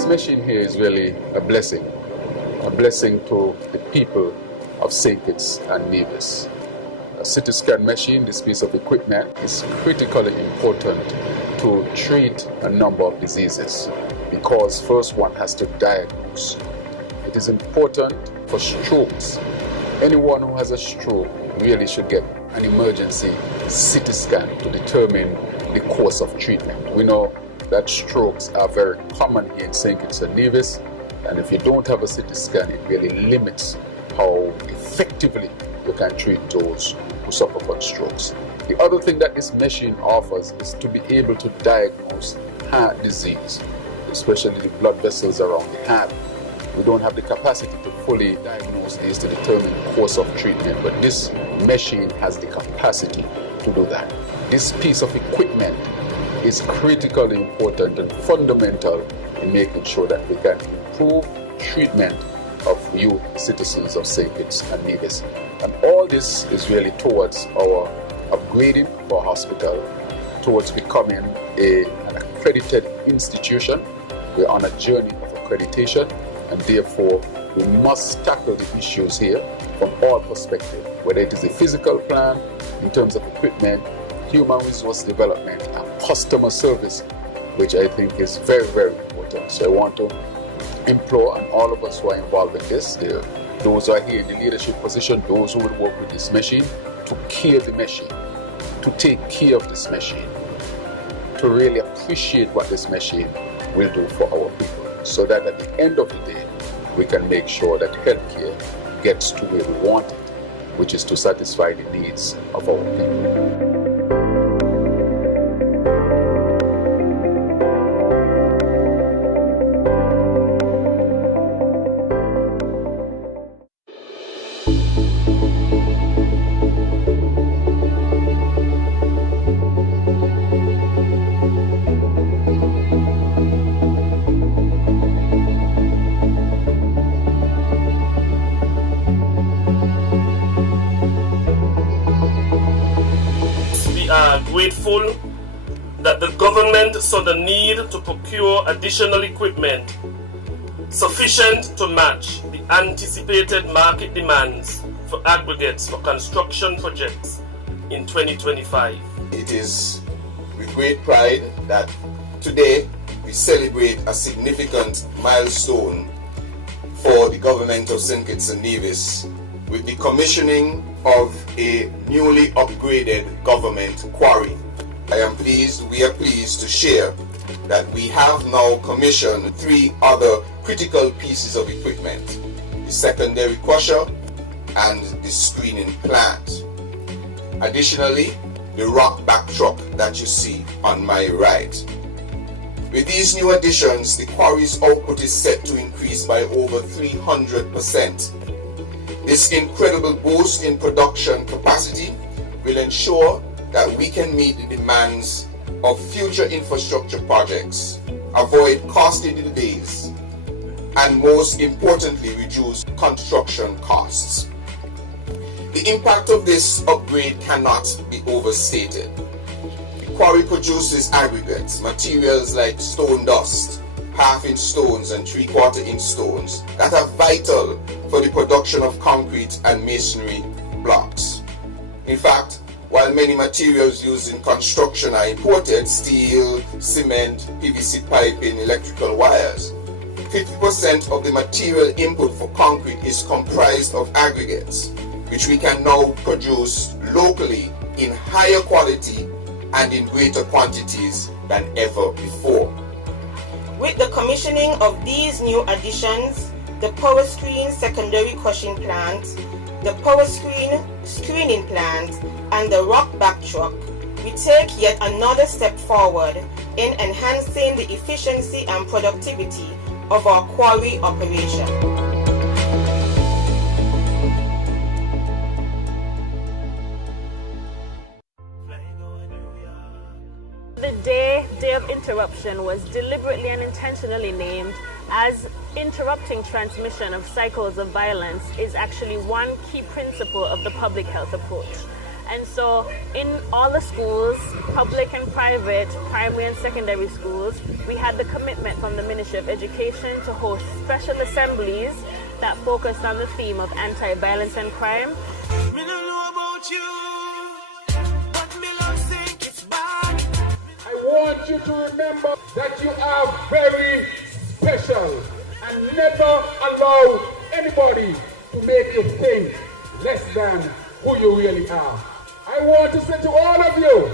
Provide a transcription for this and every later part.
This machine here is really a blessing to the people of St. Kitts and Nevis. A CT scan machine, this piece of equipment, is critically important to treat a number of diseases because first one has to diagnose. It is important for strokes. Anyone who has a stroke really should get an emergency CT scan to determine the course of treatment. We know that strokes are very common here in St. Kitts and Nevis, and if you don't have a CT scan, it really limits how effectively you can treat those who suffer from strokes. The other thing that this machine offers is to be able to diagnose heart disease, especially the blood vessels around the heart. We don't have the capacity to fully diagnose these to determine the course of treatment, but this machine has the capacity to do that. This piece of equipment is critically important and fundamental in making sure that we can improve treatment of youth citizens of St. Kitts and Nevis. And all this is really towards our upgrading of our hospital, towards becoming an accredited institution. We're on a journey of accreditation, and therefore we must tackle the issues here from all perspectives, whether it is the physical plan in terms of equipment, human resource development, and customer service, which I think is very, very important. So I want to implore on all of us who are involved in this, those who are here in the leadership position, those who would work with this machine, to care the machine, to take care of this machine, to really appreciate what this machine will do for our people, so that at the end of the day, we can make sure that healthcare gets to where we want it, which is to satisfy the needs of our people. Grateful that the government saw the need to procure additional equipment sufficient to match the anticipated market demands for aggregates for construction projects in 2025. It is with great pride that today we celebrate a significant milestone for the government of St. Kitts and Nevis with the commissioning of a newly upgraded government quarry. We are pleased to share that we have now commissioned 3 other critical pieces of equipment: the secondary crusher and the screening plant. Additionally, the rock back truck that you see on my right. With these new additions, the quarry's output is set to increase by over 300%. This incredible boost in production capacity will ensure that we can meet the demands of future infrastructure projects, avoid costly delays, and most importantly, reduce construction costs. The impact of this upgrade cannot be overstated. The quarry produces aggregates, materials like stone dust, half-inch stones and three-quarter-inch stones that are vital for the production of concrete and masonry blocks. In fact, while many materials used in construction are imported, steel, cement, PVC piping, electrical wires, 50% of the material input for concrete is comprised of aggregates, which we can now produce locally in higher quality and in greater quantities than ever before. With the commissioning of these new additions, the power screen secondary crushing plant, the power screen screening plant, and the rock back truck, we take yet another step forward in enhancing the efficiency and productivity of our quarry operation. The day of interruption was deliberately and intentionally named as interrupting transmission of cycles of violence is actually one key principle of the public health approach. And so in all the schools, public and private, primary and secondary schools, we had the commitment from the Ministry of Education to host special assemblies that focused on the theme of anti-violence and crime. Me don't know about you, but me love think it's bad. I want you to remember that you are very special and never allow anybody to make you think less than who you really are. I want to say to all of you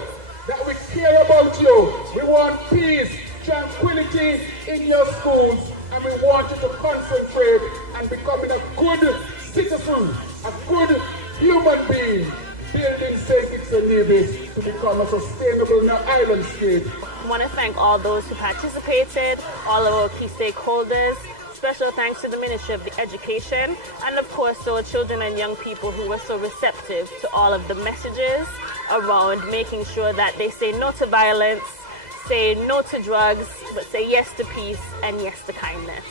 that we care about you. We want peace, tranquility in your schools, and we want you to concentrate on becoming a good citizen, a good human being, building St. Kitts and Nevis to become a sustainable island state. I want to thank all those who participated, all of our key stakeholders. Special thanks to the Ministry of Education and of course to our children and young people who were so receptive to all of the messages around making sure that they say no to violence, say no to drugs, but say yes to peace and yes to kindness.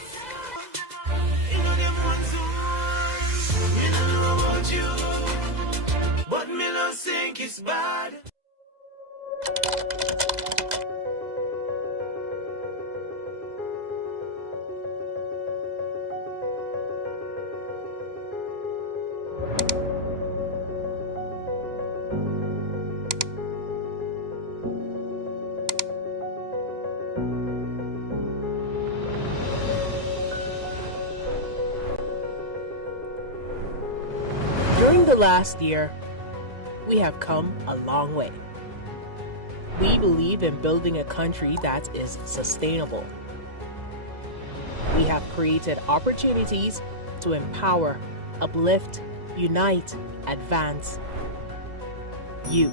But me don't think it's bad. During the last year, we have come a long way. We believe in building a country that is sustainable. We have created opportunities to empower, uplift, unite, advance you.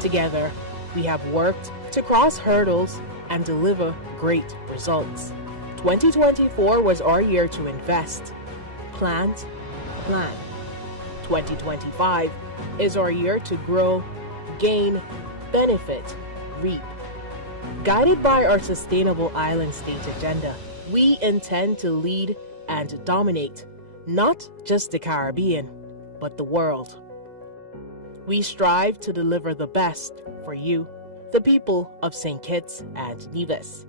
Together, we have worked to cross hurdles and deliver great results. 2024 was our year to invest, plant, plan. 2025 is our year to grow, gain, benefit, reap. Guided by our sustainable island state agenda, we intend to lead and dominate not just the Caribbean, but the world. We strive to deliver the best for you, the people of St. Kitts and Nevis.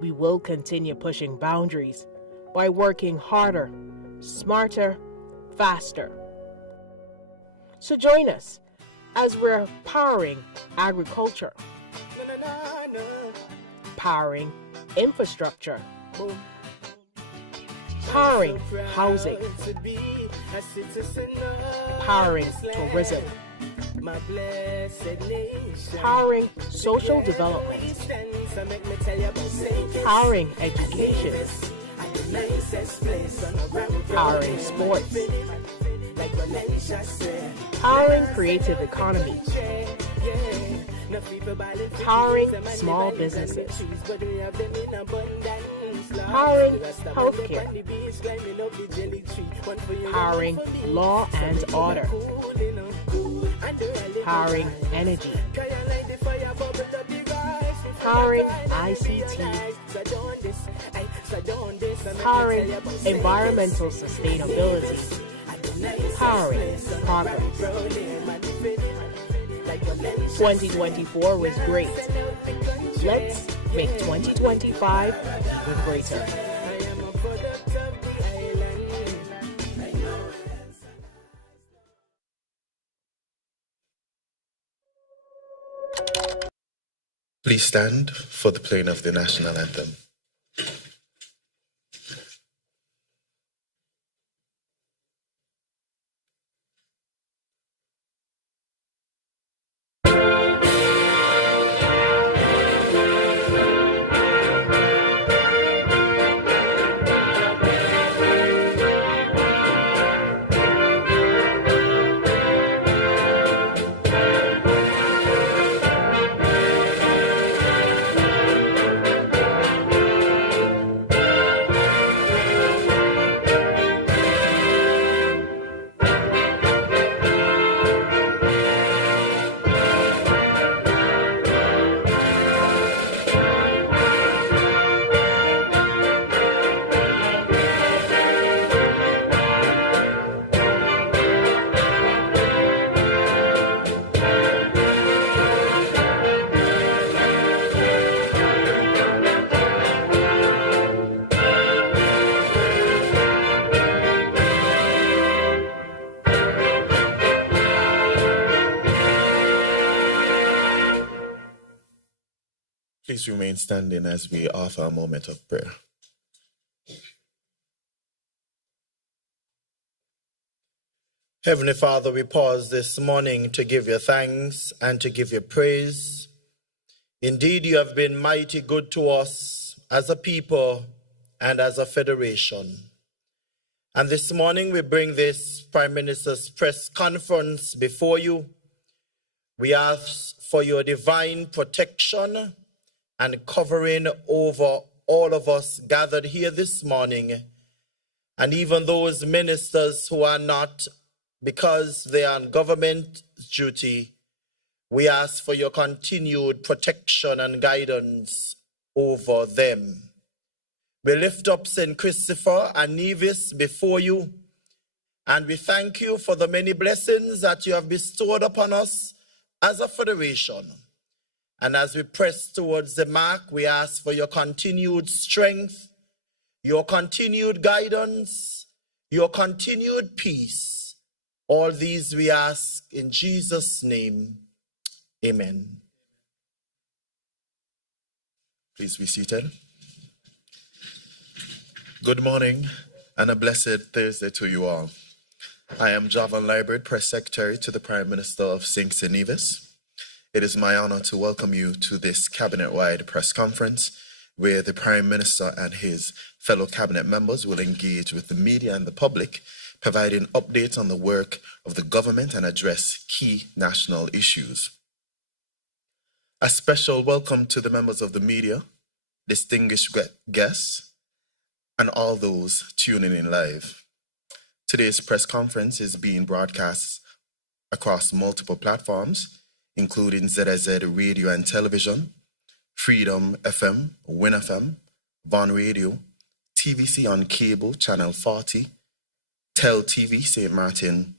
We will continue pushing boundaries by working harder, smarter, faster. So join us as we're powering agriculture, powering infrastructure, powering housing, powering tourism, powering social development, powering education, powering sports, powering creative economy, powering small businesses, powering healthcare, powering law and order, powering energy, powering ICT, powering environmental sustainability, powering progress. 2024 was great. Let's make 2025 even greater. Please stand for the playing of the national anthem. Please remain standing as we offer a moment of prayer. Heavenly Father, we pause this morning to give you thanks and to give you praise. Indeed, you have been mighty good to us as a people and as a federation. And this morning we bring this Prime Minister's press conference before you. We ask for your divine protection and covering over all of us gathered here this morning, and even those ministers who are not, because they are on government duty. We ask for your continued protection and guidance over them. We lift up St. Christopher and Nevis before you, and we thank you for the many blessings that you have bestowed upon us as a federation. And as we press towards the mark, we ask for your continued strength, your continued guidance, your continued peace. All these we ask in Jesus' name. Amen. Please be seated. Good morning and a blessed Thursday to you all. I am Javan Library, Press Secretary to the Prime Minister of St. Nevis. It is my honor to welcome you to this cabinet-wide press conference where the Prime Minister and his fellow cabinet members will engage with the media and the public, providing updates on the work of the government and address key national issues. A special welcome to the members of the media, distinguished guests, and all those tuning in live. Today's press conference is being broadcast across multiple platforms, including ZSZ Radio and Television, Freedom FM, Win FM, Von Radio, TVC on Cable, Channel 40, Tel TV, St. Martin,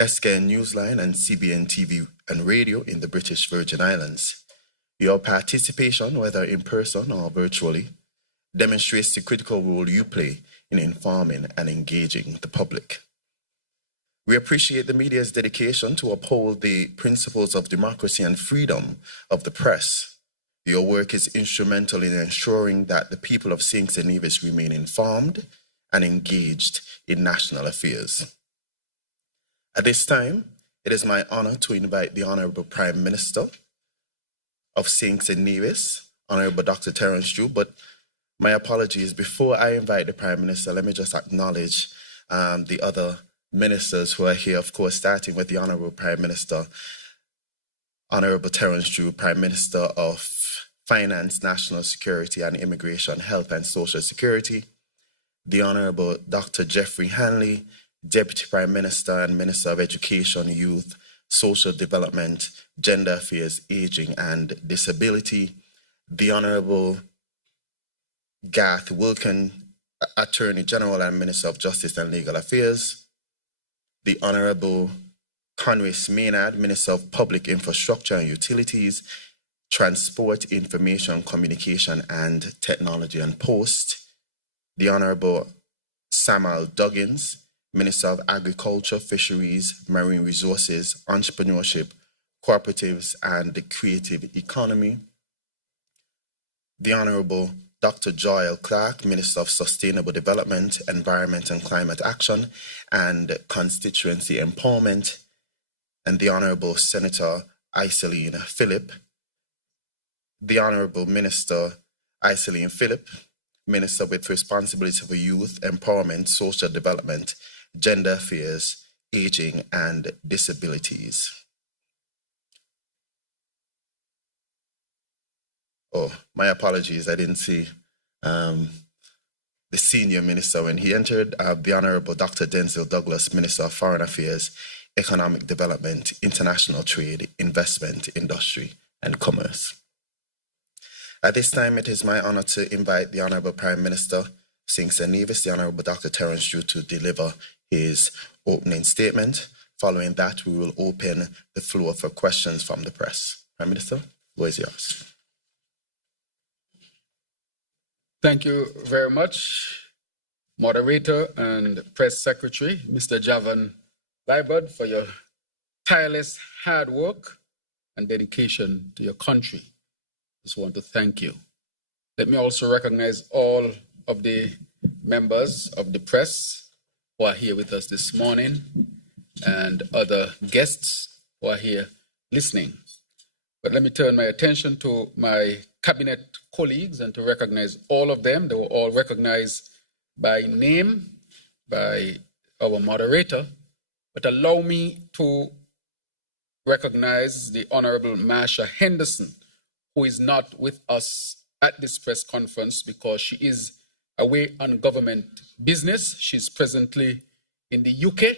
SKN Newsline, and CBN TV and Radio in the British Virgin Islands. Your participation, whether in person or virtually, demonstrates the critical role you play in informing and engaging the public. We appreciate the media's dedication to uphold the principles of democracy and freedom of the press. Your work is instrumental in ensuring that the people of St. Nevis remain informed and engaged in national affairs. At this time, it is my honor to invite the Honorable Prime Minister of St. Nevis, Honorable Dr. Terrance, but my apologies. Before I invite the Prime Minister, let me just acknowledge the other ministers who are here, of course, starting with the Honorable Prime Minister, Honorable Terrance Drew, Prime Minister of Finance, National Security and Immigration, Health and Social Security, the Honorable Dr. Jeffrey Hanley, Deputy Prime Minister and Minister of Education, Youth, Social Development, Gender Affairs, Aging and Disability, the Honorable Garth Wilkin, Attorney General and Minister of Justice and Legal Affairs, the Honorable Conway Maynard, Minister of Public Infrastructure and Utilities, Transport, Information, Communication and Technology and Post, the Honorable Samuel Duggins, Minister of Agriculture, Fisheries, Marine Resources, Entrepreneurship, Cooperatives and the Creative Economy, the Honorable Dr. Joel Clark, Minister of Sustainable Development, Environment and Climate Action and Constituency Empowerment, and the Honorable Senator Iselene Phillip, the Honorable Minister Iselene Phillip, Minister with responsibility for youth, empowerment, social development, gender affairs, aging, and disabilities. Oh, my apologies, I didn't see the senior minister when he entered, the Honorable Dr. Denzel Douglas, Minister of Foreign Affairs, Economic Development, International Trade, Investment, Industry, and Commerce. At this time, it is my honor to invite the Honorable Prime Minister, St. Nevis, the Honorable Dr. Terrance Drew, to deliver his opening statement. Following that, we will open the floor for questions from the press. Prime Minister, the floor is yours. Thank you very much, Moderator and Press Secretary, Mr. Javan Librard, for your tireless hard work and dedication to your country. Just want to thank you. Let me also recognize all of the members of the press who are here with us this morning and other guests who are here listening. But let me turn my attention to my cabinet colleagues and to recognize all of them. They were all recognized by name by our moderator. But allow me to recognize the Honorable Marsha Henderson, who is not with us at this press conference because she is away on government business. She's presently in the UK,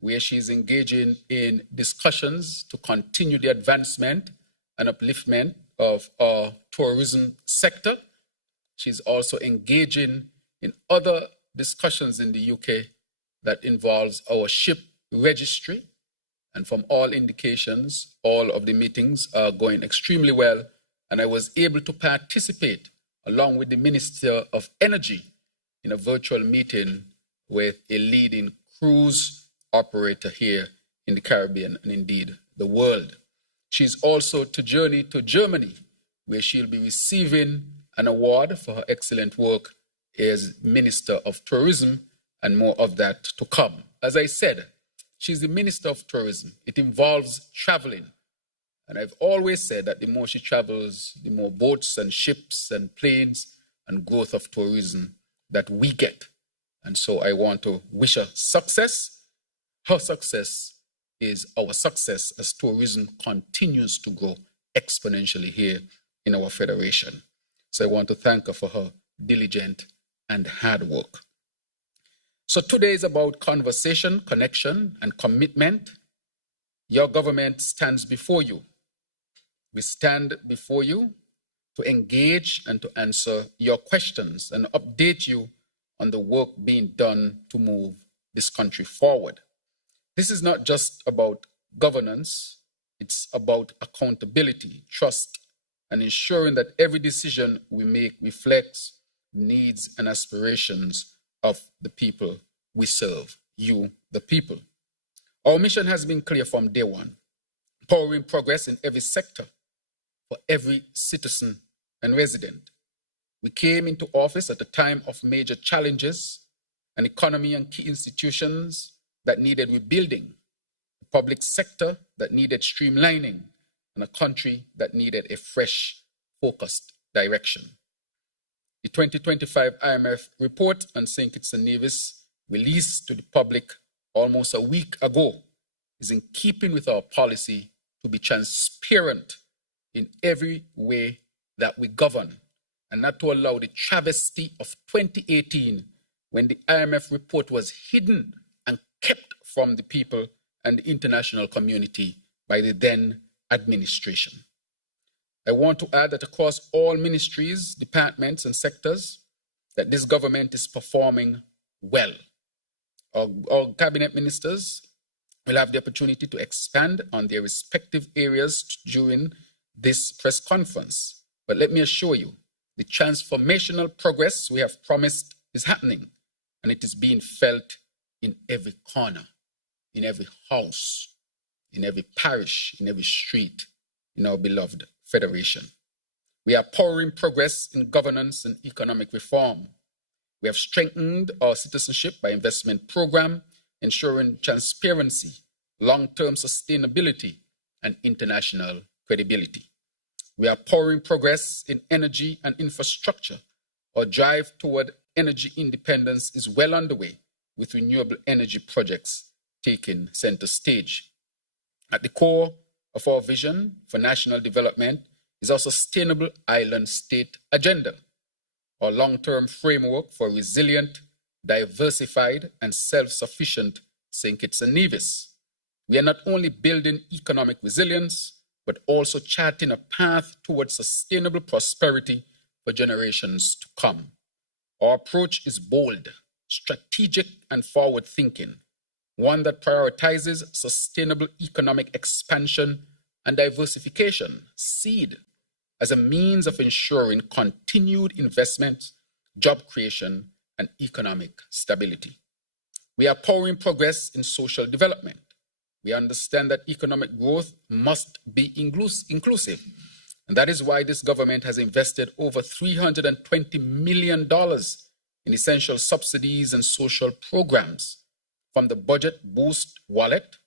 where she is engaging in discussions to continue the advancement and upliftment of our tourism sector. She's also engaging in other discussions in the UK that involves our ship registry. And from all indications, all of the meetings are going extremely well. And I was able to participate along with the Minister of Energy in a virtual meeting with a leading cruise operator here in the Caribbean and indeed the world. She's also to journey to Germany, where she'll be receiving an award for her excellent work as Minister of Tourism, and more of that to come. As I said, she's the Minister of Tourism. It involves traveling. And I've always said that the more she travels, the more boats and ships and planes and growth of tourism that we get. And so I want to wish her success. Her success is our success as tourism continues to grow exponentially here in our federation. So I want to thank her for her diligent and hard work. So today is about conversation, connection, and commitment. Your government stands before you. We stand before you to engage and to answer your questions and update you on the work being done to move this country forward. This is not just about governance, it's about accountability, trust, and ensuring that every decision we make reflects needs and aspirations of the people we serve, you, the people. Our mission has been clear from day one, powering progress in every sector for every citizen and resident. We came into office at a time of major challenges, an economy and key institutions that needed rebuilding, a public sector that needed streamlining, and a country that needed a fresh, focused direction. The 2025 IMF report on St. Kitts and Nevis, released to the public almost a week ago, is in keeping with our policy to be transparent in every way that we govern, and not to allow the travesty of 2018, when the IMF report was hidden and kept from the people and the international community by the then administration. I want to add that across all ministries, departments, and sectors, that this government is performing well. Our cabinet ministers will have the opportunity to expand on their respective areas during this press conference. But let me assure you, the transformational progress we have promised is happening, and it is being felt in every corner, in every house, in every parish, in every street, in our beloved federation. We are powering progress in governance and economic reform. We have strengthened our citizenship by investment program, ensuring transparency, long-term sustainability, and international credibility. We are powering progress in energy and infrastructure. Our drive toward energy independence is well underway, with renewable energy projects taking center stage. At the core of our vision for national development is our sustainable island state agenda, our long-term framework for resilient, diversified, and self-sufficient St. Kitts and Nevis. We are not only building economic resilience, but also charting a path towards sustainable prosperity for generations to come. Our approach is bold, strategic, and forward-thinking, one that prioritizes sustainable economic expansion and diversification, SEED, as a means of ensuring continued investment, job creation, and economic stability. We are powering progress in social development. We understand that economic growth must be inclusive, And that is why this government has invested over $320 million in essential subsidies and social programs, from the Budget Boost Wallet,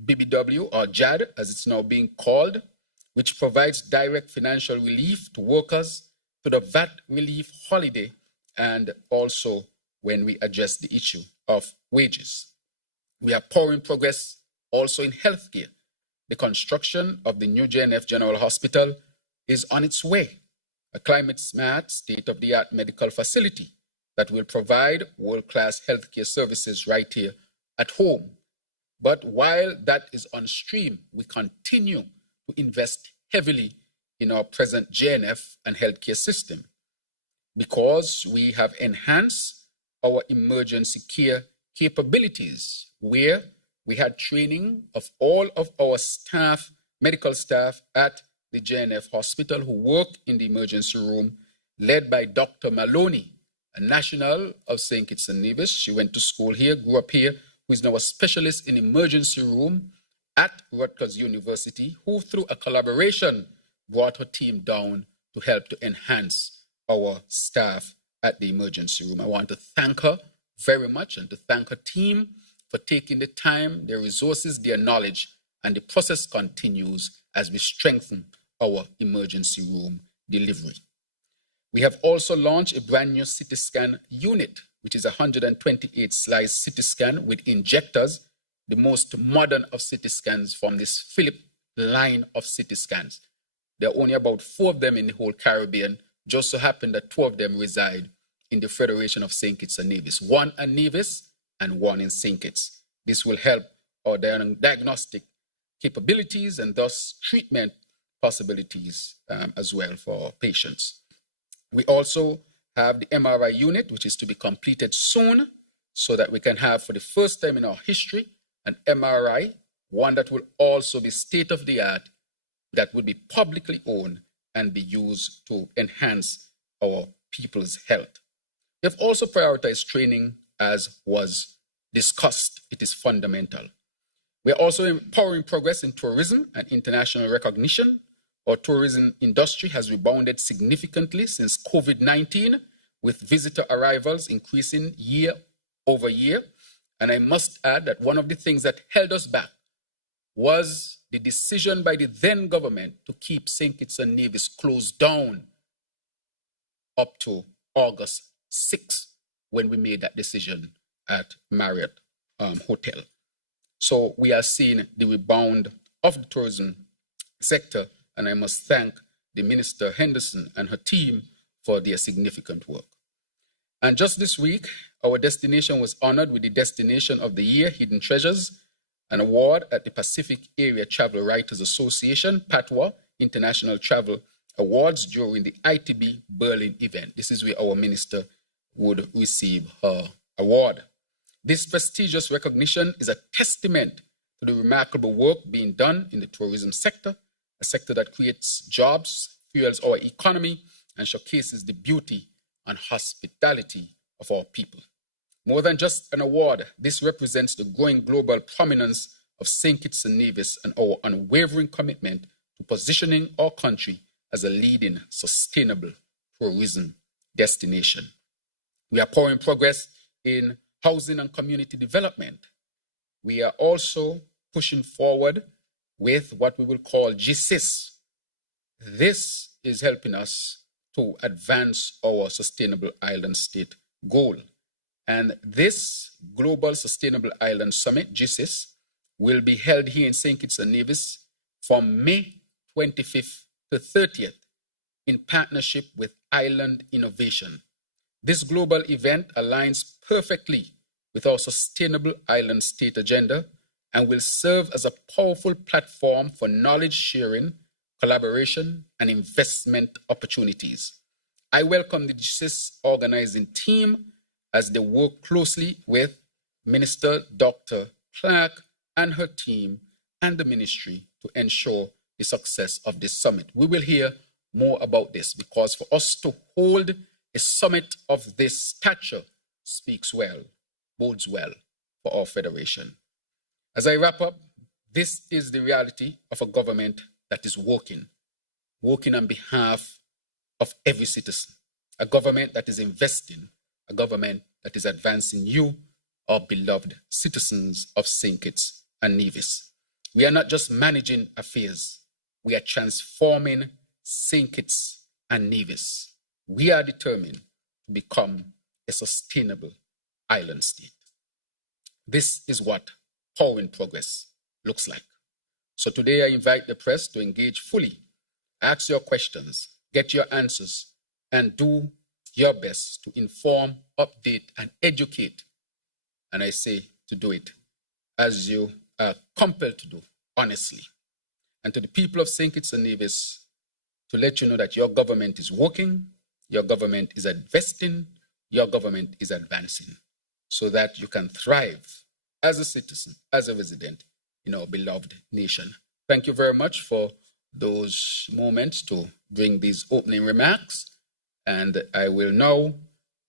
BBW, or JAD as it's now being called, which provides direct financial relief to workers, to the VAT relief holiday, and also when we address the issue of wages. We are pouring progress also in healthcare. The construction of the new JNF General Hospital is on its way, a climate-smart, state-of-the-art medical facility that will provide world-class healthcare services right here at home. But while that is on stream, we continue to invest heavily in our present JNF and healthcare system, because we have enhanced our emergency care capabilities, where we had training of all of our staff, medical staff at the JNF hospital who work in the emergency room, led by Dr. Maloney, a national of St. Kitts and Nevis. She went to school here, grew up here, who is now a specialist in emergency room at Rutgers University, who through a collaboration brought her team down to help to enhance our staff at the emergency room. I want to thank her very much and to thank her team for taking the time, their resources, their knowledge, and the process continues as we strengthen our emergency room delivery. We have also launched a brand new CT scan unit, which is a 128 slice CT scan with injectors, the most modern of CT scans from this Philips line of CT scans. There are only about 4 of them in the whole Caribbean. Just so happen that 2 of them reside in the Federation of St. Kitts and Nevis, 1 in Nevis and 1 in St. Kitts. This will help our diagnostic capabilities and thus treatment possibilities as well for our patients. We also have the MRI unit, which is to be completed soon, so that we can have, for the first time in our history, an MRI, one that will also be state-of-the-art, that will be publicly owned and be used to enhance our people's health. We have also prioritized training as was discussed. It is fundamental. We are also empowering progress in tourism and international recognition. Our tourism industry has rebounded significantly since COVID-19, with visitor arrivals increasing year over year. And I must add that one of the things that held us back was the decision by the then government to keep St. Kitts and Nevis closed down up to August 6th, when we made that decision at Marriott Hotel. So we are seeing the rebound of the tourism sector, and I must thank the Minister Henderson and her team for their significant work. And just this week, our destination was honored with the Destination of the Year, Hidden Treasures, an award at the Pacific Area Travel Writers Association, PATWA, International Travel Awards during the ITB Berlin event. This is where our minister would receive her award. This prestigious recognition is a testament to the remarkable work being done in the tourism sector, a sector that creates jobs, fuels our economy, and showcases the beauty and hospitality of our people. More than just an award, this represents the growing global prominence of St. Kitts and Nevis and our unwavering commitment to positioning our country as a leading sustainable tourism destination. We are pouring progress in housing and community development. We are also pushing forward with what we will call GSIS. This is helping us to advance our Sustainable Island State goal. And this Global Sustainable Island Summit, GSIS, will be held here in St. Kitts and Nevis from May 25th to 30th in partnership with Island Innovation. This global event aligns perfectly with our Sustainable Island State agenda and will serve as a powerful platform for knowledge sharing, collaboration, and investment opportunities. I welcome the GSIS organizing team as they work closely with Minister Dr. Clark and her team and the ministry to ensure the success of this summit. We will hear more about this, because for us to hold a summit of this stature speaks well, bodes well for our federation. As I wrap up, this is the reality of a government that is working. working on behalf of every citizen, a government that is investing, a government that is advancing you, our beloved citizens of St. Kitts and Nevis. We are not just managing affairs, we are transforming St. Kitts and Nevis. We are determined to become a sustainable island state. This is what power in progress looks like. So today I invite the press to engage fully, ask your questions, get your answers, and do your best to inform, update, and educate. And I say to do it as you are compelled to do, honestly. And to the people of St. Kitts and Nevis, to let you know that your government is working, your government is investing, your government is advancing, so that you can thrive as a citizen, as a resident in our beloved nation. Thank you very much for those moments to bring these opening remarks. And I will now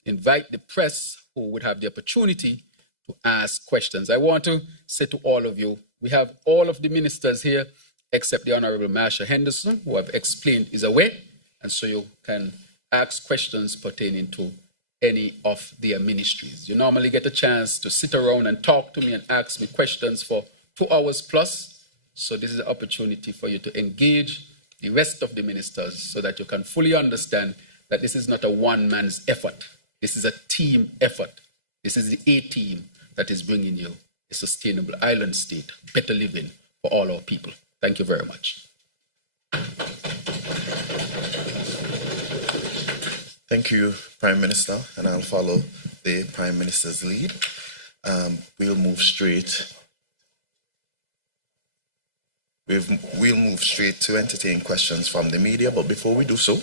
invite the press who would have the opportunity to ask questions. I want to say to all of you, we have all of the ministers here except the Honorable Marsha Henderson, who I've explained is away, and so you can ask questions pertaining to any of their ministries. You normally get a chance to sit around and talk to me and ask me questions for 2 hours plus, so this is an opportunity for you to engage the rest of the ministers so that you can fully understand that this is not a one-man's effort. This is a team effort. This is the A-team that is bringing you a sustainable island state, better living for all our people. Thank you very much. Thank you, Prime Minister, and I'll follow the Prime Minister's lead. We'll move straight to entertain questions from the media, but before we do so,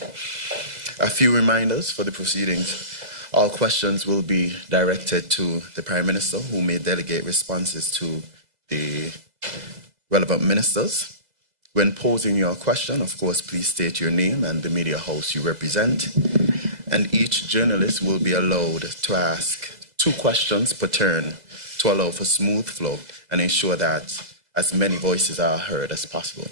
a few reminders for the proceedings. All questions will be directed to the Prime Minister, who may delegate responses to the relevant ministers. When posing your question, of course, please state your name and the media house you represent. And each journalist will be allowed to ask 2 questions per turn to allow for smooth flow and ensure that as many voices are heard as possible.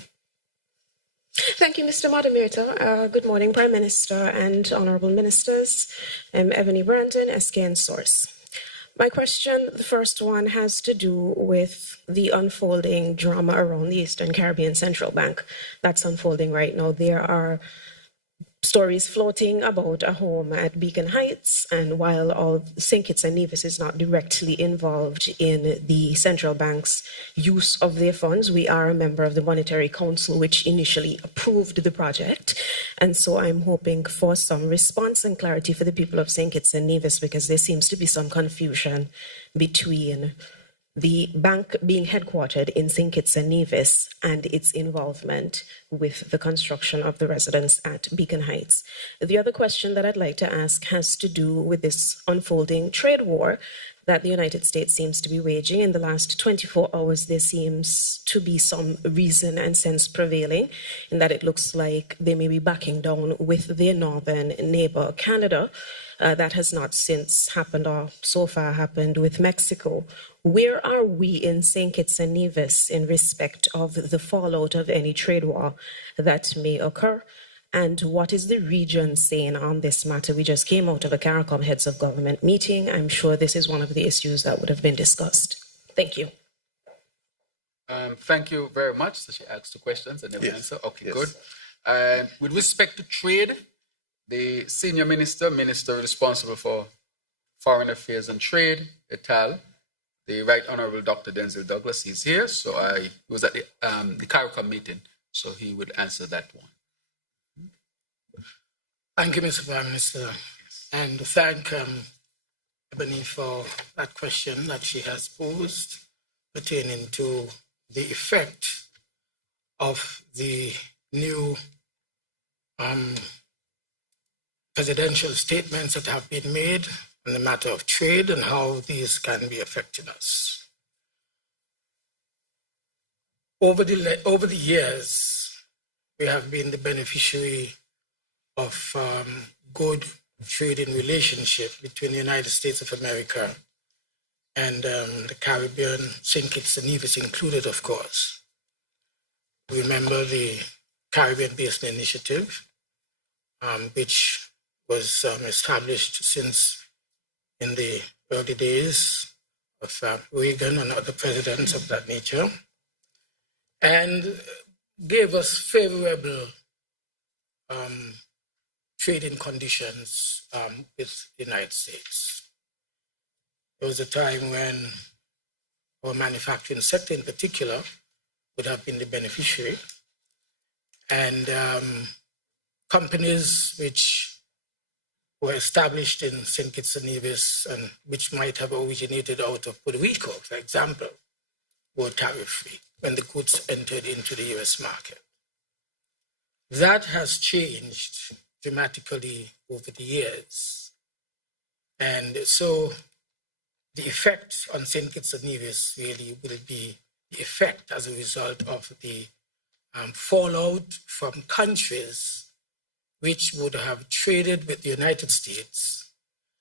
Thank you, Mr. Moderator. Good morning, Prime Minister and Honourable Ministers. I'm Ebony Brandon, SKN Source. My question, the first one, has to do with the unfolding drama around the Eastern Caribbean Central Bank that's unfolding right now. There are stories floating about a home at Beacon Heights, and while all St. Kitts and Nevis is not directly involved in the central bank's use of their funds, we are a member of the Monetary Council, which initially approved the project. And so I'm hoping for some response and clarity for the people of St. Kitts and Nevis, because there seems to be some confusion between the bank being headquartered in St. Kitts and Nevis and its involvement with the construction of the residence at Beacon Heights. The other question that I'd like to ask has to do with this unfolding trade war that the United States seems to be waging. In the last 24 hours, there seems to be some reason and sense prevailing in that it looks like they may be backing down with their northern neighbor, Canada. That has not since happened, or so far happened, with Mexico. Where are we in St. Kitts and Nevis in respect of the fallout of any trade war that may occur? And what is the region saying on this matter? We just came out of a CARICOM Heads of Government meeting. I'm sure this is one of the issues that would have been discussed. Thank you. Thank you very much. So she asked 2 questions and never answer. Okay, Yes. good. With respect to trade, the senior minister responsible for foreign affairs and trade, ETAL, the Right Honorable Dr. Denzel Douglas, is here. So he was at the CARICOM meeting, so he would answer that one. Thank you, Mr. Prime Minister, and thank Ebony for that question that she has posed pertaining to the effect of the new presidential statements that have been made on the matter of trade and how these can be affecting us. Over the years, we have been the beneficiary of good trading relationship between the United States of America and the Caribbean, St. Kitts and Nevis included, of course. We remember the Caribbean Basin Initiative, which was established since in the early days of Reagan and other presidents of that nature, and gave us favorable trading conditions with the United States. There was a time when our manufacturing sector in particular would have been the beneficiary, and companies which were established in St. Kitts and Nevis and which might have originated out of Puerto Rico, for example, were tariff-free when the goods entered into the US market. That has changed dramatically over the years. And so the effect on St. Kitts and Nevis really will be the effect as a result of the fallout from countries which would have traded with the United States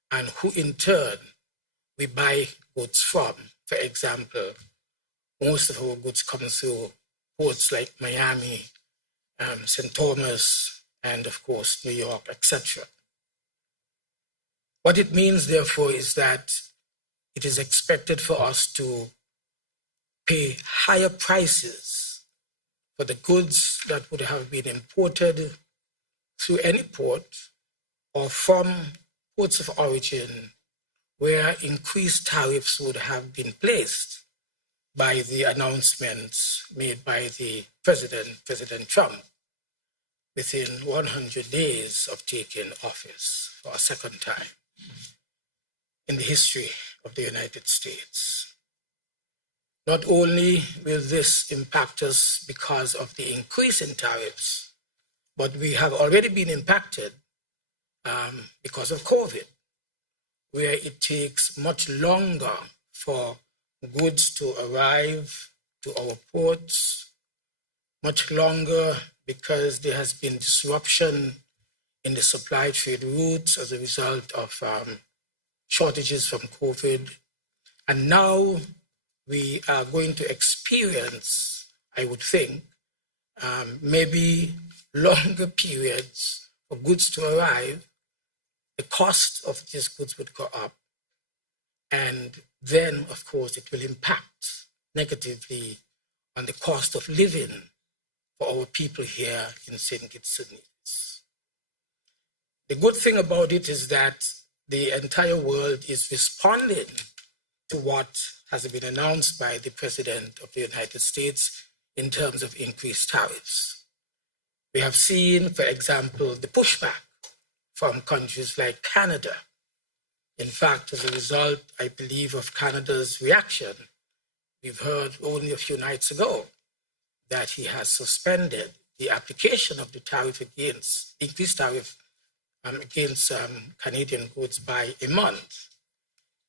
and who in turn we buy goods from. For example, most of our goods come through ports like Miami, St. Thomas, and of course, New York, etc. What it means, therefore, is that it is expected for us to pay higher prices for the goods that would have been imported through any port or from ports of origin where increased tariffs would have been placed by the announcements made by the President Trump, within 100 days of taking office for a second time in the history of the United States. Not only will this impact us because of the increase in tariffs, but we have already been impacted because of COVID, where it takes much longer for goods to arrive to our ports, much longer because there has been disruption in the supply trade routes as a result of shortages from COVID. And now we are going to experience, I would think, maybe longer periods for goods to arrive. The cost of these goods would go up. And then, of course, it will impact negatively on the cost of living for our people here in St. Kitts and Nevis. The good thing about it is that the entire world is responding to what has been announced by the President of the United States in terms of increased tariffs. We have seen, for example, the pushback from countries like Canada. In fact, as a result, I believe, of Canada's reaction, we've heard only a few nights ago that he has suspended the application of the tariff against, increased tariff against Canadian goods by a month.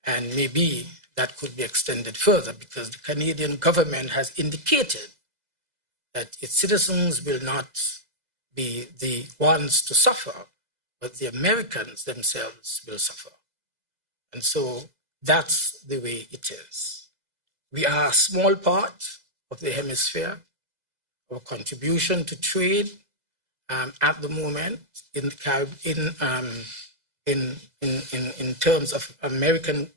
And maybe that could be extended further because the Canadian government has indicated that its citizens will not be the ones to suffer, but the Americans themselves will suffer. And so that's the way it is. We are a small part of the hemisphere. Our contribution to trade at the moment in terms of American,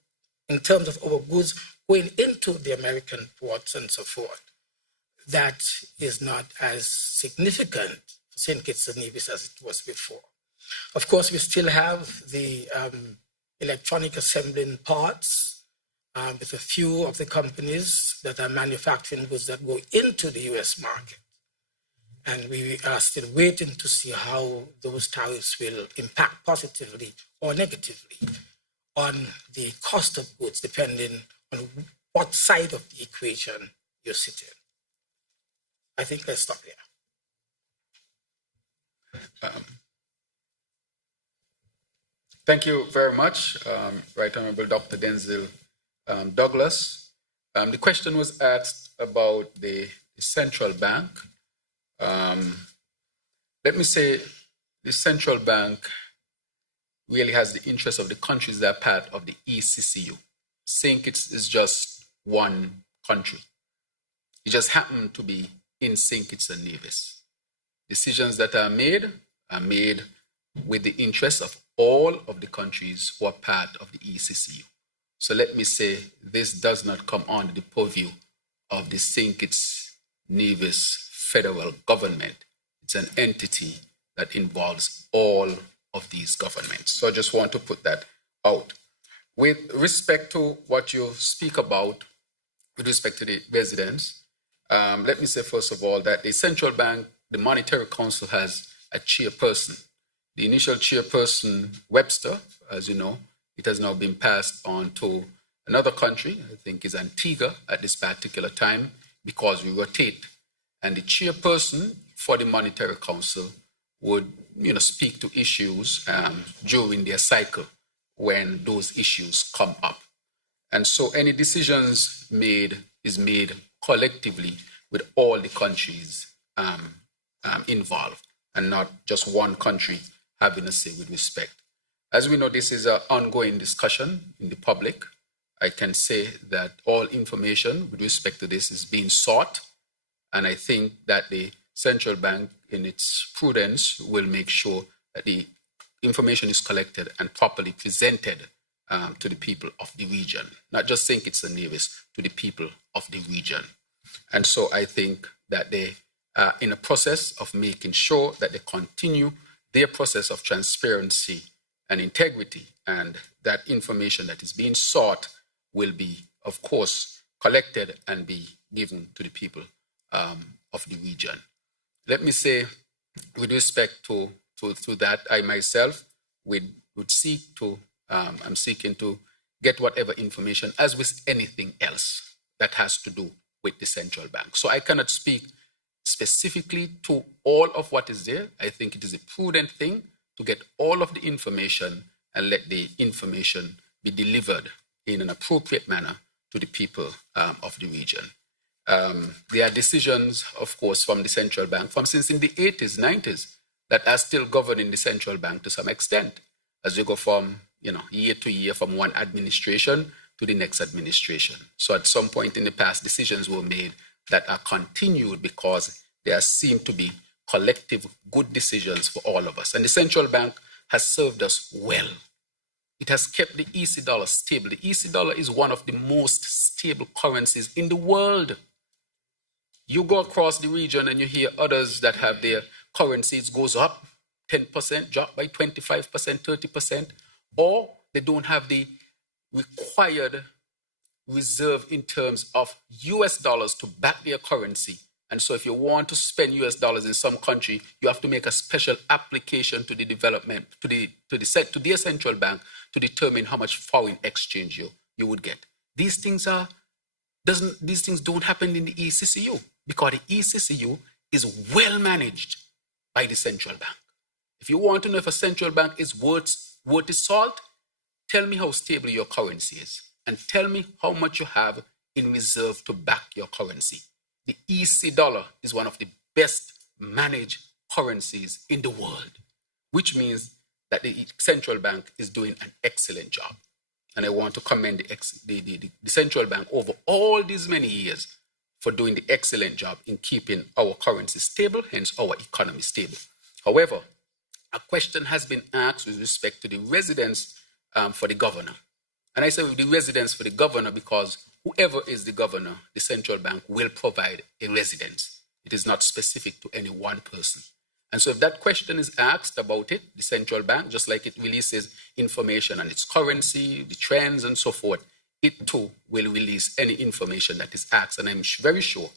in terms of our goods going into the American ports and so forth, that is not as significant for St. Kitts and Nevis as it was before. Of course, we still have the electronic assembling parts with a few of the companies that are manufacturing goods that go into the US market. And we are still waiting to see how those tariffs will impact positively or negatively on the cost of goods, depending on what side of the equation you're sitting. I think let's stop here. Thank you very much, Right Honorable Dr. Denzel Douglas. The question was asked about the central bank. Let me say the central bank really has the interest of the countries that are part of the ECCU. St. Kitts is just one country. It just happened to be in St. Kitts and Nevis. Decisions that are made with the interests of all of the countries who are part of the ECCU. So let me say, this does not come under the purview of the St. Kitts Nevis federal government. It's an entity that involves all of these governments. So I just want to put that out. With respect to what you speak about, with respect to the residents, let me say first of all that the central bank, the Monetary Council, has a chairperson. The initial chairperson, Webster, as you know, it has now been passed on to another country, I think is Antigua at this particular time, because we rotate. And the chairperson for the Monetary Council would, speak to issues during their cycle when those issues come up. And so any decisions made is made collectively with all the countries involved, and not just one country having a say with respect. As we know, this is an ongoing discussion in the public. I can say that all information with respect to this is being sought, and I think that the central bank, in its prudence, will make sure that the information is collected and properly presented to the people of the region, not just St. Kitts and Nevis, to the people of the region. And so I think that they are in a process of making sure that they continue their process of transparency and integrity, and that information that is being sought will be, of course, collected and be given to the people of the region. Let me say, with respect to that, I myself would seek to, I'm seeking to get whatever information, as with anything else that has to do with the central bank. So I cannot speak specifically to all of what is there. I think it is a prudent thing to get all of the information and let the information be delivered in an appropriate manner to the people of the region. There are decisions, of course, from the central bank from since in the 80s, 90s, that are still governing the central bank to some extent, as we go from year to year, from one administration to the next administration. So at some point in the past, decisions were made that are continued because there seem to be collective good decisions for all of us. And the central bank has served us well. It has kept the EC dollar stable. The EC dollar is one of the most stable currencies in the world. You go across the region and you hear others that have their currencies goes up 10%, drop by 25%, 30%, or they don't have the required reserve in terms of US dollars to back their currency. And so if you want to spend US dollars in some country, you have to make a special application to the development, to their central bank to determine how much foreign exchange you would get. These things don't happen in the ECCU, because the ECCU is well managed by the central bank. If you want to know if a central bank is worth its salt, tell me how stable your currency is, and tell me how much you have in reserve to back your currency. The EC dollar is one of the best managed currencies in the world, which means that the central bank is doing an excellent job. And I want to commend the central bank over all these many years for doing the excellent job in keeping our currency stable, hence our economy stable. However, a question has been asked with respect to the residence for the governor. And I say with the residence for the governor because whoever is the governor, the central bank will provide a residence. It is not specific to any one person. And so if that question is asked about it, the central bank, just like it releases information on its currency, the trends and so forth, it too will release any information that is asked. And I'm very sure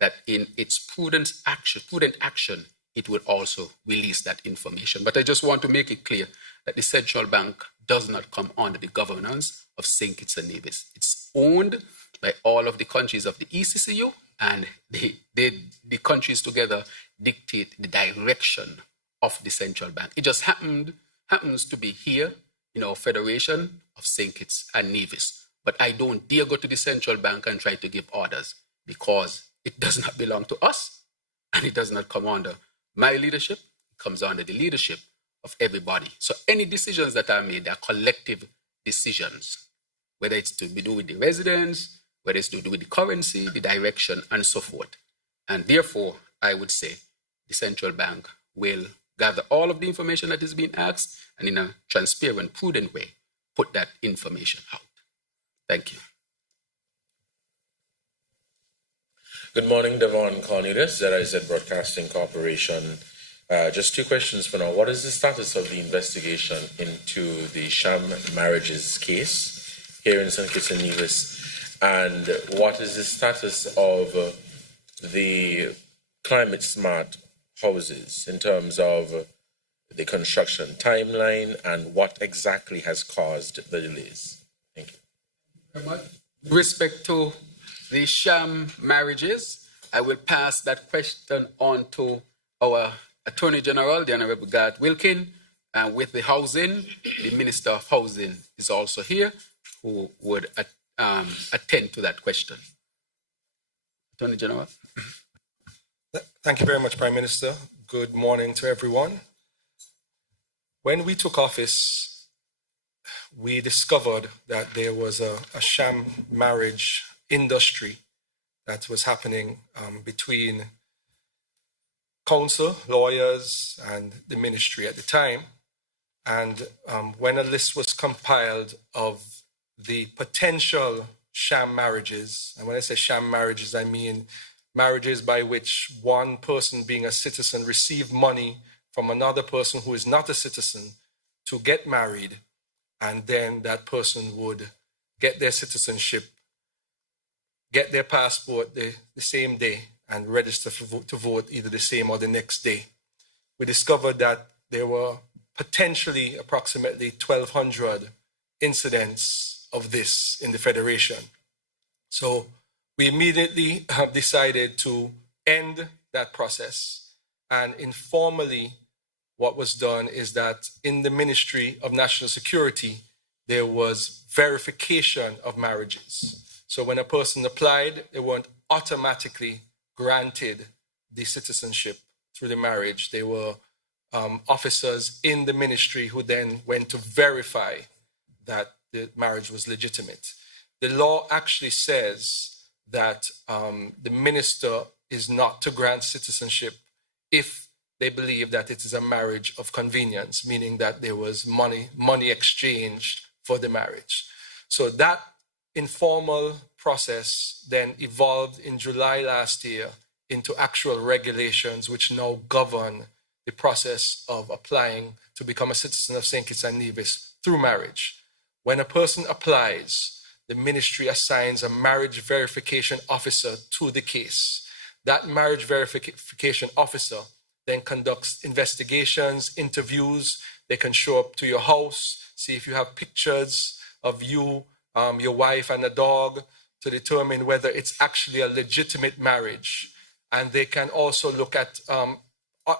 that in its prudent action, it will also release that information. But I just want to make it clear that the central bank does not come under the governance of St. Kitts and Nevis. It's owned by all of the countries of the ECCU, and the countries together dictate the direction of the central bank. It just happens to be here in our Federation of St. Kitts and Nevis. But I don't dare go to the central bank and try to give orders, because it does not belong to us, and it does not come under my leadership. It comes under the leadership of everybody. So any decisions that are made are collective decisions, whether it's to do with the residents, whether it's to do with the currency, the direction, and so forth. And therefore, I would say the central bank will gather all of the information that is being asked and in a transparent, prudent way, put that information out. Thank you. Good morning, Devon Cornelius, ZIZ Broadcasting Corporation. Just two questions for now. What is the status of the investigation into the sham marriages case here in St. Kitts and Nevis? And what is the status of the climate smart houses in terms of the construction timeline and what exactly has caused the delays? Thank you. With respect to the sham marriages, I will pass that question on to our Attorney General, the Honorable Garth Wilkin, and with the housing, the Minister of Housing is also here, who would attend to that question. Attorney General. Thank you very much, Prime Minister. Good morning to everyone. When we took office, we discovered that there was a sham marriage industry that was happening between council, lawyers, and the ministry at the time. And when a list was compiled of the potential sham marriages, and when I say sham marriages, I mean marriages by which one person being a citizen received money from another person who is not a citizen to get married, and then that person would get their citizenship, get their passport the same day, and register to vote either the same or the next day. We discovered that there were potentially approximately 1,200 incidents of this in the Federation. So we immediately have decided to end that process. And informally, what was done is that in the Ministry of National Security, there was verification of marriages. So when a person applied, they weren't automatically granted the citizenship through the marriage. They were officers in the ministry who then went to verify that the marriage was legitimate. The law actually says that the minister is not to grant citizenship if they believe that it is a marriage of convenience, meaning that there was money exchanged for the marriage. So that informal process then evolved in July last year into actual regulations which now govern the process of applying to become a citizen of St. Kitts and Nevis through marriage. When a person applies, the ministry assigns a marriage verification officer to the case. That marriage verification officer then conducts investigations, interviews. They can show up to your house, see if you have pictures of you, your wife and a dog, to determine whether it's actually a legitimate marriage. And they can also look at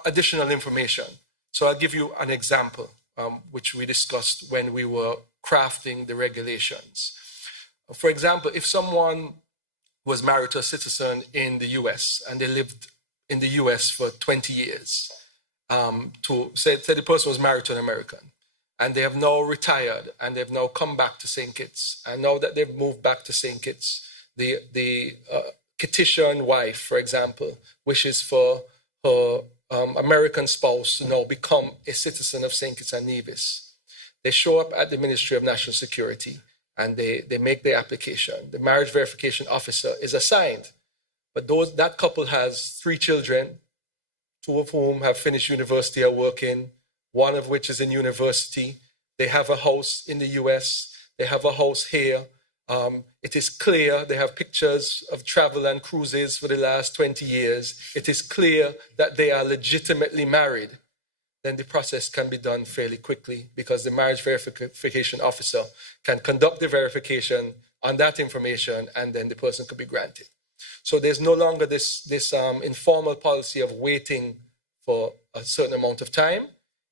additional information. So I'll give you an example, which we discussed when we were crafting the regulations. For example, if someone was married to a citizen in the US and they lived in the US for 20 years, say the person was married to an American, and they have now retired and they've now come back to St. Kitts. And now that they've moved back to St. Kitts, the Kittitian wife, for example, wishes for her American spouse to now become a citizen of St. Kitts and Nevis. They show up at the Ministry of National Security and they make their application. The marriage verification officer is assigned, but that couple has 3 children, 2 of whom have finished university or working, 1 of which is in university. They have a house in the US. They have a house here. It is clear they have pictures of travel and cruises for the last 20 years. It is clear that they are legitimately married. Then the process can be done fairly quickly because the marriage verification officer can conduct the verification on that information and then the person could be granted. So there's no longer this informal policy of waiting for a certain amount of time.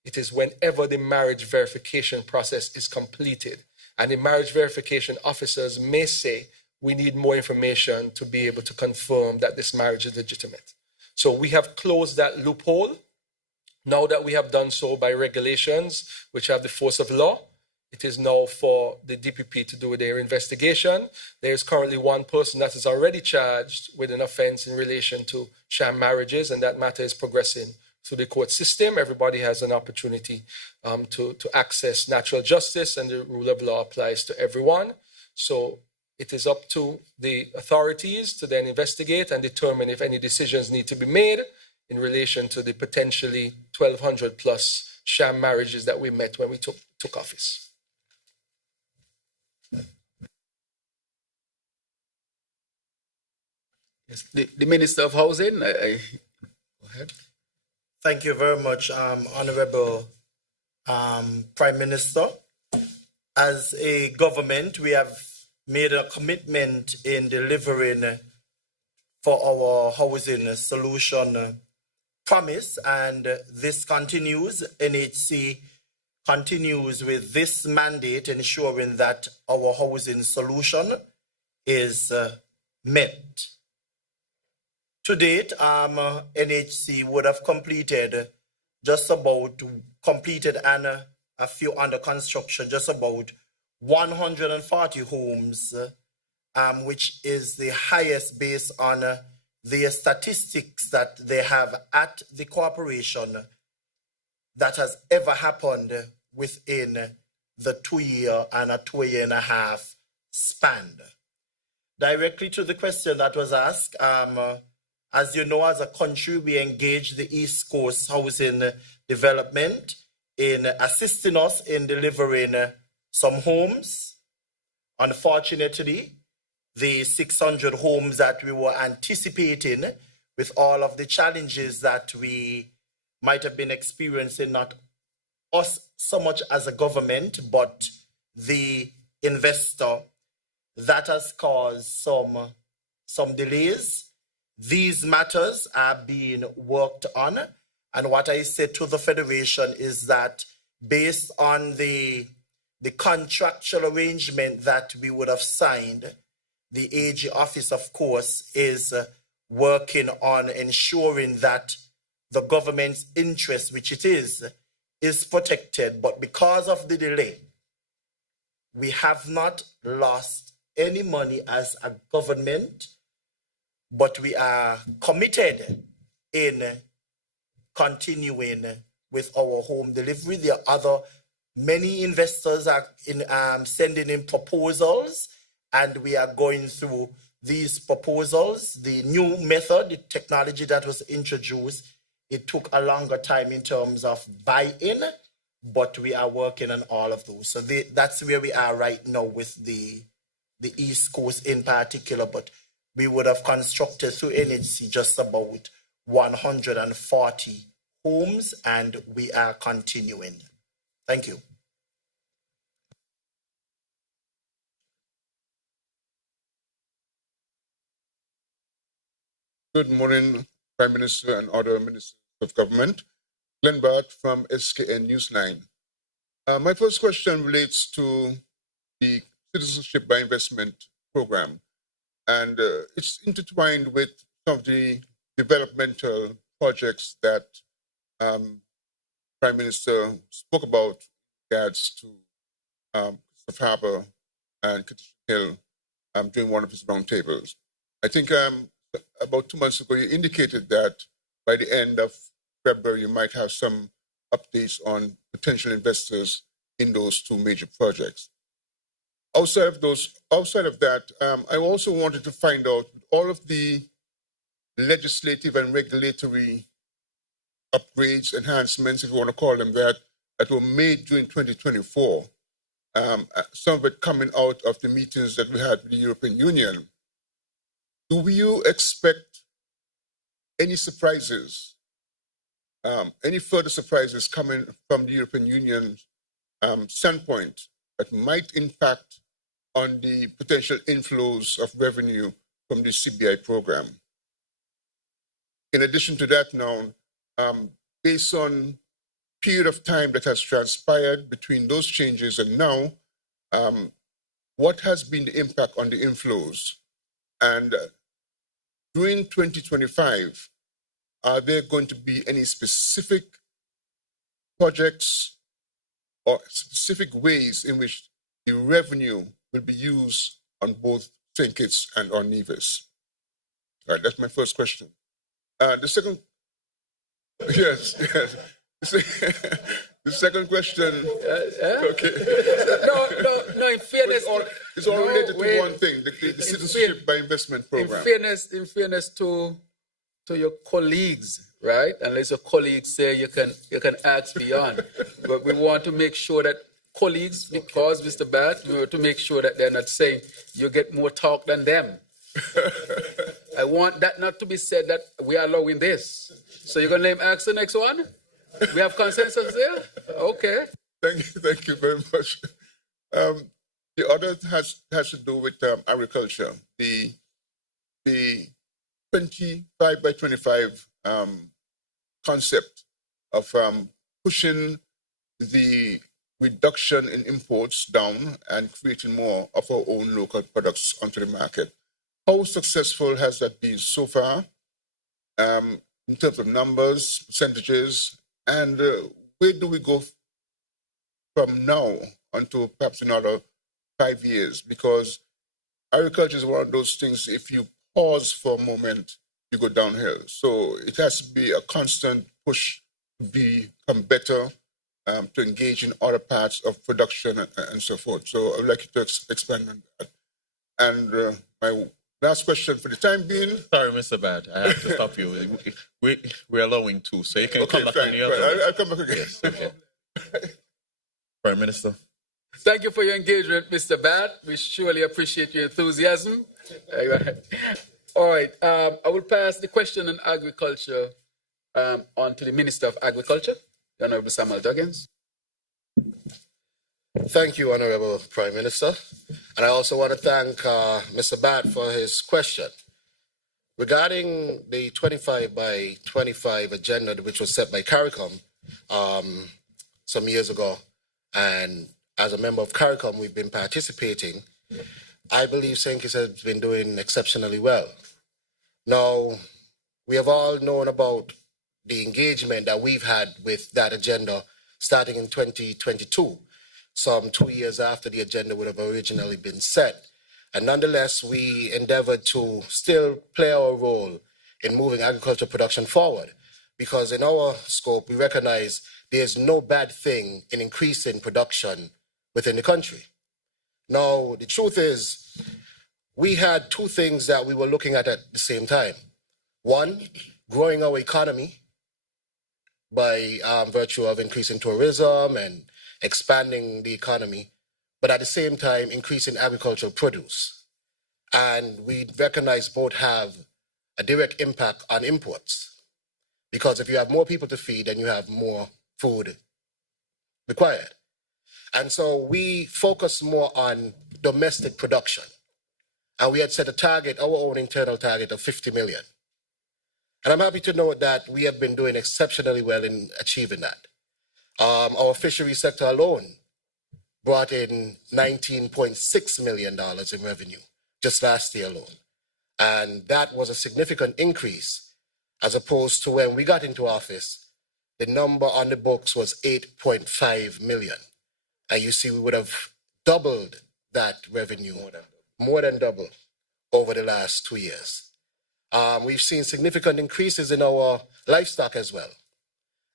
It is whenever the marriage verification process is completed. And the marriage verification officers may say, we need more information to be able to confirm that this marriage is legitimate. So we have closed that loophole. Now that we have done so by regulations, which have the force of law, It is now for the DPP to do their investigation. There is currently one person that is already charged with an offense in relation to sham marriages, and that matter is progressing through the court system. Everybody has an opportunity to access natural justice, and the rule of law applies to everyone. So it is up to the authorities to then investigate and determine if any decisions need to be made in relation to the potentially 1,200 plus sham marriages that we met when we took office. Yes, the Minister of Housing, go ahead. Thank you very much, Honorable Prime Minister. As a government, we have made a commitment in delivering for our housing solution promise, and this continues. NHC continues with this mandate, ensuring that our housing solution is met. To date, NHC would have completed and a few under construction, just about 140 homes, which is the highest based on the statistics that they have at the corporation that has ever happened within the 2 year and a 2 year and a half span. Directly to the question that was asked, as you know, as a country, we engage the East Coast Housing Development in assisting us in delivering some homes. Unfortunately, the 600 homes that we were anticipating, with all of the challenges that we might have been experiencing, not us so much as a government, but the investor, that has caused some delays. These matters are being worked on, and what I said to the Federation is that based on the contractual arrangement that we would have signed, the AG office, of course, is working on ensuring that the government's interest, which it is protected. But because of the delay, we have not lost any money as a government, but we are committed in continuing with our home delivery. There are many investors are sending in proposals, and we are going through these proposals. The new method, the technology that was introduced, it took a longer time in terms of buy-in, but we are working on all of those. So that's where we are right now with the East Coast in particular, but we would have constructed through NHC just about 140 homes, and we are continuing. Thank you. Good morning, Prime Minister and other Ministers of Government. Glenn Bart from SKN Newsline. My first question relates to the Citizenship by Investment program, and it's intertwined with some of the developmental projects that Prime Minister spoke about in regards to Christopher Harbour and Katisha Hill during one of his roundtables. I think about 2 months ago, you indicated that by the end of February, you might have some updates on potential investors in those two major projects. Outside of that, I also wanted to find out all of the legislative and regulatory upgrades, enhancements, if you want to call them that were made during 2024. Some of it coming out of the meetings that we had with the European Union. Do you expect any surprises, any further surprises coming from the European Union standpoint that might impact on the potential inflows of revenue from the CBI program? In addition to that now, based on period of time that has transpired between those changes and now, what has been the impact on the inflows? And during 2025, are there going to be any specific projects or specific ways in which the revenue will be used on both St. Kitts and on Nevis? All right, that's my first question. The second, yes. The second question. Okay. No. In fairness, it's all related to one thing: the citizenship by investment program. In fairness to your colleagues, right? Unless your colleagues say you can ask beyond, but we want to make sure that colleagues, because Mr. Bat, we want to make sure that they're not saying you get more talk than them. I want that not to be said that we are allowing this. So you're gonna ask the next one? We have consensus there? Okay. Thank you very much. The other has to do with agriculture. The 25 by 25 concept of pushing the reduction in imports down and creating more of our own local products onto the market. How successful has that been so far in terms of numbers, percentages, and where do we go from now until perhaps another 5 years? Because agriculture is one of those things, if you pause for a moment, you go downhill. So it has to be a constant push to become better, to engage in other parts of production and so forth. So I would like you to expand on that. And my last question for the time being. Sorry, Mr. Bad, I have to stop you. We're allowing two, so you can come back on the other. I'll come back again. Yes, okay. Prime Minister. Thank you for your engagement, Mr. Bat. We surely appreciate your enthusiasm. All right. I will pass the question on agriculture on to the Minister of Agriculture, the Honorable Samuel Duggins. Thank you, Honorable Prime Minister. And I also want to thank Mr. Bat for his question. Regarding the 25 by 25 agenda, which was set by CARICOM some years ago, and as a member of CARICOM, we've been participating, I believe St. Kitts has been doing exceptionally well. Now, we have all known about the engagement that we've had with that agenda starting in 2022, some 2 years after the agenda would have originally been set. And nonetheless, we endeavored to still play our role in moving agriculture production forward, because in our scope, we recognize there's no bad thing in increasing production within the country. Now, the truth is, we had two things that we were looking at the same time. One, growing our economy by virtue of increasing tourism and expanding the economy, but at the same time, increasing agricultural produce. And we recognize both have a direct impact on imports, because if you have more people to feed, then you have more food required. And so we focus more on domestic production. And we had set a target, our own internal target of 50 million. And I'm happy to note that we have been doing exceptionally well in achieving that. Our fishery sector alone brought in $19.6 million in revenue just last year alone. And that was a significant increase as opposed to when we got into office, the number on the books was 8.5 million. And you see, we would have doubled that revenue, more than double, over the last 2 years. We've seen significant increases in our livestock as well.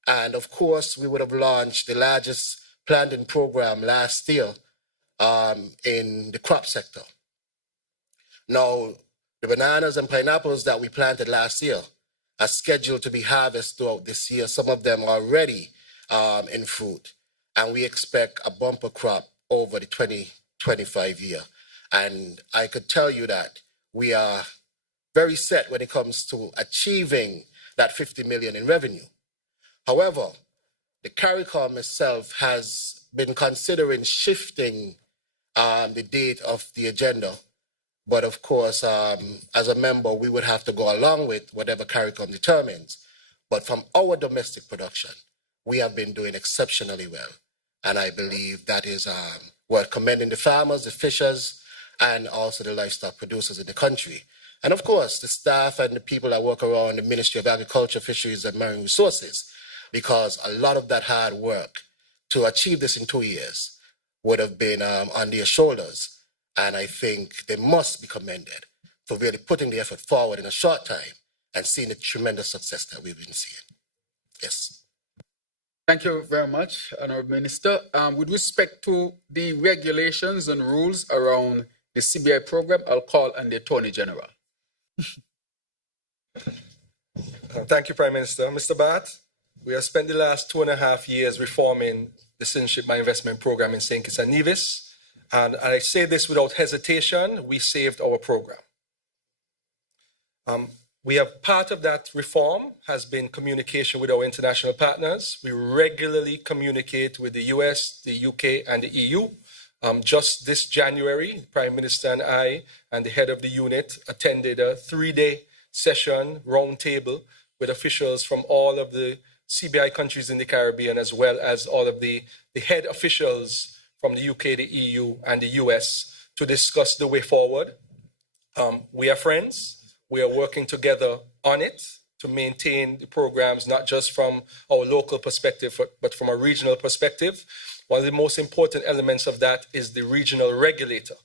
And of course, we would have launched the largest planting program last year in the crop sector. Now, the bananas and pineapples that we planted last year are scheduled to be harvested throughout this year. Some of them are already in fruit. And we expect a bumper crop over the 2025 year. And I could tell you that we are very set when it comes to achieving that 50 million in revenue. However, the CARICOM itself has been considering shifting the date of the agenda. But of course, as a member, we would have to go along with whatever CARICOM determines. But from our domestic production, we have been doing exceptionally well. And I believe that is worth commending the farmers, the fishers, and also the livestock producers in the country. And of course, the staff and the people that work around the Ministry of Agriculture, Fisheries, and Marine Resources, because a lot of that hard work to achieve this in 2 years would have been on their shoulders. And I think they must be commended for really putting the effort forward in a short time and seeing the tremendous success that we've been seeing. Yes. Thank you very much, Honourable Minister. With respect to the regulations and rules around the CBI program, I'll call on the Attorney General. Thank you, Prime Minister. Mr. Batt, we have spent the last 2.5 years reforming the Citizenship by Investment program in St. Kitts and Nevis. And I say this without hesitation, we saved our program. We have part of that reform has been communication with our international partners. We regularly communicate with the US, the UK, and the EU. Just this January, Prime Minister and I and the head of the unit attended a 3-day session roundtable with officials from all of the CBI countries in the Caribbean, as well as all of the head officials from the UK, the EU, and the US to discuss the way forward. We are friends. We are working together on it to maintain the programs, not just from our local perspective, but from a regional perspective. One of the most important elements of that is the regional regulator.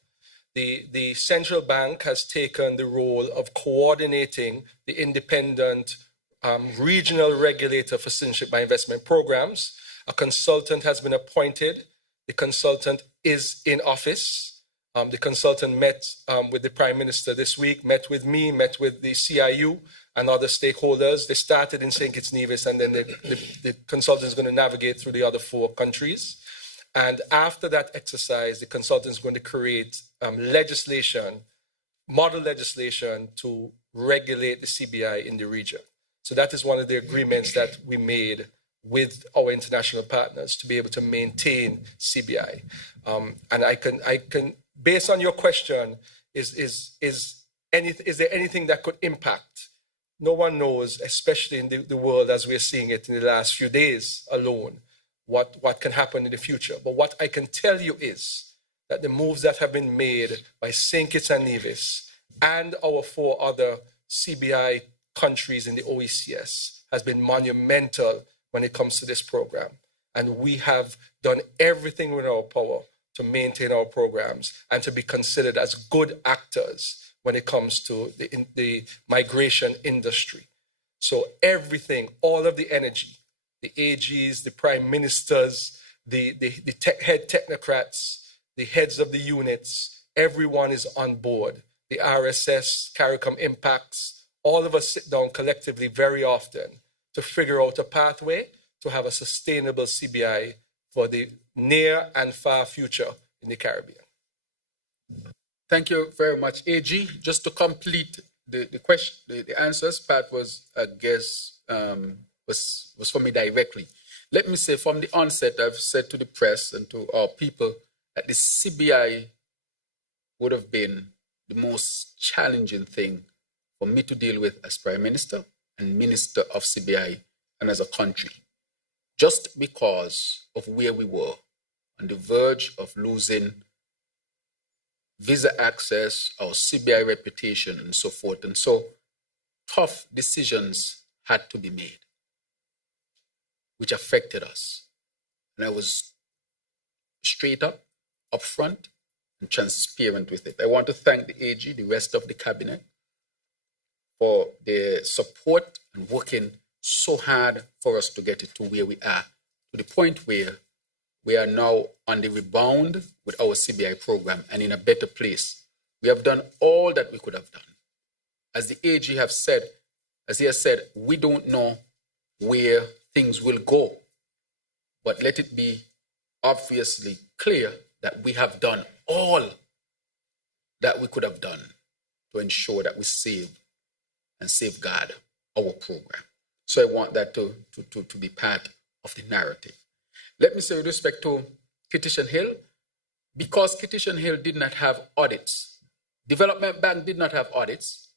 The central bank has taken the role of coordinating the independent regional regulator for citizenship by investment programs. A consultant has been appointed. The consultant is in office. The consultant met with the Prime Minister this week, met with me, met with the CIU and other stakeholders. They started in St. Kitts Nevis, and then the consultant is going to navigate through the other 4 countries. And after that exercise, the consultant is going to create legislation, model legislation to regulate the CBI in the region. So that is one of the agreements that we made with our international partners to be able to maintain CBI. And I can, based on your question, is there anything that could impact? No one knows, especially in the world as we're seeing it in the last few days alone, what can happen in the future. But what I can tell you is that the moves that have been made by St. Kitts and Nevis and our 4 other CBI countries in the OECS has been monumental when it comes to this program. And we have done everything within our power to maintain our programs and to be considered as good actors when it comes to the migration industry. So everything, all of the energy, the AGs, the prime ministers, the head technocrats, the heads of the units, everyone is on board. The RSS, CARICOM impacts, all of us sit down collectively very often to figure out a pathway to have a sustainable CBI for the near and far future in the Caribbean. Thank you very much, AG. Just to complete the question, the answers part was, I guess, was for me directly. Let me say from the onset, I've said to the press and to our people that the CBI would have been the most challenging thing for me to deal with as Prime Minister and Minister of CBI and as a country, just because of where we were on the verge of losing visa access, our CBI reputation, and so forth. And so tough decisions had to be made, which affected us. And I was straight up, upfront, and transparent with it. I want to thank the AG, the rest of the cabinet, for their support and working so hard for us to get it to where we are, to the point where we are now on the rebound with our CBI program and in a better place. We have done all that we could have done. As the AG have said, as he has said, we don't know where things will go, but let it be obviously clear that we have done all that we could have done to ensure that we save and safeguard our program. So I want that to be part of the narrative. Let me say with respect to Kittish and Hill, because Kittish and Hill did not have audits, Development Bank did not have audits,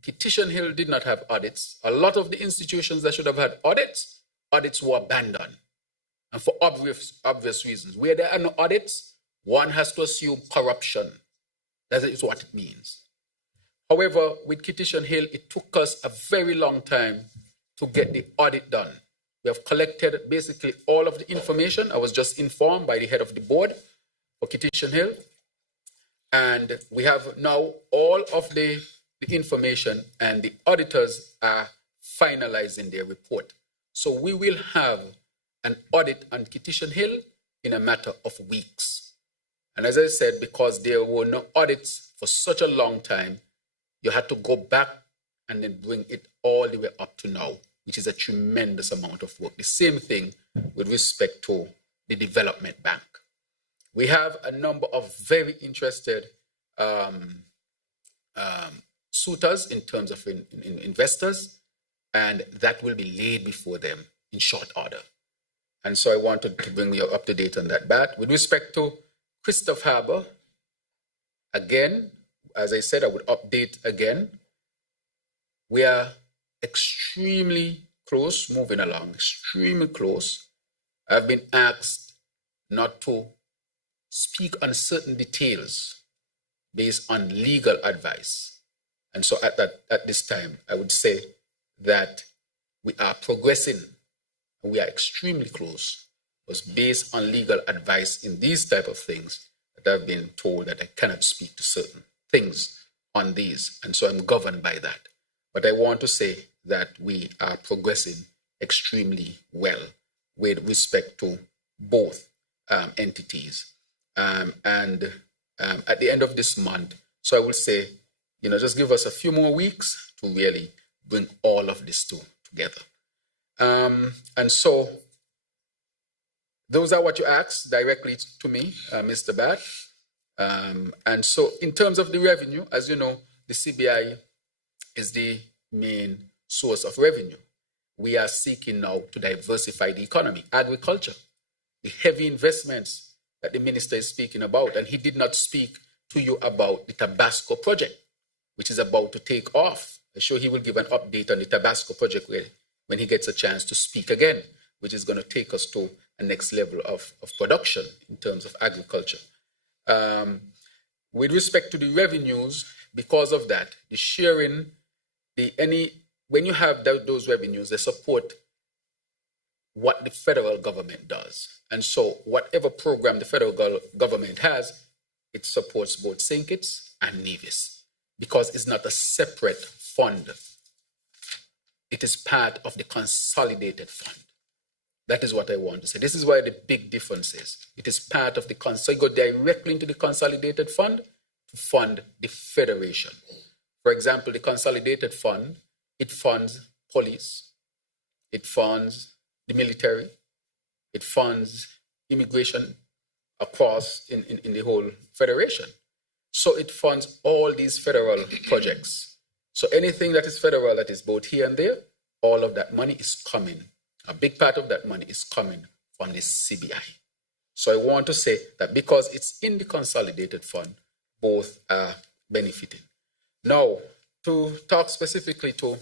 Kittish and Hill did not have audits. A lot of the institutions that should have had audits were abandoned. And for obvious reasons. Where there are no audits, one has to assume corruption. That is what it means. However, with Kittish and Hill, it took us a very long time to get the audit done. We have collected basically all of the information. I was just informed by the head of the board for Kitishan Hill. And we have now all of the information, and the auditors are finalizing their report. So we will have an audit on Kitishan Hill in a matter of weeks. And as I said, because there were no audits for such a long time, you had to go back and then bring it all the way up to now, which is a tremendous amount of work. The same thing with respect to the development bank. We have a number of very interested suitors in terms of investors, and that will be laid before them in short order. And so I wanted to bring you up to date on that. But with respect to Christoph Harbour, again, as I said, I would update again. We are extremely close, moving along, extremely close. I've been asked not to speak on certain details based on legal advice. And so at this time, I would say that we are progressing. We are extremely close. It was based on legal advice in these type of things that I've been told that I cannot speak to certain things on these. And so I'm governed by that. But I want to say that we are progressing extremely well with respect to both entities. And at the end of this month, so I will say, just give us a few more weeks to really bring all of this together. And so those are what you asked directly to me, Mr. Bat. And so in terms of the revenue, as you know, the CBI is the main source of revenue. We are seeking now to diversify the economy, agriculture, the heavy investments that the minister is speaking about. And he did not speak to you about the Tabasco project, which is about to take off. I'm sure he will give an update on the Tabasco project when he gets a chance to speak again, which is going to take us to a next level of production in terms of agriculture. With respect to the revenues, because of that, the sharing, when you have those revenues, they support what the federal government does. And so whatever program the federal government has, it supports both St. Kitts and Nevis, because it's not a separate fund. It is part of the consolidated fund. That is what I want to say. This is why the big difference is. It is part of the so you go directly into the consolidated fund to fund the federation. For example, the consolidated fund, it funds police, it funds the military, it funds immigration across in the whole federation. So it funds all these federal projects. So anything that is federal that is both here and there, all of that money is coming. A big part of that money is coming from the CBI. So I want to say that because it's in the consolidated fund, both are benefiting. Now, to talk specifically to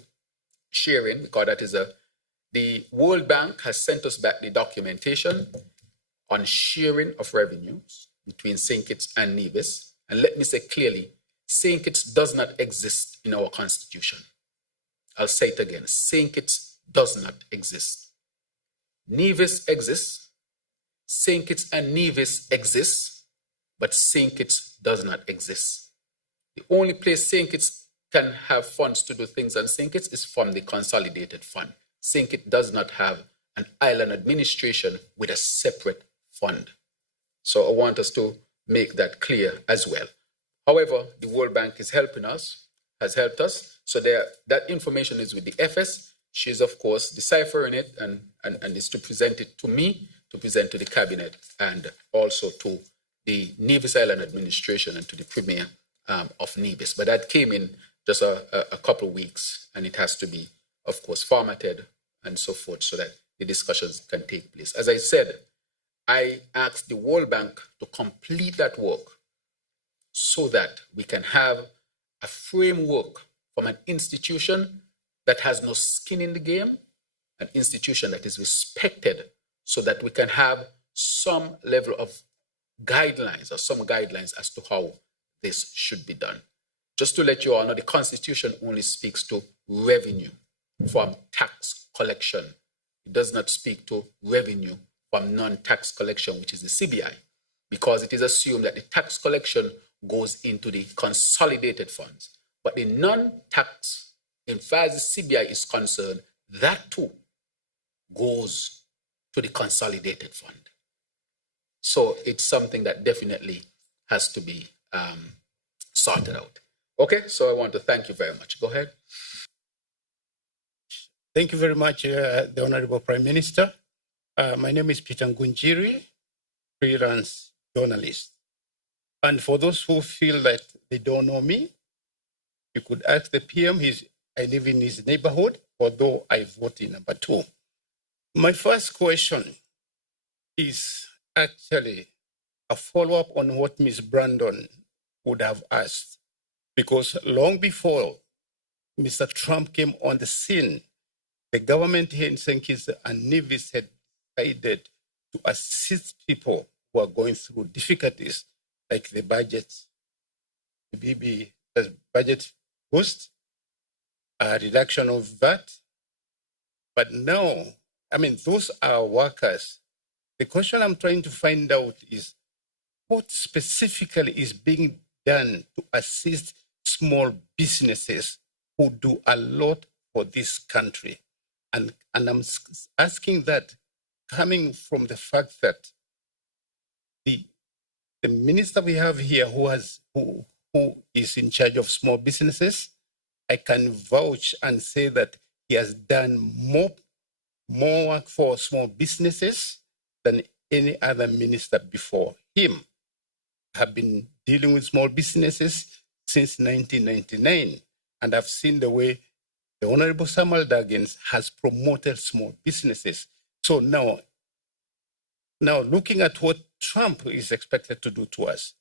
sharing, because that is the World Bank has sent us back the documentation on sharing of revenues between St. Kitts and Nevis. And let me say clearly, St. Kitts does not exist in our constitution. I'll say it again, St. Kitts does not exist. Nevis exists, St. Kitts and Nevis exists, but St. Kitts does not exist. The only place St. Kitts can have funds to do things on St. Kitts is from the consolidated fund. St. Kitts does not have an island administration with a separate fund. So I want us to make that clear as well. However, the World Bank is helping us, has helped us. So that information is with the FS. She's, of course, deciphering it and is to present it to me, to present to the cabinet, and also to the Nevis Island administration and to the Premier of Nevis. But that came in just a couple of weeks, and it has to be, of course, formatted and so forth so that the discussions can take place. As I said, I asked the World Bank to complete that work so that we can have a framework from an institution that has no skin in the game, an institution that is respected, so that we can have some level of guidelines or some guidelines as to how this should be done. Just to let you all know, the Constitution only speaks to revenue from tax collection It does not speak to revenue from non-tax collection, which is the CBI, because it is assumed that the tax collection goes into the consolidated funds. But the non-tax, in far as the CBI is concerned, that too goes to the consolidated fund. So it's something that definitely has to be sorted out. Okay, so I want to thank you very much. Go ahead. Thank you very much, the Honorable Prime Minister. My name is Peter Ngunjiri, freelance journalist. And for those who feel that they don't know me, you could ask the PM. I live in his neighborhood, although I vote in number 2. My first question is actually a follow-up on what Ms. Brandon would have asked, because long before Mr. Trump came on the scene, the government here in St. Kitts and Nevis had decided to assist people who are going through difficulties, like the budget, the BB budget boost, a reduction of VAT. But now, I mean, those are workers. The question I'm trying to find out is what specifically is being done to assist small businesses who do a lot for this country. And I'm asking that coming from the fact that the minister we have here who is in charge of small businesses, I can vouch and say that he has done more work for small businesses than any other minister before him. Have been dealing with small businesses since 1999, and I've seen the way the Honorable Samuel Daggins has promoted small businesses. So now looking at what Trump is expected to do to us,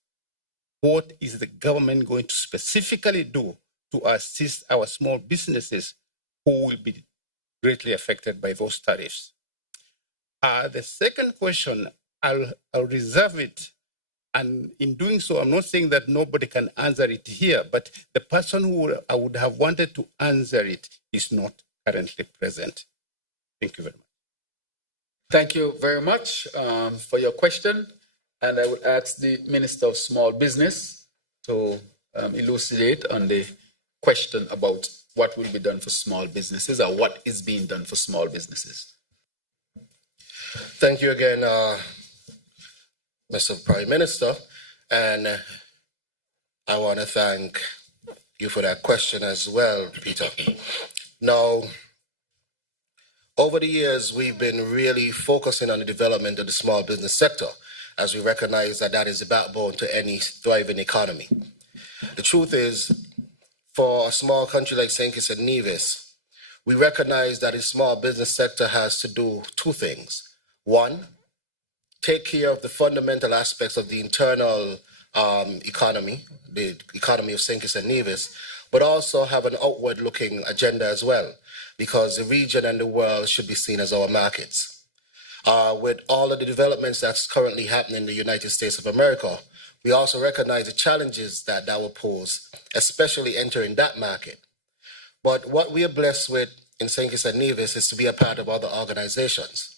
what is the government going to specifically do to assist our small businesses who will be greatly affected by those tariffs? The second question, I'll reserve it. And in doing so, I'm not saying that nobody can answer it here, but the person who I would have wanted to answer it is not currently present. Thank you very much. Thank you very much for your question. And I would ask the Minister of Small Business to elucidate on the question about what will be done for small businesses or what is being done for small businesses. Thank you again, Mr. Prime Minister, and I want to thank you for that question as well, Peter. Now, over the years, we've been really focusing on the development of the small business sector, as we recognize that that is the backbone to any thriving economy. The truth is, for a small country like St. Kitts and Nevis, we recognize that the small business sector has to do 2 things. 1, take care of the fundamental aspects of the internal economy, the economy of St. Kitts and Nevis, but also have an outward-looking agenda as well, because the region and the world should be seen as our markets. With all of the developments that's currently happening in the United States of America, we also recognize the challenges that will pose, especially entering that market. But what we are blessed with in St. Kitts and Nevis is to be a part of other organizations,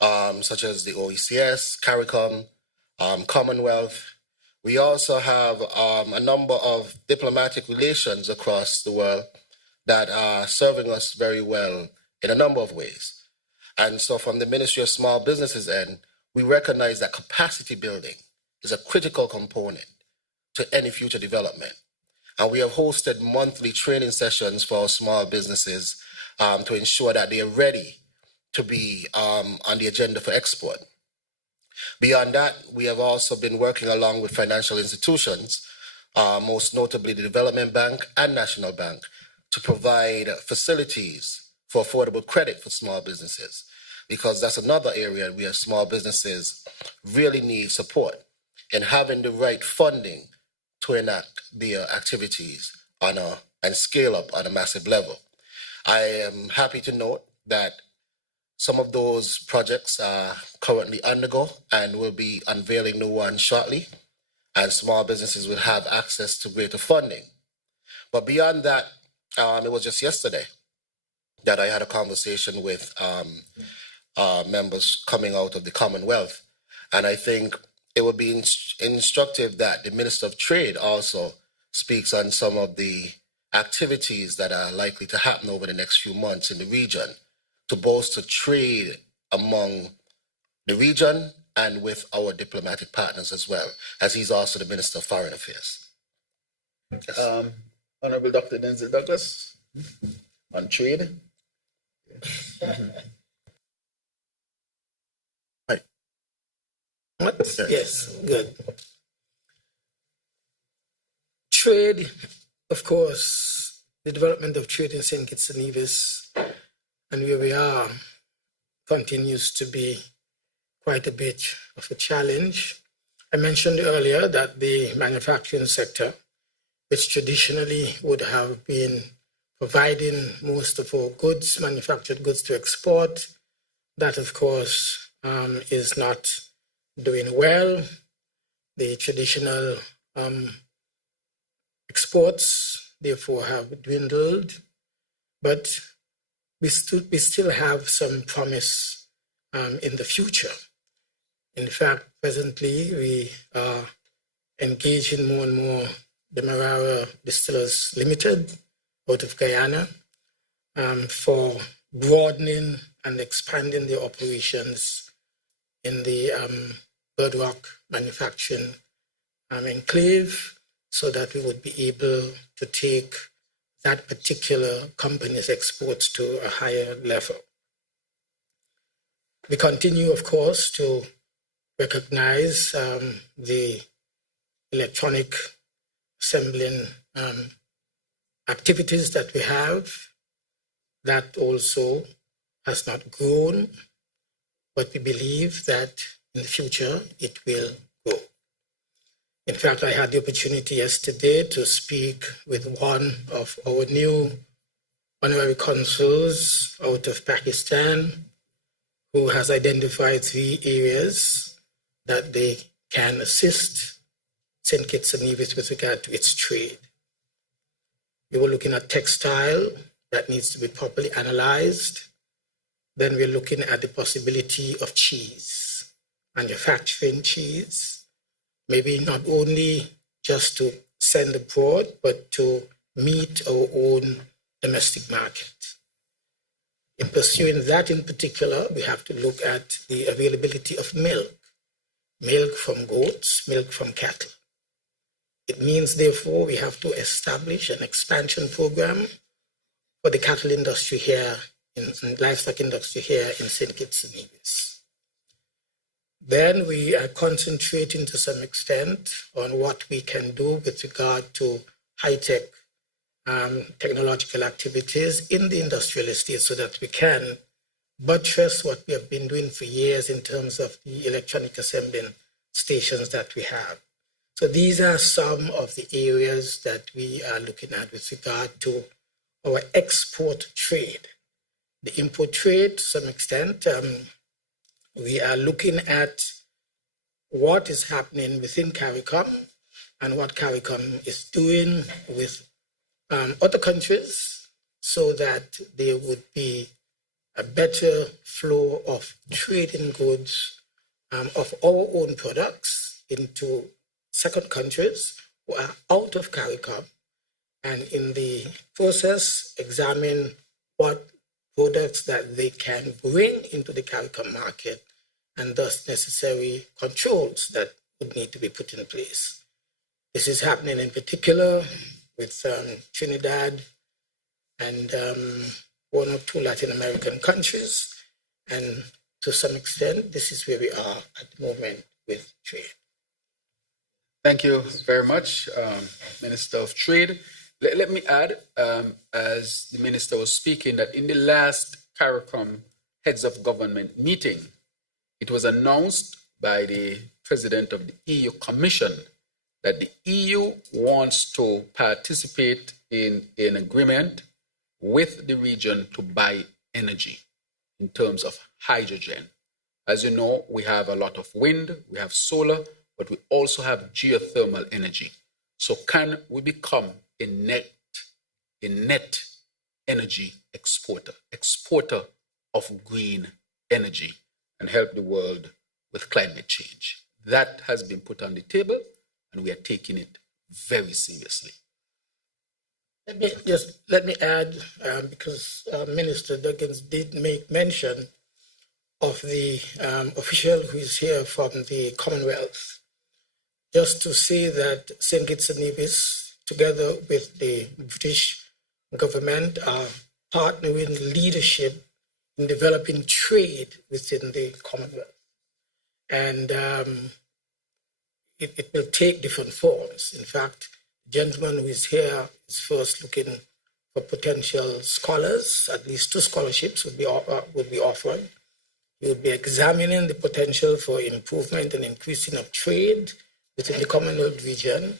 such as the OECS, CARICOM, Commonwealth. We also have a number of diplomatic relations across the world that are serving us very well in a number of ways. And so from the Ministry of Small Businesses end, we recognize that capacity building is a critical component to any future development. And we have hosted monthly training sessions for our small businesses to ensure that they are ready to be on the agenda for export. Beyond that, we have also been working along with financial institutions, most notably the Development Bank and National Bank, to provide facilities for affordable credit for small businesses, because that's another area where small businesses really need support in having the right funding to enact their activities and scale up on a massive level. I am happy to note that some of those projects are currently undergo and will be unveiling new ones shortly, and small businesses will have access to greater funding. But beyond that, it was just yesterday that I had a conversation with members coming out of the Commonwealth. And I think it would be instructive that the Minister of Trade also speaks on some of the activities that are likely to happen over the next few months in the region to bolster trade among the region and with our diplomatic partners as well, as he's also the Minister of Foreign Affairs. Honorable Dr. Denzel Douglas, on trade. What? Yes, good. Trade, of course, the development of trade in St. Kitts and Nevis and where we are continues to be quite a bit of a challenge. I mentioned earlier that the manufacturing sector, which traditionally would have been providing most of our goods, manufactured goods to export, that of course is not doing well. The traditional exports, therefore, have dwindled, but we still have some promise in the future. In fact, presently, we are engaging more and more the Marara Distillers Limited out of Guyana for broadening and expanding their operations in the Bird Rock manufacturing enclave so that we would be able to take that particular company's exports to a higher level. We continue, of course, to recognize the electronic assembling activities that we have. That also has not grown, but we believe that in the future it will grow. In fact, I had the opportunity yesterday to speak with one of our new honorary consuls out of Pakistan, who has identified 3 areas that they can assist St. Kitts and Nevis with regard to its trade. We were looking at textile that needs to be properly analyzed. Then we're looking at the possibility of cheese, manufacturing cheese, maybe not only just to send abroad, but to meet our own domestic market. In pursuing that in particular, we have to look at the availability of milk from goats, milk from cattle. It means, therefore, we have to establish an expansion program for the cattle industry here, and livestock industry here in St. Kitts and Nevis. Then we are concentrating to some extent on what we can do with regard to high-tech technological activities in the industrial estate so that we can buttress what we have been doing for years in terms of the electronic assembling stations that we have. So these are some of the areas that we are looking at with regard to our export trade. The import trade, to some extent, we are looking at what is happening within CARICOM and what CARICOM is doing with other countries so that there would be a better flow of trading goods of our own products into second countries who are out of CARICOM, and in the process examine what products that they can bring into the CARICOM market and thus necessary controls that would need to be put in place. This is happening in particular with Trinidad and 1 or 2 Latin American countries. And to some extent, this is where we are at the moment with trade. Thank you very much, Minister of Trade. Let me add, as the Minister was speaking, that in the last CARICOM Heads of Government meeting, it was announced by the President of the EU Commission that the EU wants to participate in an agreement with the region to buy energy in terms of hydrogen. As you know, we have a lot of wind, we have solar, but we also have geothermal energy. So can we become a net energy exporter of green energy, and help the world with climate change. That has been put on the table, and we are taking it very seriously. Let me add, because Minister Duggins did make mention of the official who is here from the Commonwealth, just to say that St. Kitts and Nevis, together with the British government, are partnering leadership in developing trade within the Commonwealth. And it will take different forms. In fact, the gentleman who is here is first looking for potential scholars. At least 2 scholarships would be offered. We will be examining the potential for improvement and increasing of trade within the Commonwealth region,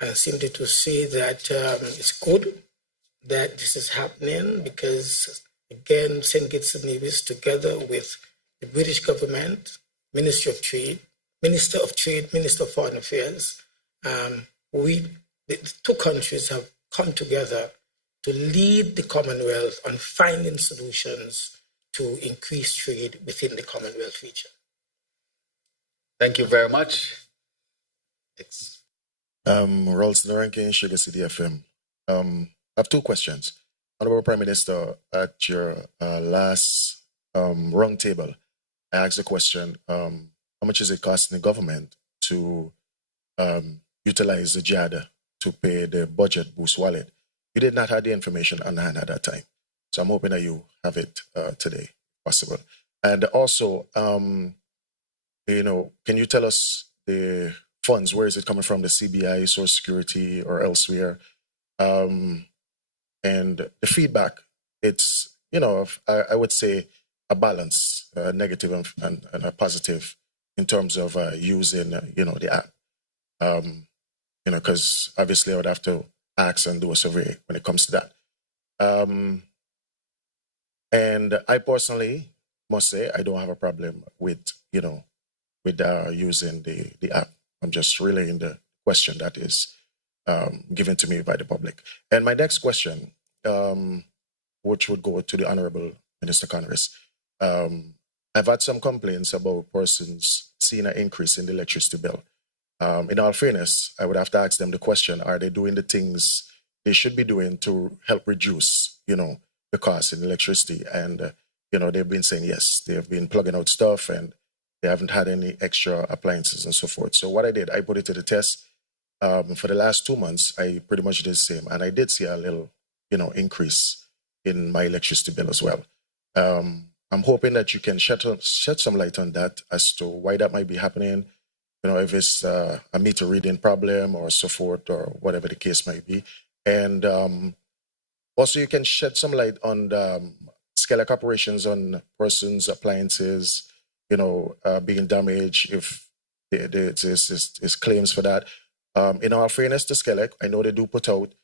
and simply to say that it's good that this is happening because, again, St. Kitts and Nevis, together with the British government, Minister of Trade, Minister of Foreign Affairs, the 2 countries have come together to lead the Commonwealth on finding solutions to increase trade within the Commonwealth region. Thank you very much. Ralston Rankin, Sugar City FM. I have 2 questions. Honorable Prime Minister, at your last round table, I asked the question, how much is it costing the government to utilize the JAD to pay the budget boost wallet? You did not have the information on hand at that time. So I'm hoping that you have it today, if possible. And also, can you tell us the funds, where is it coming from, the CBI, Social Security, or elsewhere? And the feedback, it's, I would say a balance, negative and a positive in terms of using, the app. Because obviously I would have to ask and do a survey when it comes to that. And I personally must say I don't have a problem with using the app. I'm just relaying the question that is given to me by the public. And my next question, which would go to the Honorable Minister Congress, I've had some complaints about persons seeing an increase in the electricity bill. In all fairness, I would have to ask them the question, are they doing the things they should be doing to help reduce, the cost in electricity? And, they've been saying yes, they've been plugging out stuff and they haven't had any extra appliances and so forth. So what I did, I put it to the test. For the last 2 months, I pretty much did the same. And I did see a little, increase in my electricity bill as well. I'm hoping that you can shed some light on that as to why that might be happening. If it's a meter reading problem or so forth or whatever the case might be. And also you can shed some light on the scale-up operations on persons' appliances, being damaged, if there's claims for that. In all fairness to Skelec, I know they do put out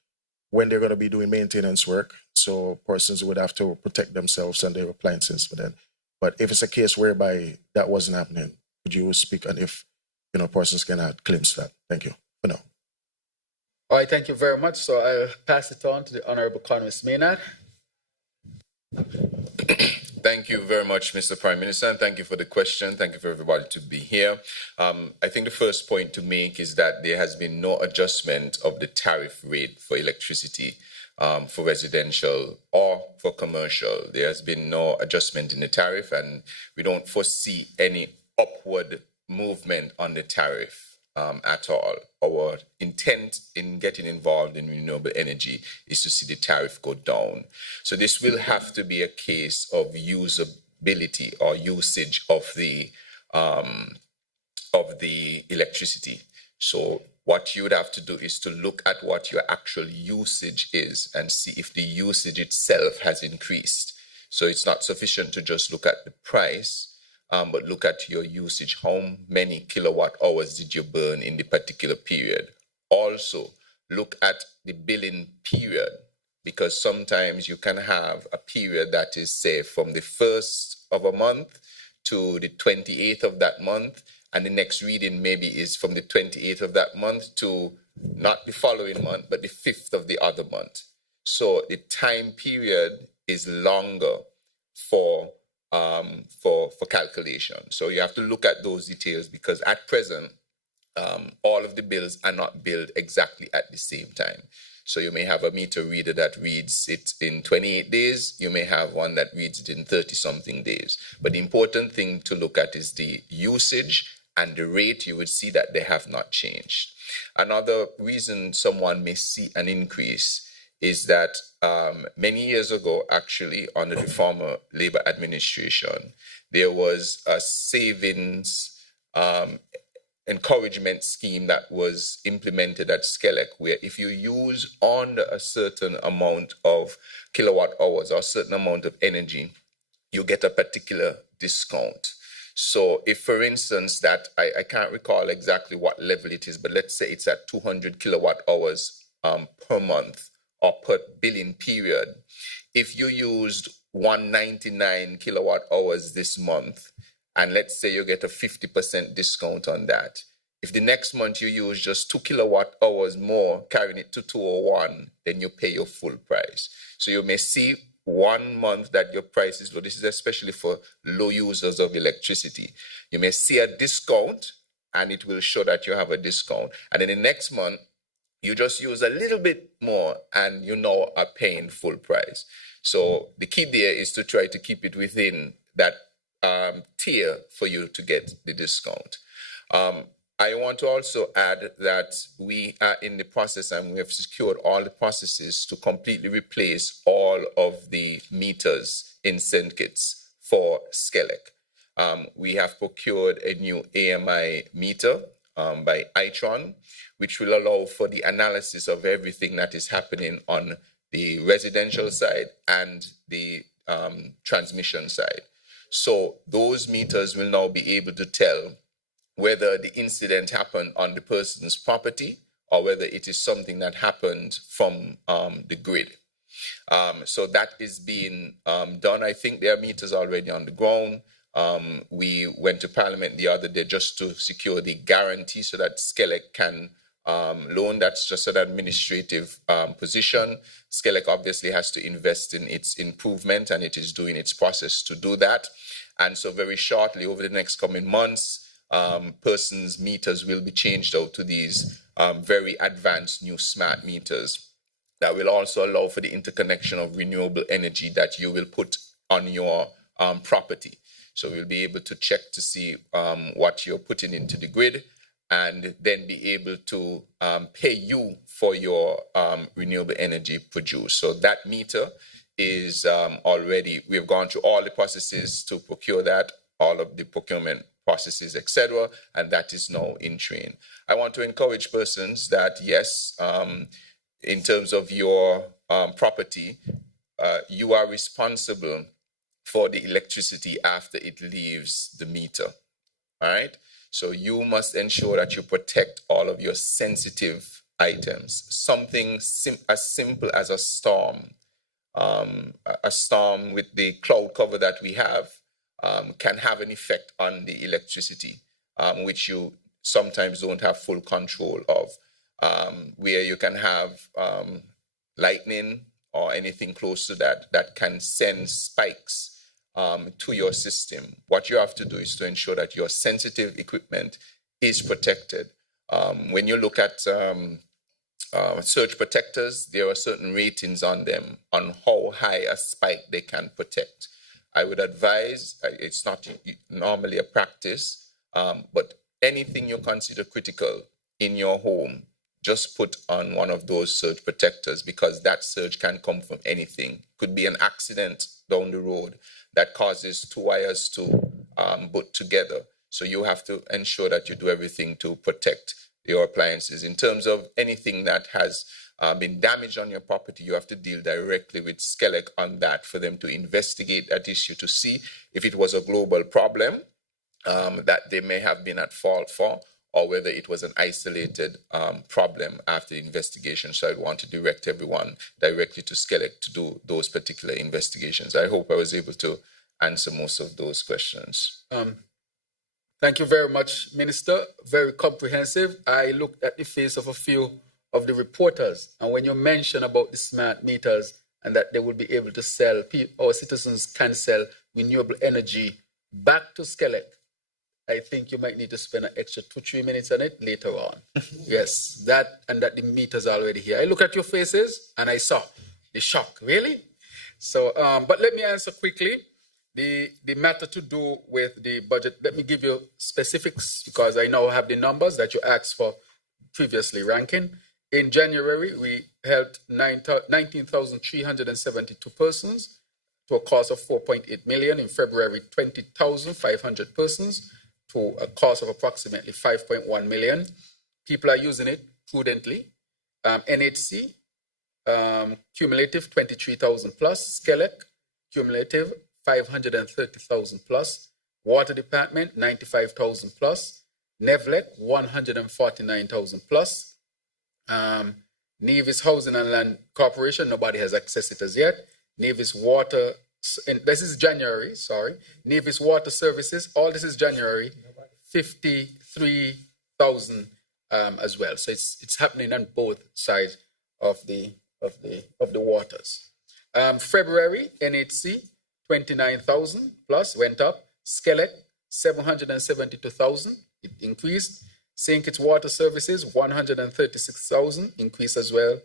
when they're going to be doing maintenance work, so persons would have to protect themselves and their appliances for that. But if it's a case whereby that wasn't happening, could you speak on if persons can add claims to that? Thank you for now. All right, thank you very much. So I'll pass it on to the Honorable Congress Maynard. Thank you very much, Mr. Prime Minister, and thank you for the question. Thank you for everybody to be here. I think the first point to make is that there has been no adjustment of the tariff rate for electricity for residential or for commercial. There has been no adjustment in the tariff, and we don't foresee any upward movement on the tariff at all. Our intent in getting involved in renewable energy is to see the tariff go down. So this will have to be a case of usability or usage of the electricity. So what you would have to do is to look at what your actual usage is and see if the usage itself has increased. So it's not sufficient to just look at the price, but look at your usage. How many kilowatt hours did you burn in the particular period? Also, look at the billing period, because sometimes you can have a period that is, say, from the 1st of a month to the 28th of that month, and the next reading maybe is from the 28th of that month to not the following month, but the 5th of the other month. So the time period is longer for calculation. So you have to look at those details, because at present, all of the bills are not billed exactly at the same time. So you may have a meter reader that reads it in 28 days. You may have one that reads it in 30-something days. But the important thing to look at is the usage and the rate. You would see that they have not changed. Another reason someone may see an increase is that many years ago, actually, under the former Labour administration, there was a savings encouragement scheme that was implemented at Skelec, where if you use under a certain amount of kilowatt hours or a certain amount of energy, you get a particular discount. So if, for instance, that I can't recall exactly what level it is, but let's say it's at 200 kilowatt hours per month or per billing period. If you used 199 kilowatt hours this month, and let's say you get a 50% discount on that. If the next month you use just 2 kilowatt hours more, carrying it to 201, then you pay your full price. So you may see 1 month that your price is low. This is especially for low users of electricity. You may see a discount, and it will show that you have a discount. And then the next month, you just use a little bit more, and you now are paying full price. So the key there is to try to keep it within that tier for you to get the discount. I want to also add that we are in the process, and we have secured all the processes to completely replace all of the meters in St. Kitts for Skelec. We have procured a new AMI meter by Itron, which will allow for the analysis of everything that is happening on the residential side and the transmission side. So those meters will now be able to tell whether the incident happened on the person's property or whether it is something that happened from the grid. So that is being done. I think there are meters already on the ground. We went to Parliament the other day just to secure the guarantee so that Skelec can loan. That's just an administrative position. Skelec obviously has to invest in its improvement, and it is doing its process to do that. And so very shortly, over the next coming months, persons' meters will be changed out to these very advanced new smart meters that will also allow for the interconnection of renewable energy that you will put on your property. So we'll be able to check to see what you're putting into the grid, and then be able to pay you for your renewable energy produced. So that meter is already, we've gone through all the processes to procure that, all of the procurement processes, etc., and that is now in train. I want to encourage persons that, yes, in terms of your property, you are responsible for the electricity after it leaves the meter, all right? So you must ensure that you protect all of your sensitive items. Something as simple as a storm with the cloud cover that we have can have an effect on the electricity, which you sometimes don't have full control of, where you can have lightning or anything close to that can send spikes to your system. What you have to do is to ensure that your sensitive equipment is protected. When you look at surge protectors, there are certain ratings on them on how high a spike they can protect. I would advise, it's not normally a practice, but anything you consider critical in your home, just put on one of those surge protectors, because that surge can come from anything. Could be an accident down the road that causes two wires to butt together. So you have to ensure that you do everything to protect your appliances. In terms of anything that has been damaged on your property, you have to deal directly with Skelec on that for them to investigate that issue to see if it was a global problem that they may have been at fault for, or whether it was an isolated problem after the investigation. So I'd want to direct everyone directly to Skelec to do those particular investigations. I hope I was able to answer most of those questions. Thank you very much, Minister. Very comprehensive. I looked at the face of a few of the reporters. And when you mention about the smart meters and that they will be able to sell, our citizens can sell renewable energy back to Skelec, I think you might need to spend an extra 2-3 minutes on it later on. Yes, that and that the meters are already here. I look at your faces and I saw the shock. Really? So, but let me answer quickly the matter to do with the budget. Let me give you specifics because I now have the numbers that you asked for previously, Rankin. In January, we helped 19,372 persons to a cost of 4.8 million. In February, 20,500 persons to a cost of approximately 5.1 million. People are using it prudently. NHC, cumulative 23,000 plus. Skelec, cumulative 530,000 plus. Water Department, 95,000 plus. Nevlec, 149,000 plus. Nevis Housing and Land Corporation, nobody has accessed it as yet. Nevis Water, this is January, sorry. Nevis Water Services, all this is January, 53,000 as well. So it's happening on both sides of the waters. February, NHC, 29,000 plus, went up. Skelec, 772,000, it increased. St. Kitts Water Services, 136,000, increase as well.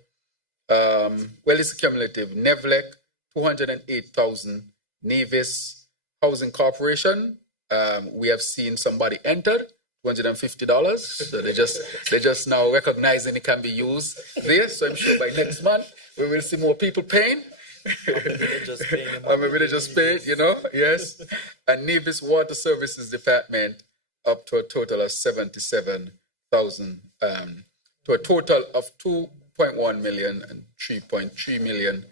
Well, it's cumulative. Nevlec, 208,000. Nevis Housing Corporation, we have seen somebody entered, $250. So they just now recognizing it can be used there. So I'm sure by next month we will see more people paying. Or maybe they just pay, you know, yes. And Nevis Water Services Department up to a total of 77,000, to a total of 2.1 million and 3.3 million,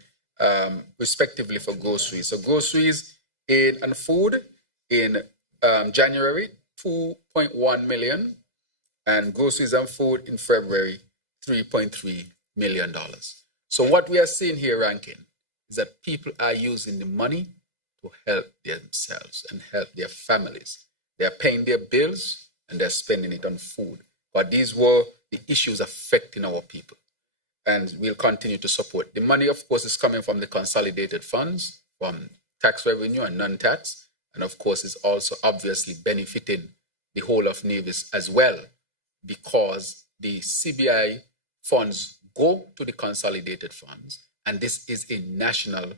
respectively for groceries. So groceries and food in January, 2.1 million, and groceries and food in February, $3.3 million. So what we are seeing here, Rankin, is that people are using the money to help themselves and help their families. They are paying their bills and they're spending it on food. But these were the issues affecting our people. And we'll continue to support. The money, of course, is coming from the consolidated funds, from tax revenue and non-tax. And of course, is also obviously benefiting the whole of Nevis as well, because the CBI funds go to the consolidated funds. And this is a national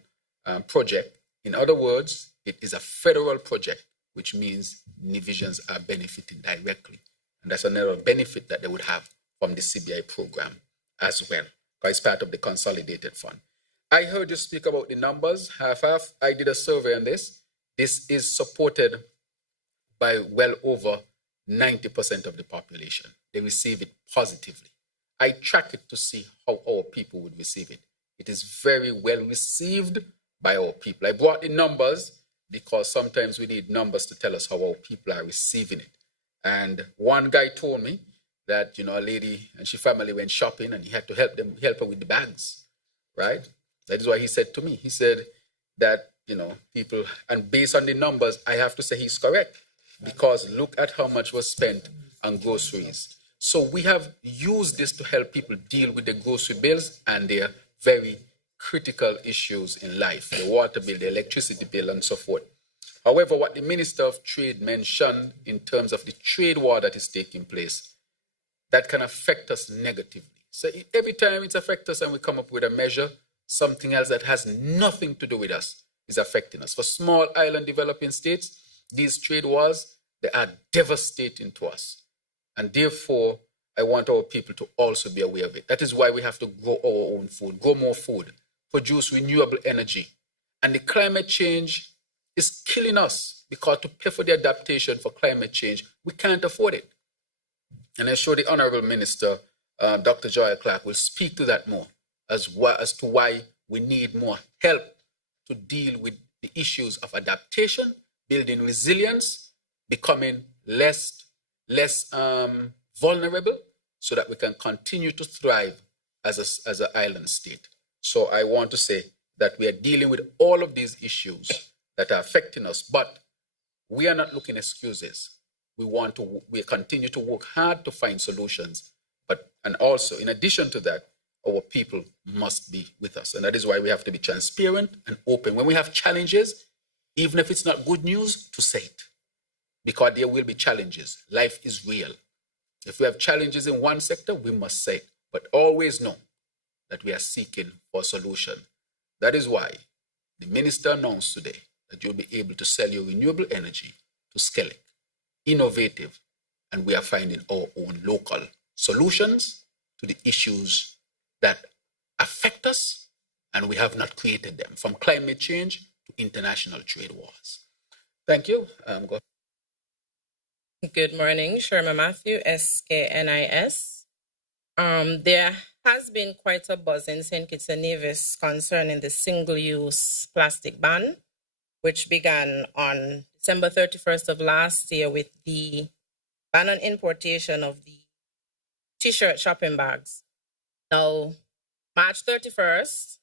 project. In other words, it is a federal project, which means Nevisians are benefiting directly. And that's another benefit that they would have from the CBI program as well, because it's part of the consolidated fund. I heard you speak about the numbers, half-half. I did a survey on this. This is supported by well over 90% of the population. They receive it positively. I track it to see how our people would receive it. It is very well received by our people. I brought the numbers because sometimes we need numbers to tell us how our people are receiving it. And one guy told me that, you know, a lady and she family went shopping and he had to help her with the bags, right? That is why he said to me, he said that, you know, people, and based on the numbers, I have to say he's correct, because look at how much was spent on groceries. So we have used this to help people deal with the grocery bills and their very critical issues in life, the water bill, the electricity bill, and so forth. However, what the Minister of Trade mentioned in terms of the trade war that is taking place, that can affect us negatively. So every time it affects us and we come up with a measure, something else that has nothing to do with us is affecting us. For small island developing states, these trade wars, they are devastating to us. And therefore, I want our people to also be aware of it. That is why we have to grow our own food, grow more food, produce renewable energy. And the climate change is killing us, because to pay for the adaptation for climate change, we can't afford it. And I'm sure the Honorable Minister, Dr. Joy Clark, will speak to that more as to why we need more help to deal with the issues of adaptation, building resilience, becoming less vulnerable, so that we can continue to thrive as an island state. So I want to say that we are dealing with all of these issues that are affecting us, but we are not looking excuses. We continue to work hard to find solutions. But And also, in addition to that, our people must be with us. And that is why we have to be transparent and open. When we have challenges, even if it's not good news, to say it. Because there will be challenges. Life is real. If we have challenges in one sector, we must say it. But always know that we are seeking for a solution. That is why the minister announced today that you'll be able to sell your renewable energy to Skellig. Innovative. And we are finding our own local solutions to the issues that affect us, and we have not created them, from climate change to international trade wars. Thank you. Good morning, Sherma Matthew, SKNIS. There has been quite a buzz in St. Kitts and Nevis concerning the single-use plastic ban, which began on December 31st of last year with the ban on importation of the T-shirt shopping bags. Now, March 31st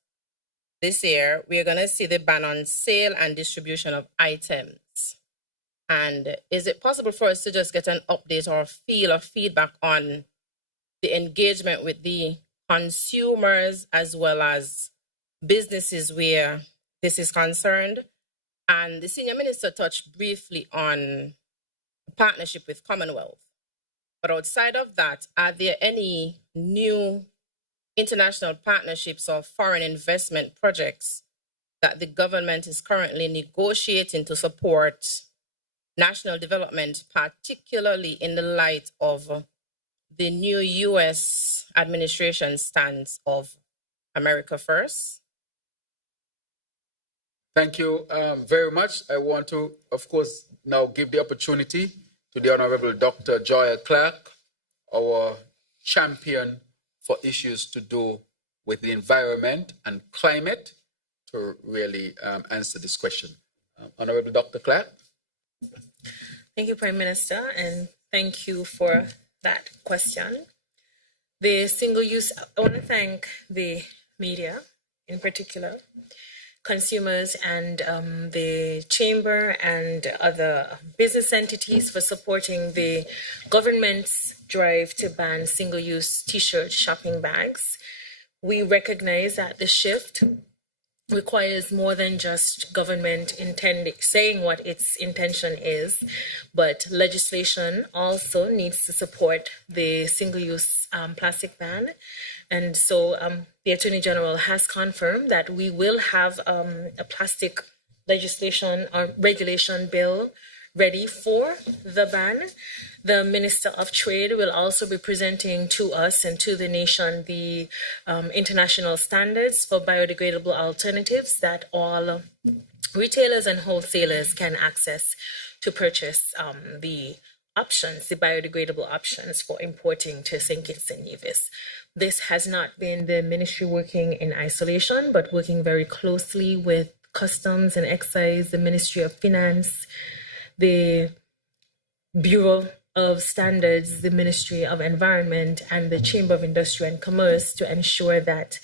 this year, we are going to see the ban on sale and distribution of items. And is it possible for us to just get an update or feel or feedback on the engagement with the consumers as well as businesses where this is concerned? And the senior minister touched briefly on a partnership with Commonwealth. But outside of that, are there any new international partnerships or foreign investment projects that the government is currently negotiating to support national development, particularly in the light of the new U.S. administration stance of America First? Thank you very much. I want to, of course, now give the opportunity to the Honorable Dr. Joya Clark, our champion for issues to do with the environment and climate, to really answer this question. Honorable Dr. Clark. Thank you, Prime Minister, and thank you for that question. The single use, I want to thank the media in particular, consumers and the chamber and other business entities for supporting the government's drive to ban single-use T-shirt shopping bags. We recognize that the shift requires more than just government saying what its intention is, but legislation also needs to support the single-use plastic ban. And so the Attorney General has confirmed that we will have a plastic legislation or regulation bill ready for the ban. The Minister of Trade will also be presenting to us and to the nation the international standards for biodegradable alternatives that all retailers and wholesalers can access to purchase the biodegradable options for importing to St. Kitts and Nevis. This has not been the ministry working in isolation, but working very closely with Customs and Excise, the Ministry of Finance, the Bureau of Standards, the Ministry of Environment, and the Chamber of Industry and Commerce to ensure that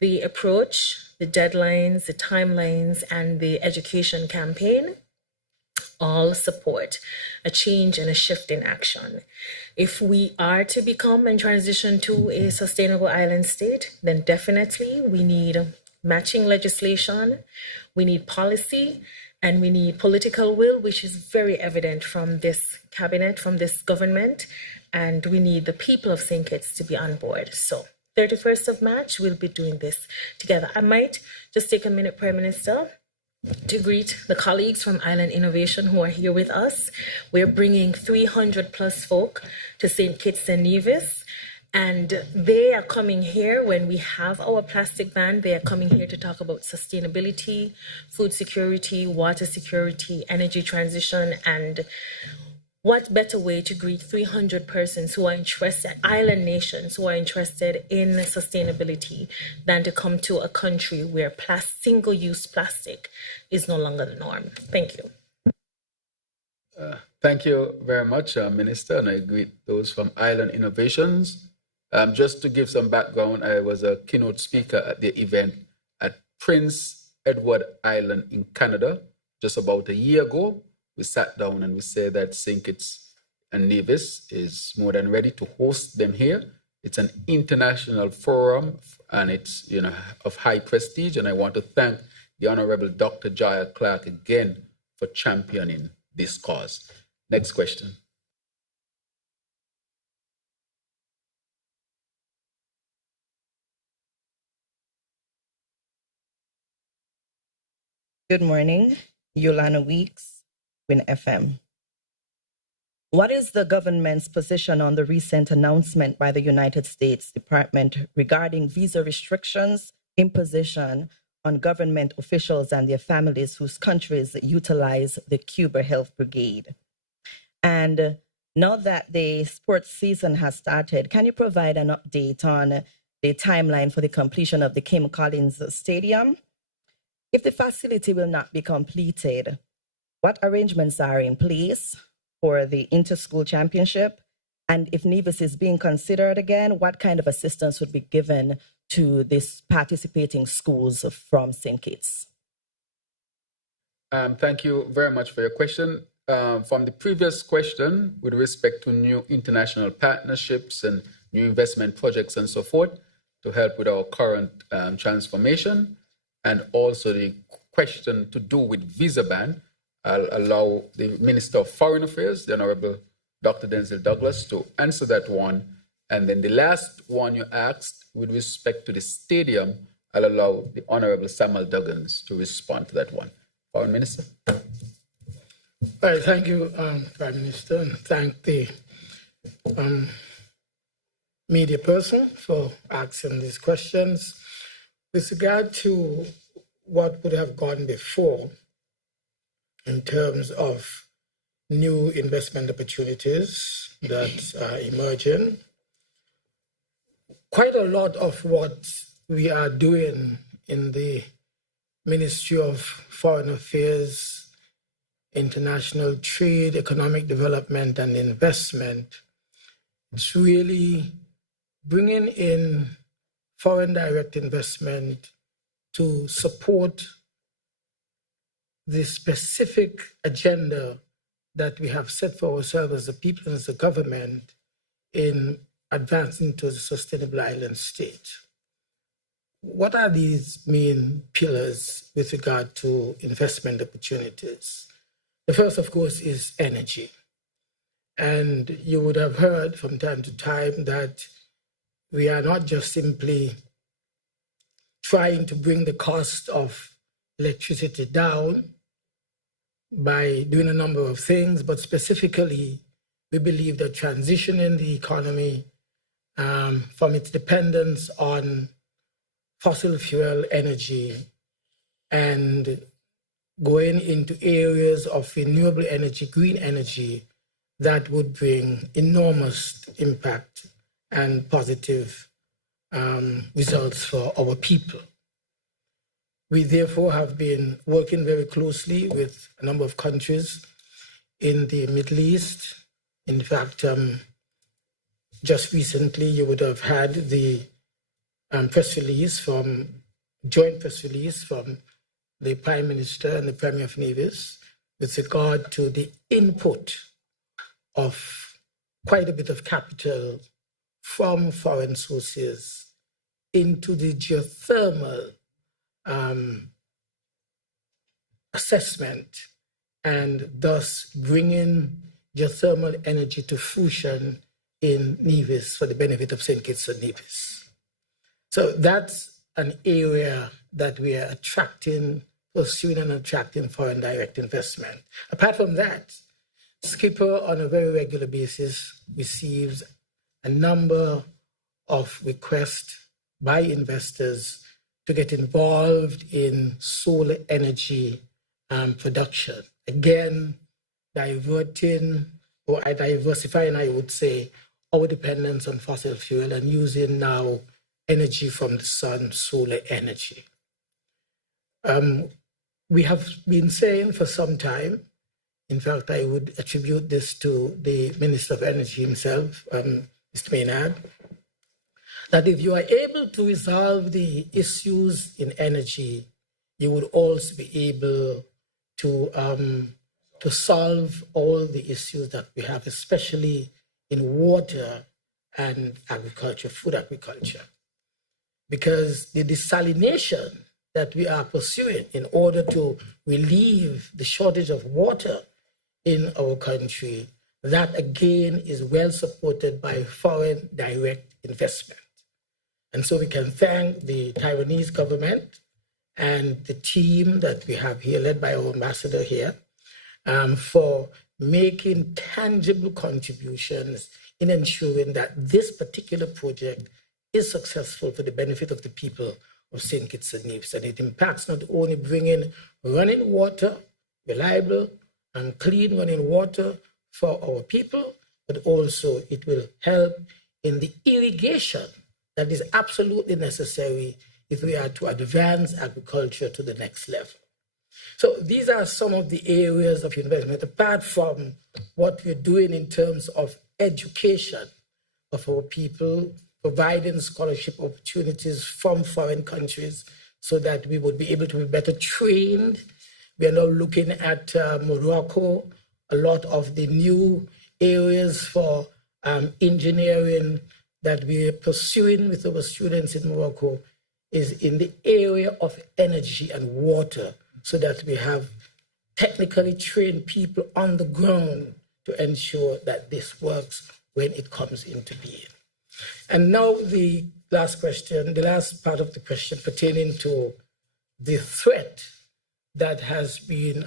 the approach, the deadlines, the timelines, and the education campaign all support a change and a shift in action. If we are to become and transition to a sustainable island state, then definitely we need matching legislation, we need policy, and we need political will, which is very evident from this cabinet, from this government, and we need the people of St. Kitts to be on board. So 31st of March, we'll be doing this together. I might just take a minute, Prime Minister, to greet the colleagues from Island Innovation who are here with us. We're bringing 300 plus folk to St. Kitts and Nevis, and they are coming here when we have our plastic ban. They are coming here to talk about sustainability, food security, water security, energy transition, and what better way to greet 300 persons who are interested, island nations who are interested in sustainability, than to come to a country where single-use plastic is no longer the norm. Thank you. Thank you very much, Minister, and I greet those from Island Innovations. Just to give some background, I was a keynote speaker at the event at Prince Edward Island in Canada just about a year ago. We sat down and we said that St. Kitts and Nevis is more than ready to host them here. It's an international forum, and it's of high prestige. And I want to thank the Honorable Dr. Jaya Clark again for championing this cause. Next question. Good morning, Yolana Weeks, Win FM. What is the government's position on the recent announcement by the United States Department regarding visa restrictions, imposition on government officials and their families whose countries utilize the Cuba Health Brigade? And now that the sports season has started, can you provide an update on the timeline for the completion of the Kim Collins Stadium? If the facility will not be completed, what arrangements are in place for the inter-school championship? And if Nevis is being considered again, what kind of assistance would be given to these participating schools from St. Kitts? Thank you very much for your question. From the previous question, with respect to new international partnerships and new investment projects and so forth, to help with our current transformation, and also the question to do with visa ban, I'll allow the Minister of Foreign Affairs, the Honorable Dr. Denzel Douglas, to answer that one. And then the last one you asked, with respect to the stadium, I'll allow the Honorable Samuel Duggins to respond to that one. Foreign Minister. All right, thank you, Prime Minister, and thank the media person for asking these questions. With regard to what would have gone before in terms of new investment opportunities that are emerging, quite a lot of what we are doing in the Ministry of Foreign Affairs, International Trade, Economic Development and Investment, it's really bringing in foreign direct investment to support the specific agenda that we have set for ourselves as a people and as a government in advancing to the sustainable island state. What are these main pillars with regard to investment opportunities? The first, of course, is energy. And you would have heard from time to time that we are not just simply trying to bring the cost of electricity down by doing a number of things, but specifically, we believe that transitioning the economy from its dependence on fossil fuel energy and going into areas of renewable energy, green energy, that would bring enormous impact and positive results for our people. We therefore have been working very closely with a number of countries in the Middle East. In fact, just recently you would have had the joint press release from the Prime Minister and the Premier of Nevis with regard to the input of quite a bit of capital from foreign sources into the geothermal assessment, and thus bringing geothermal energy to fruition in Nevis for the benefit of St. Kitts and Nevis. So that's an area that we are pursuing and attracting foreign direct investment. Apart from that, Skipper on a very regular basis receives a number of requests by investors to get involved in solar energy production. Again, diversifying, I would say, our dependence on fossil fuel and using now energy from the sun, solar energy. We have been saying for some time, in fact, I would attribute this to the Minister of Energy himself, Mr. Maynard, that if you are able to resolve the issues in energy, you would also be able to solve all the issues that we have, especially in water and agriculture, food agriculture. Because the desalination that we are pursuing in order to relieve the shortage of water in our country, that again is well supported by foreign direct investment. And so we can thank the Taiwanese government and the team that we have here, led by our ambassador here, for making tangible contributions in ensuring that this particular project is successful for the benefit of the people of St. Kitts and Nevis. And it impacts not only bringing running water, reliable and clean running water for our people, but also it will help in the irrigation that is absolutely necessary if we are to advance agriculture to the next level. So these are some of the areas of investment, apart from what we're doing in terms of education of our people, providing scholarship opportunities from foreign countries so that we would be able to be better trained. We are now looking at Morocco, a lot of the new areas for engineering that we are pursuing with our students in Morocco is in the area of energy and water, so that we have technically trained people on the ground to ensure that this works when it comes into being. And now the last question, the last part of the question pertaining to the threat that has been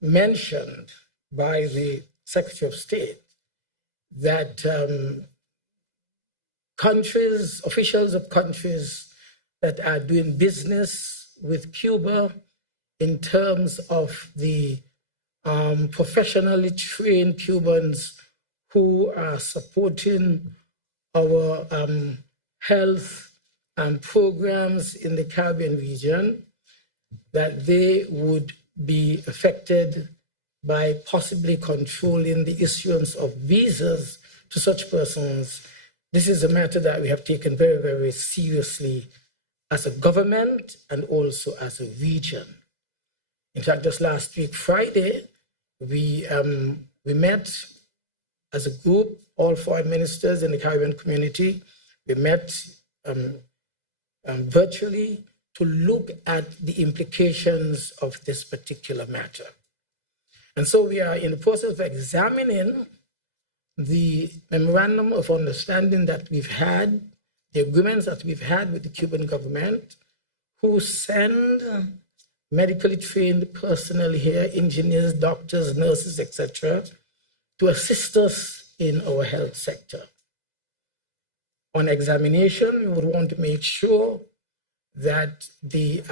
mentioned by the Secretary of State, that countries, officials of countries that are doing business with Cuba in terms of the professionally trained Cubans who are supporting our health programs in the Caribbean region, that they would be affected by possibly controlling the issuance of visas to such persons. This is a matter that we have taken very, very seriously as a government and also as a region. In fact, just last week, Friday, we met as a group, all foreign ministers in the Caribbean community. We met virtually to look at the implications of this particular matter. And so we are in the process of examining the memorandum of understanding that we've had, the agreements that we've had with the Cuban government, who send medically trained personnel here, engineers, doctors, nurses, etc., to assist us in our health sector. On examination, we would want to make sure that the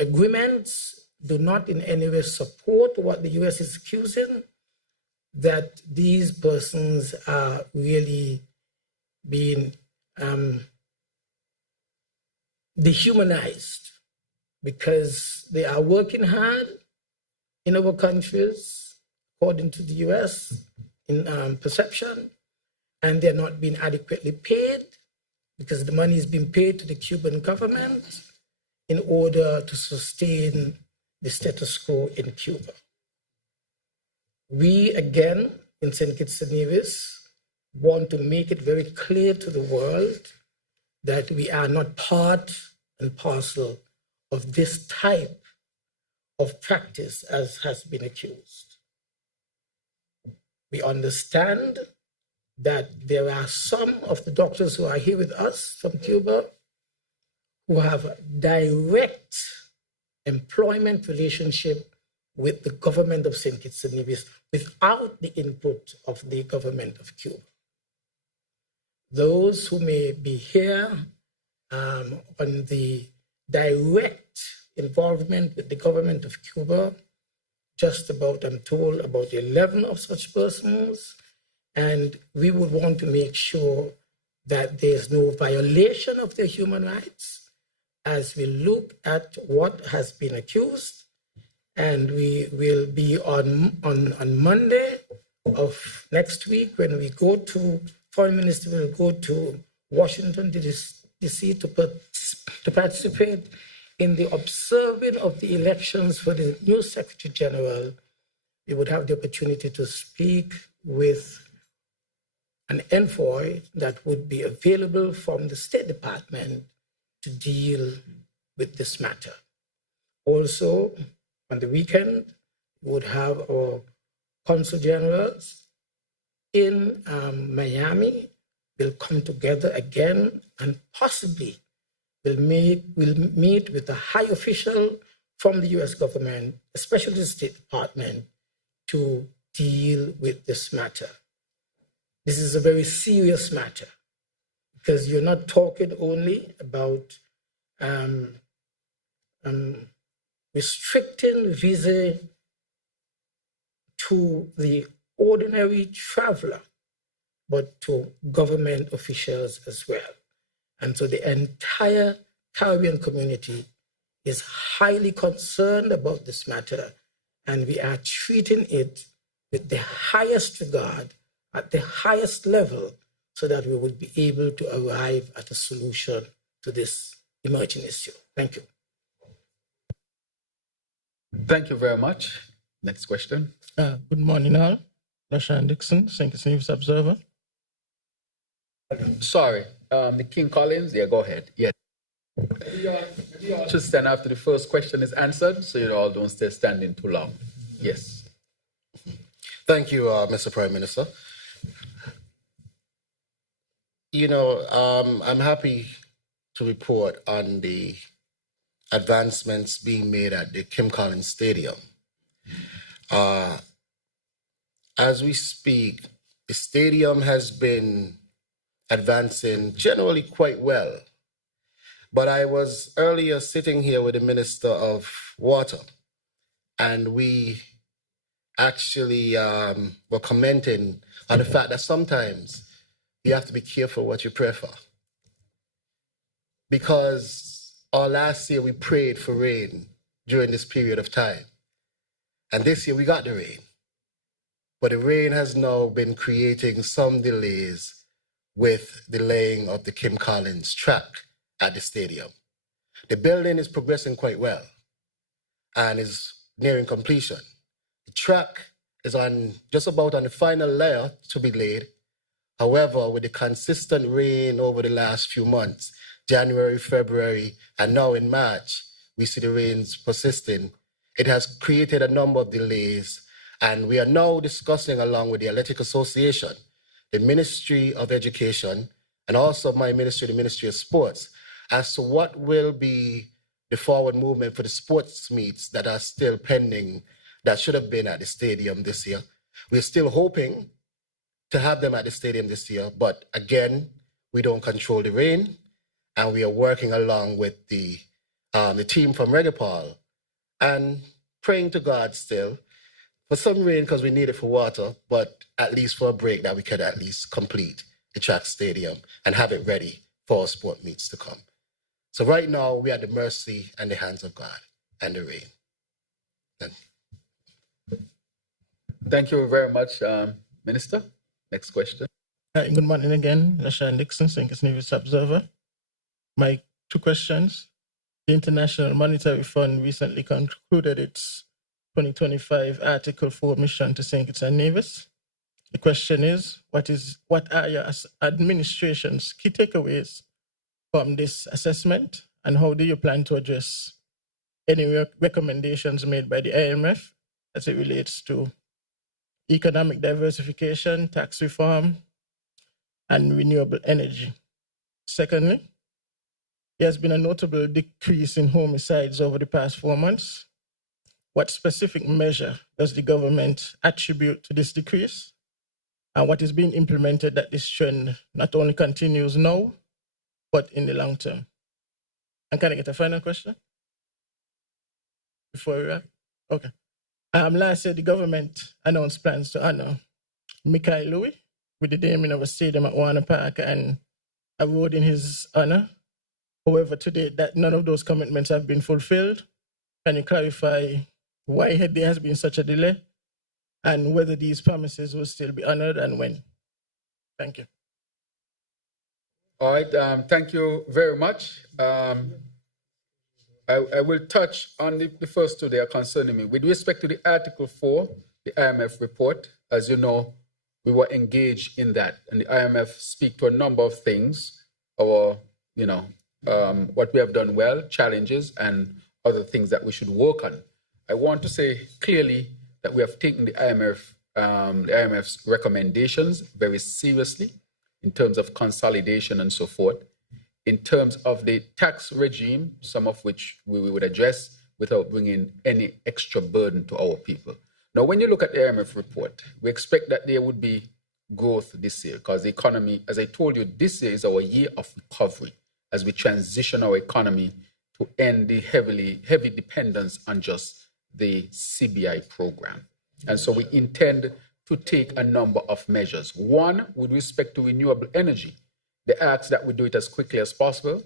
agreements do not in any way support what the US is accusing, that these persons are really being dehumanized because they are working hard in our countries, according to the US, in perception, and they're not being adequately paid because the money is being paid to the Cuban government in order to sustain the status quo in Cuba. We, again, in St. Kitts and Nevis, want to make it very clear to the world that we are not part and parcel of this type of practice as has been accused. We understand that there are some of the doctors who are here with us from Cuba who have direct employment relationship with the government of St. Kitts and Nevis without the input of the government of Cuba. Those who may be here on the direct involvement with the government of Cuba, just about, I'm told, about 11 of such persons, and we would want to make sure that there's no violation of their human rights as we look at what has been accused. And we will be on Monday of next week when we go to, Foreign Minister will go to Washington, D.C. to participate in the observing of the elections for the new Secretary General, we would have the opportunity to speak with an envoy that would be available from the State Department to deal with this matter. Also, on the weekend, we would have our consul generals in Miami. Will come together again and possibly will meet with a high official from the U.S. government, especially the State Department, to deal with this matter. This is a very serious matter because you're not talking only about restricting visa to the ordinary traveler, but to government officials as well. And so the entire Caribbean community is highly concerned about this matter, and we are treating it with the highest regard, at the highest level, so that we would be able to arrive at a solution to this emerging issue. Thank you. Thank you very much. Next question. Good morning, all. Lashan Dixon, St. Kitts Nevis Observer. Sorry, the King Collins. Yeah, go ahead. Yeah. Just stand after the first question is answered, so you all don't stay standing too long. Yes. Thank you, Mr. Prime Minister. You know, I'm happy to report on the advancements being made at the Kim Collins Stadium. As we speak, the stadium has been advancing generally quite well. But I was earlier sitting here with the Minister of Water, and we actually were commenting on the fact that sometimes you have to be careful what you pray for. Because last year we prayed for rain during this period of time. And this year we got the rain. But the rain has now been creating some delays with the laying of the Kim Collins track at the stadium. The building is progressing quite well and is nearing completion. The track is just about on the final layer to be laid. However, with the consistent rain over the last few months, January, February, and now in March, we see the rains persisting. It has created a number of delays, and we are now discussing along with the Athletic Association, the Ministry of Education, and also my ministry, the Ministry of Sports, as to what will be the forward movement for the sports meets that are still pending, that should have been at the stadium this year. We're still hoping to have them at the stadium this year, but again, we don't control the rain, and we are working along with the team from Regapol and praying to God still for some rain because we need it for water, but at least for a break that we could at least complete the track stadium and have it ready for our sport meets to come. So right now, we are at the mercy and the hands of God and the rain. Thank you very much, Minister. Next question. Hi, good morning again. Lashan Dixon, St. Kitts Nevis Observer. My two questions. The International Monetary Fund recently concluded its 2025 Article 4 mission to St. Kitts and Nevis. The question is, what are your administration's key takeaways from this assessment, and how do you plan to address any recommendations made by the IMF as it relates to economic diversification, tax reform, and renewable energy? Secondly, there has been a notable decrease in homicides over the past 4 months. What specific measure does the government attribute to this decrease? And what is being implemented that this trend not only continues now, but in the long term? And can I get a final question before we wrap? Okay. Last year, the government announced plans to honor Michael Louis with the naming of a stadium at Warner Park and a road in his honor. However, today, that none of those commitments have been fulfilled. Can you clarify why there has been such a delay and whether these promises will still be honored and when? Thank you. All right, thank you very much. I will touch on the first two there concerning me. With respect to the Article 4, the IMF report. As you know, we were engaged in that, and the IMF speak to a number of things, what we have done well, challenges, and other things that we should work on. I want to say clearly that we have taken the IMF's recommendations very seriously in terms of consolidation and so forth. In terms of the tax regime, some of which we would address without bringing any extra burden to our people. Now, when you look at the IMF report, we expect that there would be growth this year because the economy, as I told you, this year is our year of recovery as we transition our economy to end the heavy dependence on just the CBI program. And so we intend to take a number of measures. One, with respect to renewable energy, they ask that we do it as quickly as possible,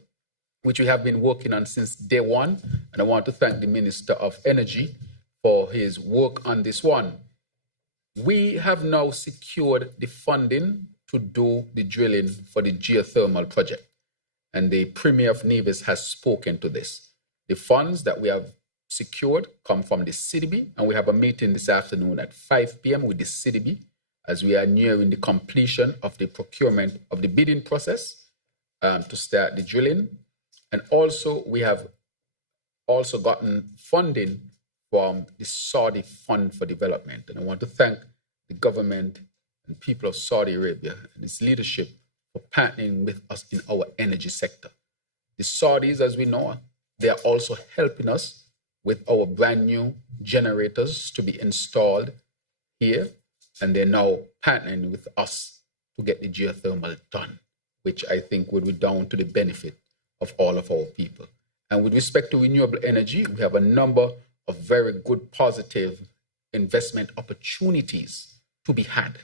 which we have been working on since day one. And I want to thank the Minister of Energy for his work on this one. We have now secured the funding to do the drilling for the geothermal project. And the Premier of Nevis has spoken to this. The funds that we have secured come from the CDB, and we have a meeting this afternoon at 5 p.m. with the CDB as we are nearing the completion of the procurement of the bidding process to start the drilling. And also, we have also gotten funding from the Saudi Fund for Development. And I want to thank the government and people of Saudi Arabia and its leadership for partnering with us in our energy sector. The Saudis, as we know, they are also helping us with our brand new generators to be installed here. And they're now partnering with us to get the geothermal done, which I think would be down to the benefit of all of our people. And with respect to renewable energy, we have a number of very good, positive investment opportunities to be had.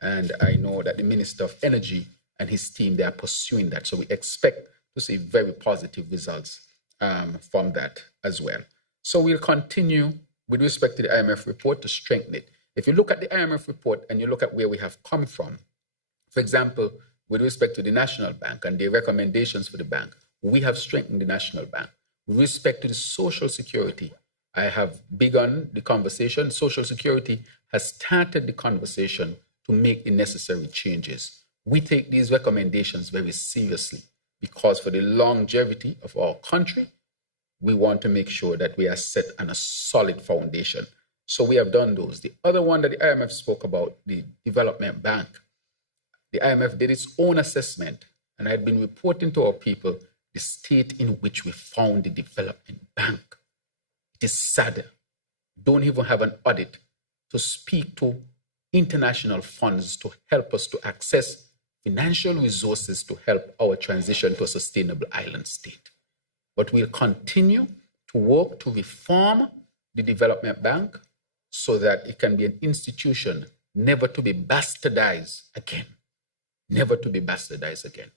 And I know that the Minister of Energy and his team, they are pursuing that. So we expect to see very positive results from that as well. So we'll continue with respect to the IMF report to strengthen it. If you look at the IMF report and you look at where we have come from, for example, with respect to the National Bank and the recommendations for the bank, we have strengthened the National Bank. With respect to the Social Security, I have begun the conversation. Social Security has started the conversation to make the necessary changes. We take these recommendations very seriously because for the longevity of our country, we want to make sure that we are set on a solid foundation. So we have done those. The other one that the IMF spoke about, the Development Bank, the IMF did its own assessment, and I had been reporting to our people the state in which we found the Development Bank. It is sad. Don't even have an audit to speak to international funds to help us to access financial resources to help our transition to a sustainable island state. But we'll continue to work to reform the Development Bank so that it can be an institution never to be bastardized again. Never to be bastardized again.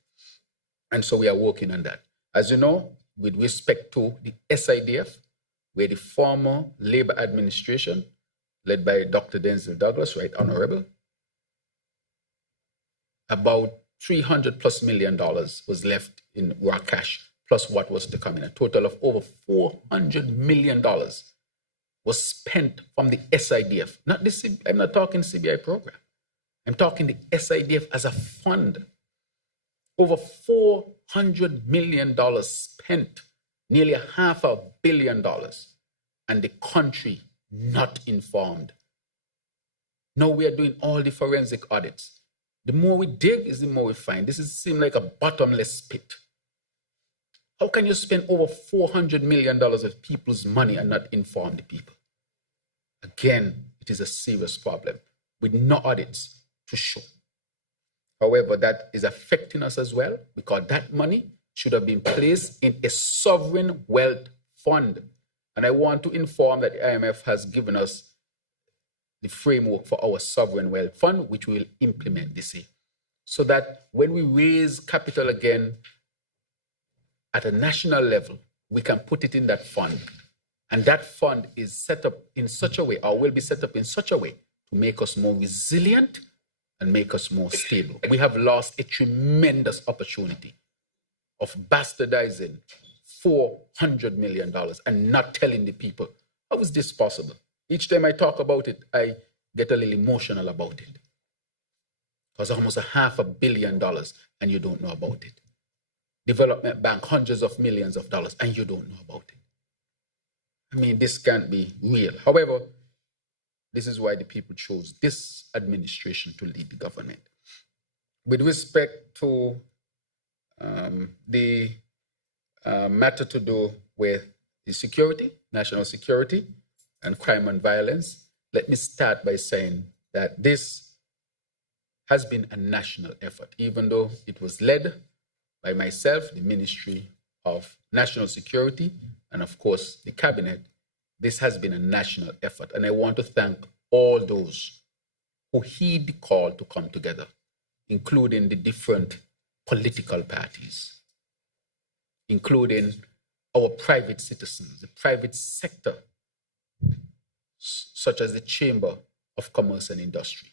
And so we are working on that. As you know, with respect to the SIDF, where the former Labour administration, led by Dr. Denzel Douglas, Right Honorable, about $300+ million was left in raw cash, plus what was to come in. A total of over $400 million was spent from the SIDF. I'm not talking CBI program. I'm talking the SIDF as a fund. Over $400 million spent, nearly $500 million, and the country not informed. Now we are doing all the forensic audits. The more we dig is the more we find. This seems like a bottomless pit. How can you spend over $400 million of people's money and not inform the people? Again, it is a serious problem with no audits to show. However, that is affecting us as well because that money should have been placed in a sovereign wealth fund. And I want to inform that the IMF has given us the framework for our sovereign wealth fund, which we will implement this year. So that when we raise capital again at a national level, we can put it in that fund. And that fund is set up in such a way, or will be set up in such a way, to make us more resilient and make us more stable. We have lost a tremendous opportunity of bastardizing $400 million and not telling the people, how is this possible? Each time I talk about it, I get a little emotional about it. Because almost $500 million and you don't know about it. Development Bank, hundreds of millions of dollars, and you don't know about it. I mean, this can't be real. However, this is why the people chose this administration to lead the government. With respect to the matter to do with the security, national security, and crime and violence, let me start by saying that this has been a national effort, even though it was led by myself, the Ministry of National Security, and of course, the Cabinet. This has been a national effort, and I want to thank all those who heed the call to come together, including the different political parties, including our private citizens, the private sector, such as the Chamber of Commerce and Industry,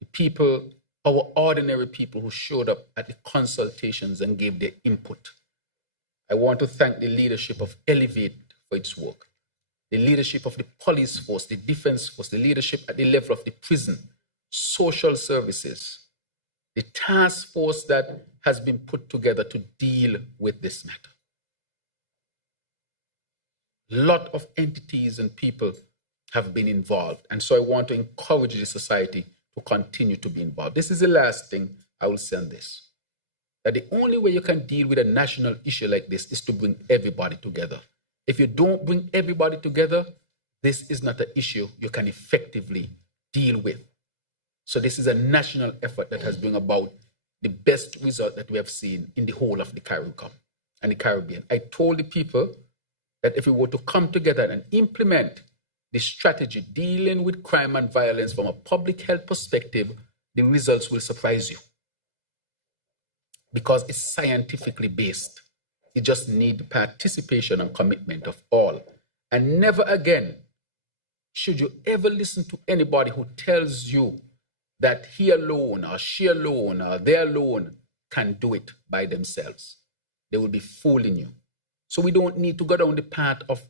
the people, our ordinary people who showed up at the consultations and gave their input. I want to thank the leadership of Elevate for its work, the leadership of the police force, the defense force, the leadership at the level of the prison, social services, the task force that has been put together to deal with this matter. A lot of entities and people have been involved, and so I want to encourage the society to continue to be involved. This is the last thing I will say on this, that the only way you can deal with a national issue like this is to bring everybody together. If you don't bring everybody together, this is not an issue you can effectively deal with. So this is a national effort that has brought about the best result that we have seen in the whole of the Caribbean and the Caribbean. I told the people that if we were to come together and implement the strategy dealing with crime and violence from a public health perspective, the results will surprise you. Because it's scientifically based. You just need the participation and commitment of all. And never again should you ever listen to anybody who tells you that he alone or she alone or they alone can do it by themselves. They will be fooling you. So we don't need to go down the path of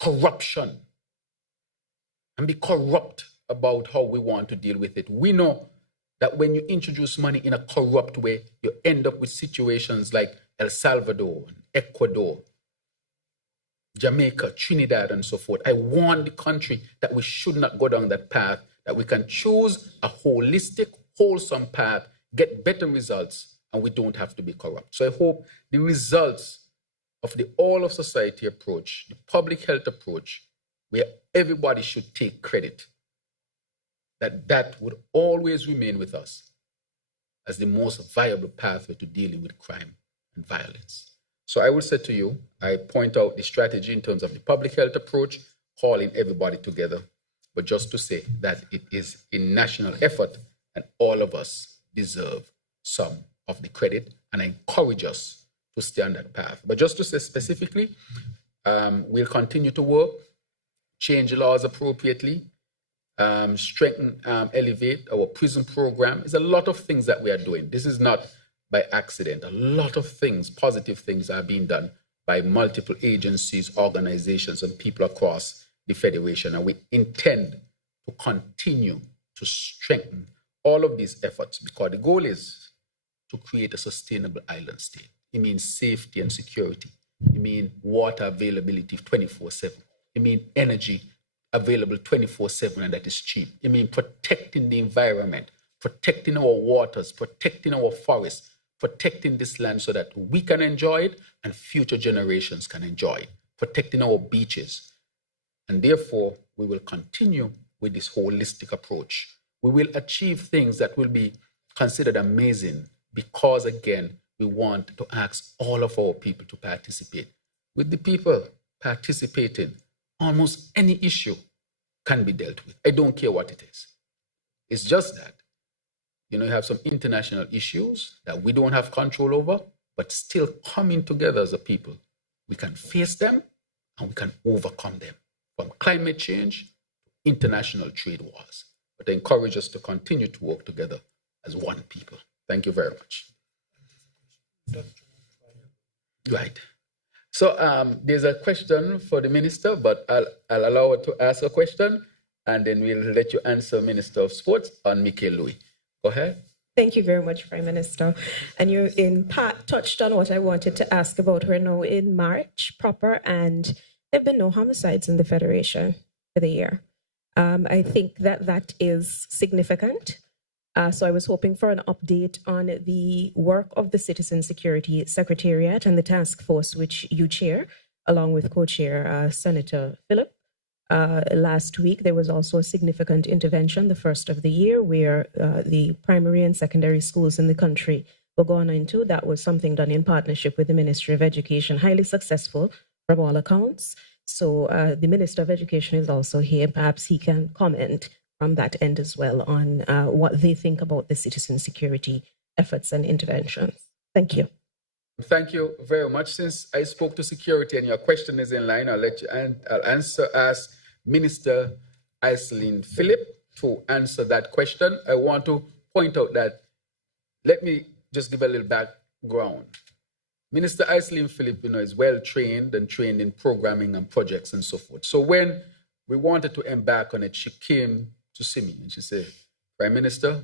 corruption and be corrupt about how we want to deal with it. We know that when you introduce money in a corrupt way, you end up with situations like El Salvador, Ecuador, Jamaica, Trinidad, and so forth. I warn the country that we should not go down that path, that we can choose a holistic, wholesome path, get better results, and we don't have to be corrupt. So I hope the results of the all of society approach, the public health approach, where everybody should take credit, that would always remain with us as the most viable pathway to dealing with crime and violence. So I will say to you, I point out the strategy in terms of the public health approach, calling everybody together, but just to say that it is a national effort and all of us deserve some of the credit, and I encourage us to stay on that path. But just to say specifically, we'll continue to work, change the laws appropriately, strengthen, elevate our prison program. There's a lot of things that we are doing. This is not by accident. A lot of things, positive things are being done by multiple agencies, organizations, and people across the Federation. And we intend to continue to strengthen all of these efforts because the goal is to create a sustainable island state. It means safety and security. It means water availability 24/7. It means energy available 24/7 and that is cheap. It means protecting the environment, protecting our waters, protecting our forests, protecting this land so that we can enjoy it and future generations can enjoy it, protecting our beaches. And therefore, we will continue with this holistic approach. We will achieve things that will be considered amazing because, again, we want to ask all of our people to participate. With the people participating, almost any issue can be dealt with. I don't care what it is. It's just that, you have some international issues that we don't have control over, but still coming together as a people, we can face them and we can overcome them, from climate change to international trade wars. But I encourage us to continue to work together as one people. Thank you very much. Right. So there's a question for the minister, but I'll allow her to ask a question, and then we'll let you answer, Minister of Sports, and Michael Louis. Go ahead. Thank you very much, Prime Minister. And you in part touched on what I wanted to ask about. We're now in March proper, and there have been no homicides in the Federation for the year. I think that is significant. So I was hoping for an update on the work of the Citizen Security Secretariat and the task force which you chair, along with co-chair Senator Phillip. Last week, there was also a significant intervention, the first of the year, where the primary and secondary schools in the country were gone into. That was something done in partnership with the Ministry of Education, highly successful from all accounts. So the Minister of Education is also here. Perhaps he can comment from that end as well on what they think about the citizen security efforts and interventions. Thank you. Thank you very much. Since I spoke to security and your question is in line, I'll ask Minister Iselin Phillip to answer that question. I want to point out that, let me just give a little background. Minister Iselin Phillip, is well trained and trained in programming and projects and so forth. So when we wanted to embark on it, she came to see me and she said, Prime Minister,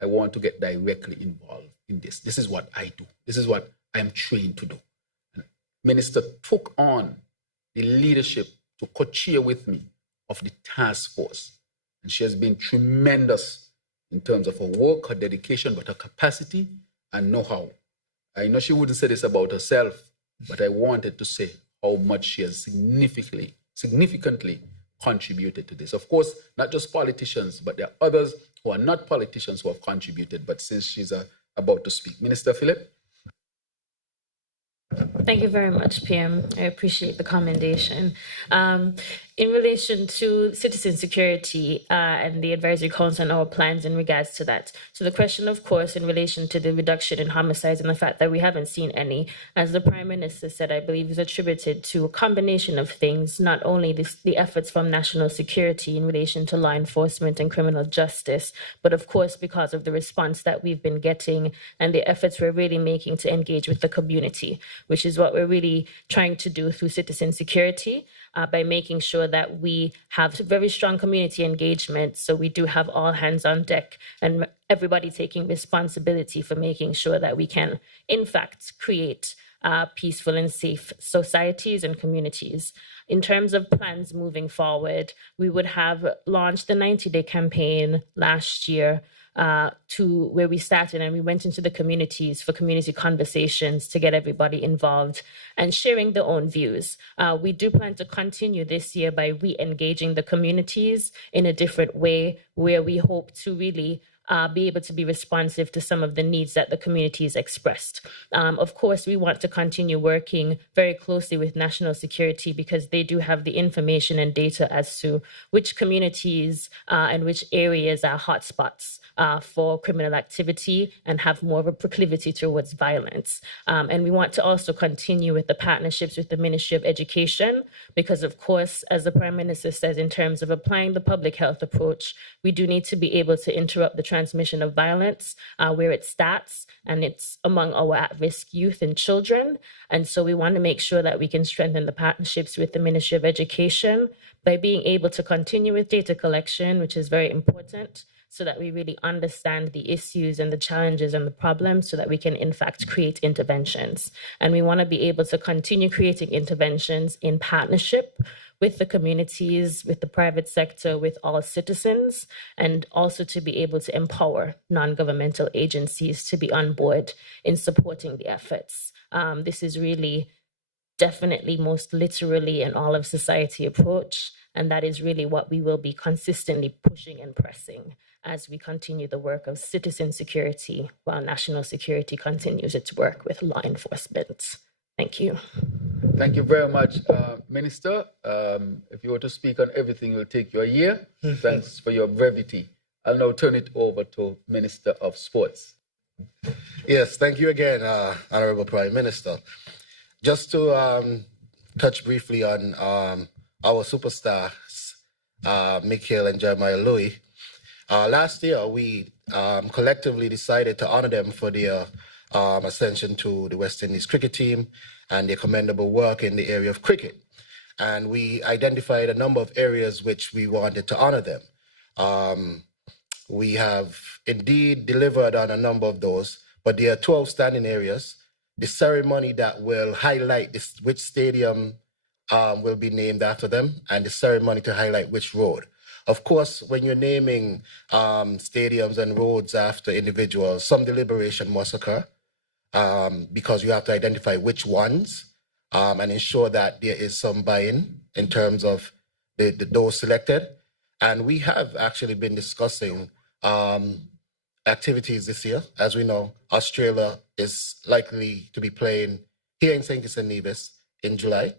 I want to get directly involved in this. This is what I do. This is what I'm trained to do. And Minister took on the leadership to co-chair with me of the task force. And she has been tremendous in terms of her work, her dedication, but her capacity and know-how. I know she wouldn't say this about herself, but I wanted to say how much she has significantly contributed to this. Of course, not just politicians, but there are others who are not politicians who have contributed. But since she's about to speak, Minister Phillip. Thank you very much, PM. I appreciate the commendation. In relation to citizen security and the Advisory Council and our plans in regards to that. So the question, of course, in relation to the reduction in homicides and the fact that we haven't seen any, as the Prime Minister said, I believe is attributed to a combination of things, not only the efforts from national security in relation to law enforcement and criminal justice, but of course, because of the response that we've been getting and the efforts we're really making to engage with the community, which is what we're really trying to do through citizen security. By making sure that we have very strong community engagement. So we do have all hands on deck and everybody taking responsibility for making sure that we can, in fact, create peaceful and safe societies and communities. In terms of plans moving forward, we would have launched the 90-day campaign last year to where we started, and we went into the communities for community conversations to get everybody involved and sharing their own views. We do plan to continue this year by re-engaging the communities in a different way, where we hope to really be able to be responsive to some of the needs that the communities expressed. Of course, we want to continue working very closely with national security because they do have the information and data as to which communities and which areas are hotspots for criminal activity and have more of a proclivity towards violence. And we want to also continue with the partnerships with the Ministry of Education because, of course, as the Prime Minister says, in terms of applying the public health approach, we do need to be able to interrupt the transmission of violence where it starts, and it's among our at-risk youth and children. And so we want to make sure that we can strengthen the partnerships with the Ministry of Education by being able to continue with data collection, which is very important, so that we really understand the issues and the challenges and the problems so that we can, in fact, create interventions. And we want to be able to continue creating interventions in partnership with the communities, with the private sector, with all citizens, and also to be able to empower non-governmental agencies to be on board in supporting the efforts. This is really definitely most literally an all of society approach, and that is really what we will be consistently pushing and pressing as we continue the work of citizen security while national security continues its work with law enforcement. Thank you. Thank you very much, Minister. If you were to speak on everything, it will take you a year. Thanks for your brevity. I'll now turn it over to Minister of Sports. Yes, thank you again, Honorable Prime Minister. Just to touch briefly on our superstars, Mikhail and Jeremiah Louis. Last year, we collectively decided to honor them for their ascension to the West Indies cricket team and their commendable work in the area of cricket. And we identified a number of areas which we wanted to honor them. We have indeed delivered on a number of those, but there are 2 outstanding areas. The ceremony that will highlight which stadium will be named after them, and the ceremony to highlight which road. Of course, when you're naming stadiums and roads after individuals, some deliberation must occur because you have to identify which ones and ensure that there is some buy-in in terms of those selected. And we have actually been discussing activities this year. As we know, Australia is likely to be playing here in St. Kitts and Nevis in July.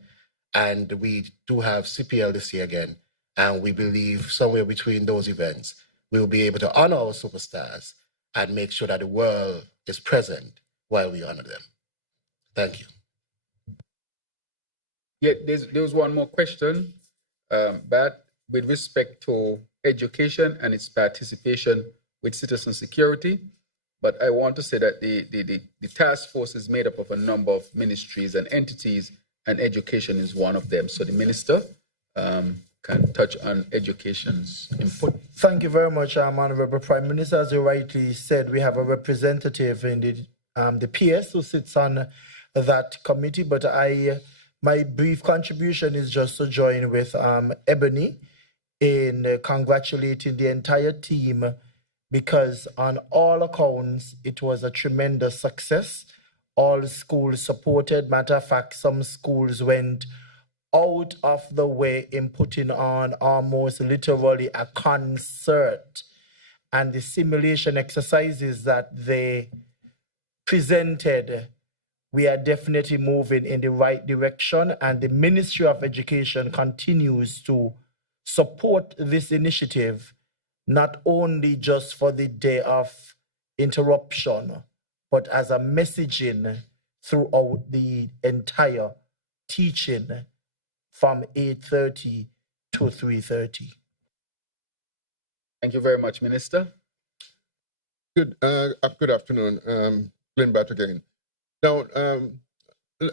And we do have CPL this year again. And we believe somewhere between those events, we will be able to honor our superstars and make sure that the world is present while we honor them. Thank you. Yeah, there was one more question, but with respect to education and its participation with citizen security. But I want to say that the task force is made up of a number of ministries and entities, and education is one of them. So the minister can touch on education's input. Thank you very much, Honorable Prime Minister. As you rightly said, we have a representative in the PS who sits on that committee, but my brief contribution is just to join with Ebony in congratulating the entire team, because on all accounts, it was a tremendous success. All schools supported. Matter of fact, some schools went out of the way in putting on almost literally a concert. And the simulation exercises that they presented, we are definitely moving in the right direction. And the Ministry of Education continues to support this initiative, not only just for the day of interruption, but as a messaging throughout the entire teaching from 8:30 to 3:30. Thank you very much, Minister. Good afternoon. Glenn Batt again. Now,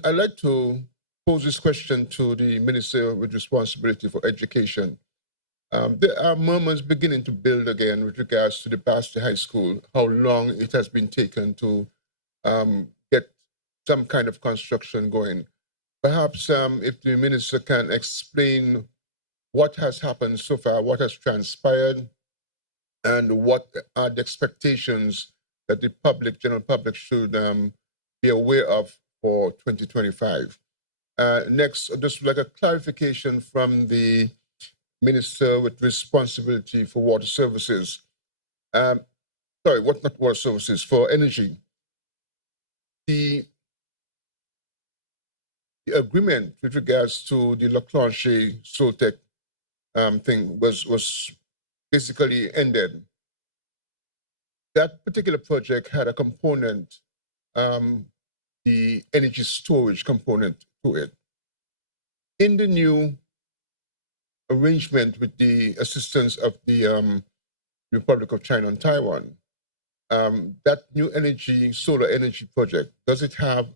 I'd like to pose this question to the Minister with responsibility for education. There are murmurs beginning to build again with regards to the Basti High School, how long it has been taken to get some kind of construction going. Perhaps if the Minister can explain what has happened so far, what has transpired, and what are the expectations that the general public should be aware of for 2025. Next, just like a clarification from the Minister with responsibility for water services. Not water services, for energy. The agreement with regards to the La Clanche Soltec thing was basically ended. That particular project had a component, the energy storage component to it. In the new arrangement with the assistance of the Republic of China and Taiwan, that new solar energy project, does it have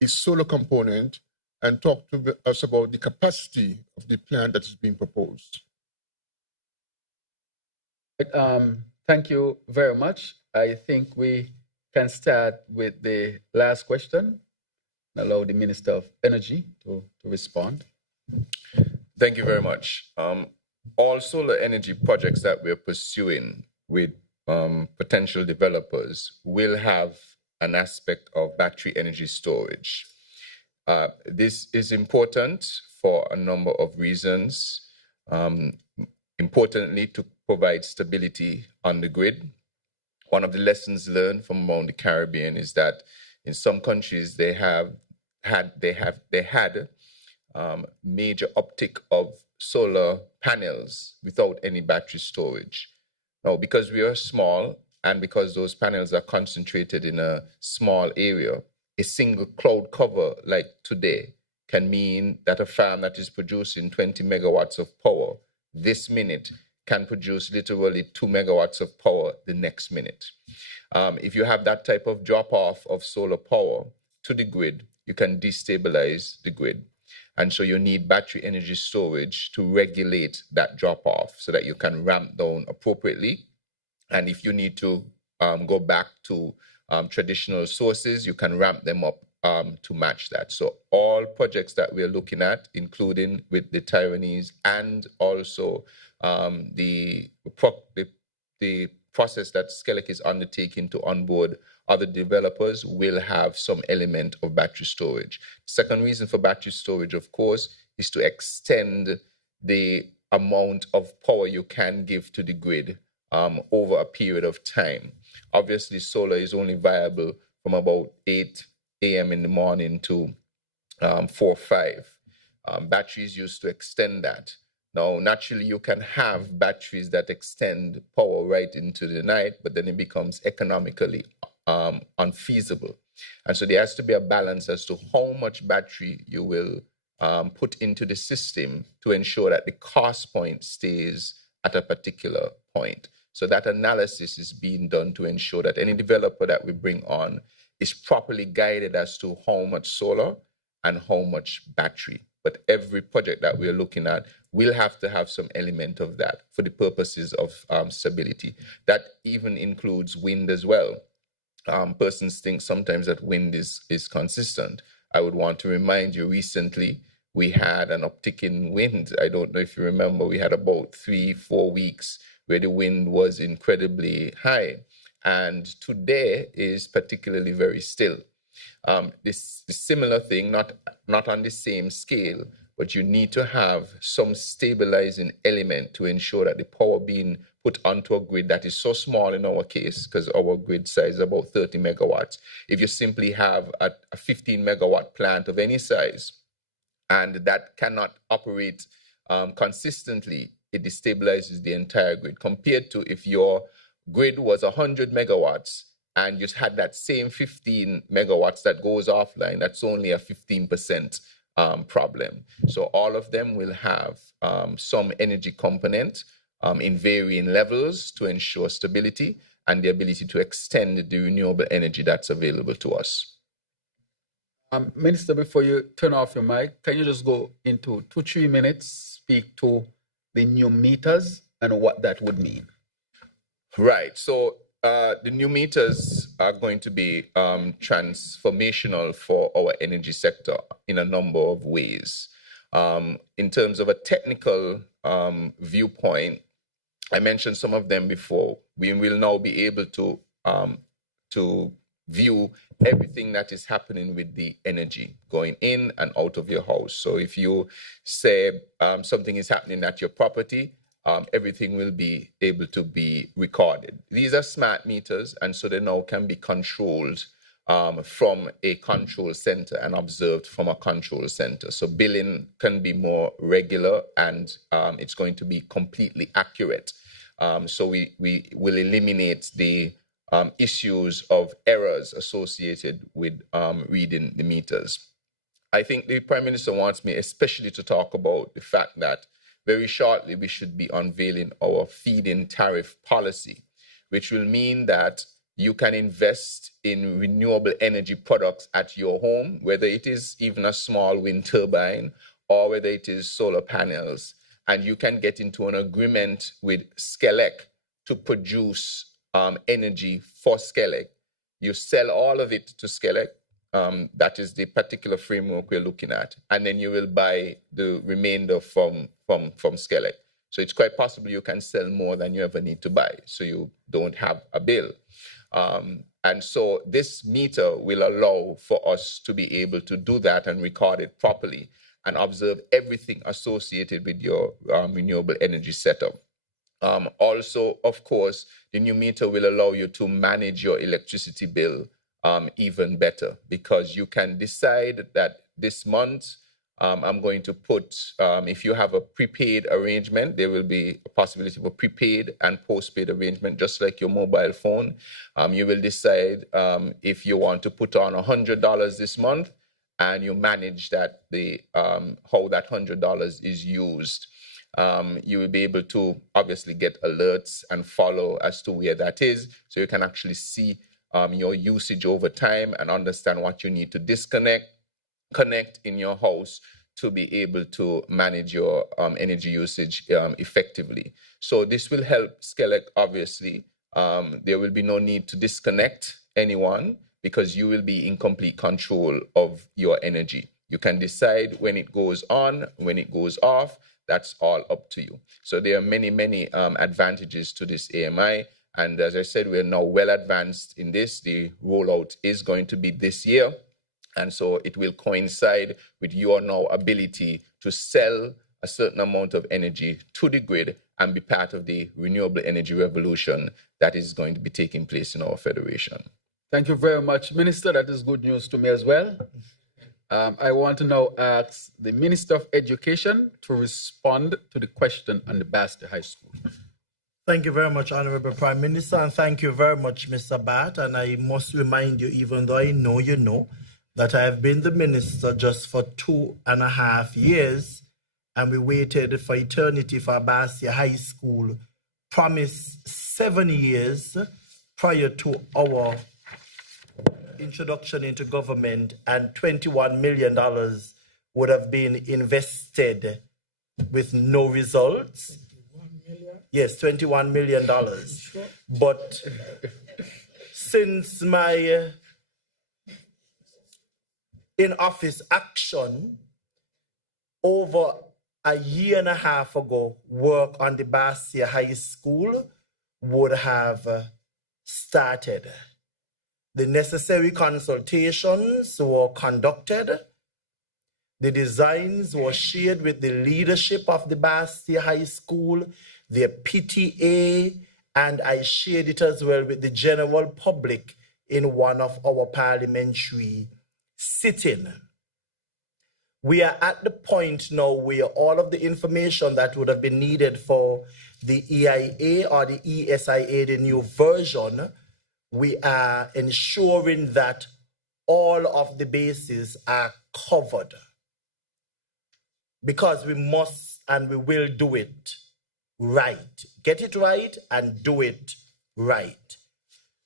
a solar component? And talk to us about the capacity of the plant that is being proposed. Thank you very much. I think we can start with the last question and allow the Minister of Energy to respond. Thank you very much. All solar energy projects that we're pursuing with potential developers will have an aspect of battery energy storage. This is important for a number of reasons. Importantly, to provide stability on the grid. One of the lessons learned from around the Caribbean is that in some countries they had major uptick of solar panels without any battery storage. Now, because we are small and because those panels are concentrated in a small area, a single cloud cover like today can mean that a farm that is producing 20 megawatts of power this minute can produce literally 2 megawatts of power the next minute. If you have that type of drop-off of solar power to the grid, you can destabilize the grid. And so you need battery energy storage to regulate that drop-off so that you can ramp down appropriately. And if you need to go back to traditional sources, you can ramp them up to match that. So all projects that we're looking at, including with the Taiwanese and also the process that Skelec is undertaking to onboard other developers, will have some element of battery storage. Second reason for battery storage, of course, is to extend the amount of power you can give to the grid over a period of time. Obviously, solar is only viable from about 8 a.m. in the morning to 4 or 5. Batteries used to extend that. Now, naturally, you can have batteries that extend power right into the night, but then it becomes economically unfeasible. And so there has to be a balance as to how much battery you will put into the system to ensure that the cost point stays at a particular point. So that analysis is being done to ensure that any developer that we bring on is properly guided as to how much solar and how much battery. But every project that we're looking at will have to have some element of that for the purposes of stability. That even includes wind as well. Persons think sometimes that wind is consistent. I would want to remind you, recently we had an uptick in wind. I don't know if you remember, we had about 3-4 weeks where the wind was incredibly high. And today is particularly very still. This similar thing, not on the same scale, but you need to have some stabilizing element to ensure that the power being put onto a grid that is so small in our case, because our grid size is about 30 megawatts. If you simply have a 15 megawatt plant of any size, and that cannot operate consistently, it destabilizes the entire grid, compared to if your grid was 100 megawatts and you had that same 15 megawatts that goes offline. That's only a 15% problem. So all of them will have some energy component in varying levels to ensure stability and the ability to extend the renewable energy that's available to us. Minister, before you turn off your mic, can you just go into 2-3 minutes, speak to the new meters and what that would mean? Right. So the new meters are going to be transformational for our energy sector in a number of ways. In terms of a technical viewpoint, I mentioned some of them before. We will now be able to view everything that is happening with the energy going in and out of your house. So if you say something is happening at your property, everything will be able to be recorded. These are smart meters, and so they now can be controlled from a control center and observed from a control center. So billing can be more regular, and it's going to be completely accurate. So we will eliminate the issues of errors associated with reading the meters. I think the Prime Minister wants me especially to talk about the fact that very shortly we should be unveiling our feed-in tariff policy, which will mean that you can invest in renewable energy products at your home, whether it is even a small wind turbine or whether it is solar panels, and you can get into an agreement with Skelec to produce energy for Skelec. You sell all of it to Skelec. That is the particular framework we're looking at. And then you will buy the remainder from Skelec. So it's quite possible you can sell more than you ever need to buy, so you don't have a bill. And so this meter will allow for us to be able to do that and record it properly and observe everything associated with your renewable energy setup. Also, of course, the new meter will allow you to manage your electricity bill even better, because you can decide that this month I'm going to put, if you have a prepaid arrangement, there will be a possibility of a prepaid and postpaid arrangement, just like your mobile phone. You will decide if you want to put on $100 this month, and you manage that how that $100 is used. you will be able to obviously get alerts and follow as to where that is, so you can actually see your usage over time and understand what you need to connect in your house to be able to manage your energy usage effectively. So this will help Skelec, obviously. There will be no need to disconnect anyone because you will be in complete control of your energy. You can decide when it goes on, when it goes off. That's all up to you. So there are many, many advantages to this AMI. And as I said, we're now well advanced in this. The rollout is going to be this year. And so it will coincide with your now ability to sell a certain amount of energy to the grid and be part of the renewable energy revolution that is going to be taking place in our federation. Thank you very much, Minister. That is good news to me as well. I want to now ask the Minister of Education to respond to the question on the Basti High School. Thank you very much, Honorable Prime Minister, and thank you very much, Mr. Bat. And I must remind you, even though I know you know, that I have been the minister just for 2.5 years, and we waited for eternity for Basti High School, promised 7 years prior to our introduction into government, and $21 million would have been invested with no results. Yes, $21 million. But since my in-office action, over a year and a half ago, work on the Basti High School would have started. The necessary consultations were conducted. The designs were shared with the leadership of the Basti High School, their PTA, and I shared it as well with the general public in one of our parliamentary sittings. We are at the point now where all of the information that would have been needed for the EIA or the ESIA, the new version, we are ensuring that all of the bases are covered, because we must and we will do it right. Get it right and do it right.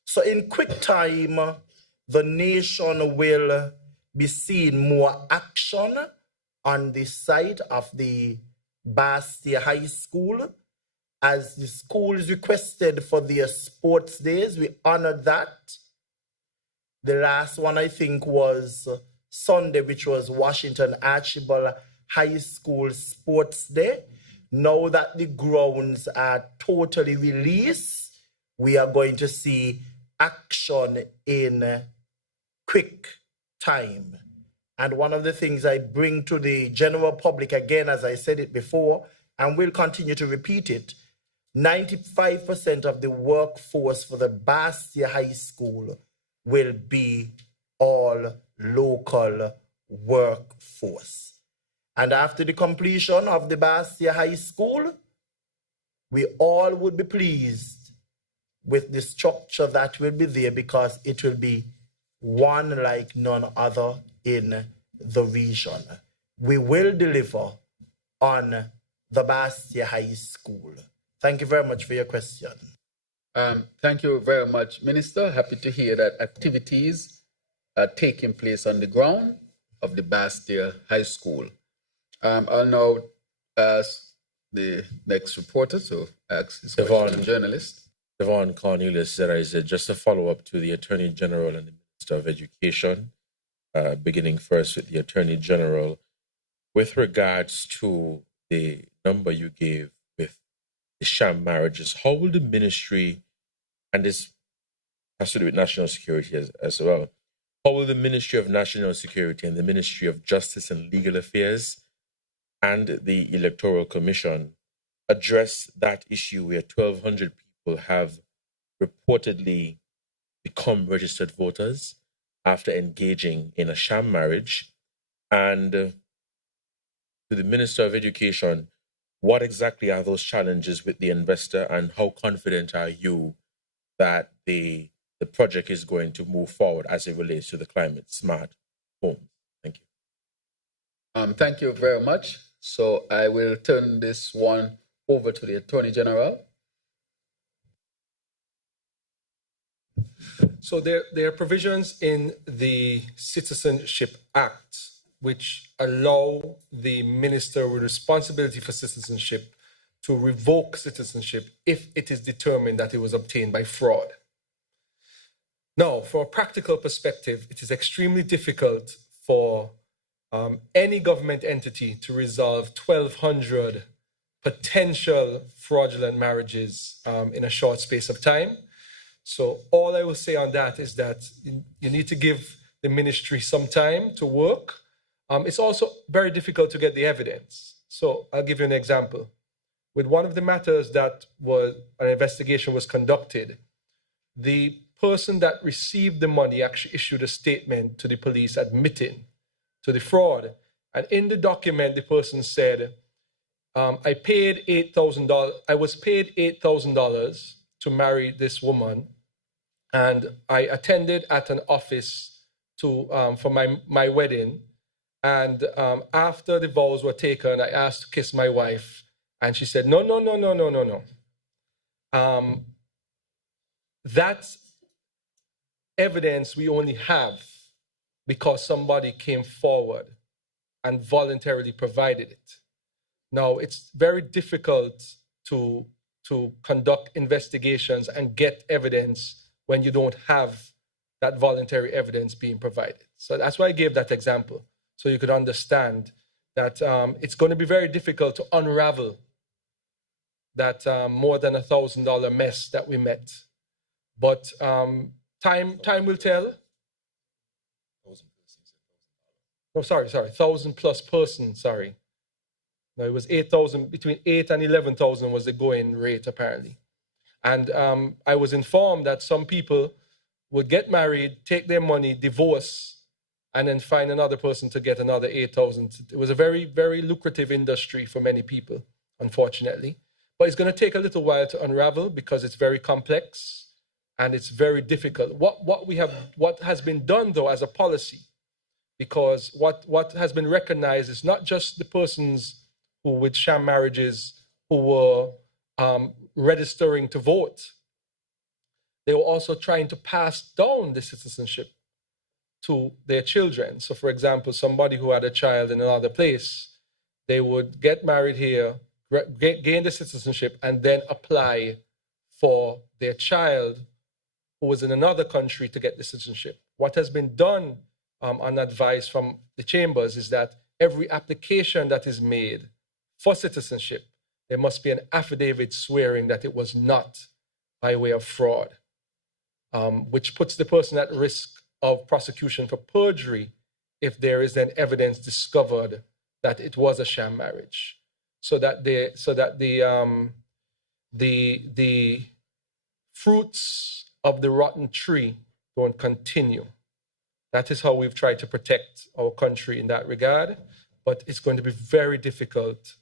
So in quick time, the nation will be seeing more action on the site of the Basti High School. As the schools requested for their sports days, we honored that. The last one, I think, was Sunday, which was Washington Archibald High School Sports Day. Now that the grounds are totally released, we are going to see action in quick time. And one of the things I bring to the general public, again, as I said it before, and will continue to repeat it, 95% of the workforce for the Basti High School will be all local workforce. And after the completion of the Basti High School, we all would be pleased with the structure that will be there, because it will be one like none other in the region. We will deliver on the Basti High School. Thank you very much for your question. Thank you very much, Minister. Happy to hear that activities are taking place on the ground of the Basti High School. I'll now ask the next reporter to ask his question, journalist. Devon Cornelius, that is just a follow-up to the Attorney General and the Minister of Education, beginning first with the Attorney General. With regards to the number you gave with the sham marriages, how will the ministry, and this has to do with national security as well, how will the Ministry of National Security and the Ministry of Justice and Legal Affairs and the Electoral Commission address that issue where 1,200 people have reportedly become registered voters after engaging in a sham marriage? And to the Minister of Education, what exactly are those challenges with the investor, and how confident are you that the project is going to move forward as it relates to the climate smart home? Thank you. Thank you very much. So I will turn this one over to the Attorney General. So there are provisions in the Citizenship Act which allow the minister with responsibility for citizenship to revoke citizenship if it is determined that it was obtained by fraud. Now, from a practical perspective, it is extremely difficult for any government entity to resolve 1,200 potential fraudulent marriages in a short space of time. So all I will say on that is that you need to give the ministry some time to work. It's also very difficult to get the evidence. So I'll give you an example. With one of the matters that was an investigation was conducted, the person that received the money actually issued a statement to the police admitting to the fraud. And in the document, the person said, I paid $8,000. I was paid $8,000 to marry this woman. And I attended at an office for my wedding. And after the vows were taken, I asked to kiss my wife. And she said, no. That's evidence we only have because somebody came forward and voluntarily provided it. Now, it's very difficult to conduct investigations and get evidence when you don't have that voluntary evidence being provided. So that's why I gave that example, so you could understand that it's going to be very difficult to unravel that more than $1,000 mess that we met. But time will tell. Oh, sorry, 1,000 plus persons, sorry. No, it was 8,000, between 8 and 11,000 was the going rate, apparently. And I was informed that some people would get married, take their money, divorce, and then find another person to get another 8,000. It was a very, very lucrative industry for many people, unfortunately. But it's going to take a little while to unravel because it's very complex and it's very difficult. What has been done, though, as a policy, because what has been recognized is not just the persons who with sham marriages who were registering to vote. They were also trying to pass down the citizenship to their children. So, for example, somebody who had a child in another place, they would get married here, gain the citizenship, and then apply for their child who was in another country to get the citizenship. What has been done on advice from the chambers is that every application that is made for citizenship, there must be an affidavit swearing that it was not by way of fraud, which puts the person at risk of prosecution for perjury if there is then evidence discovered that it was a sham marriage, so that the fruits of the rotten tree don't continue. That is how we've tried to protect our country in that regard, but it's going to be very difficult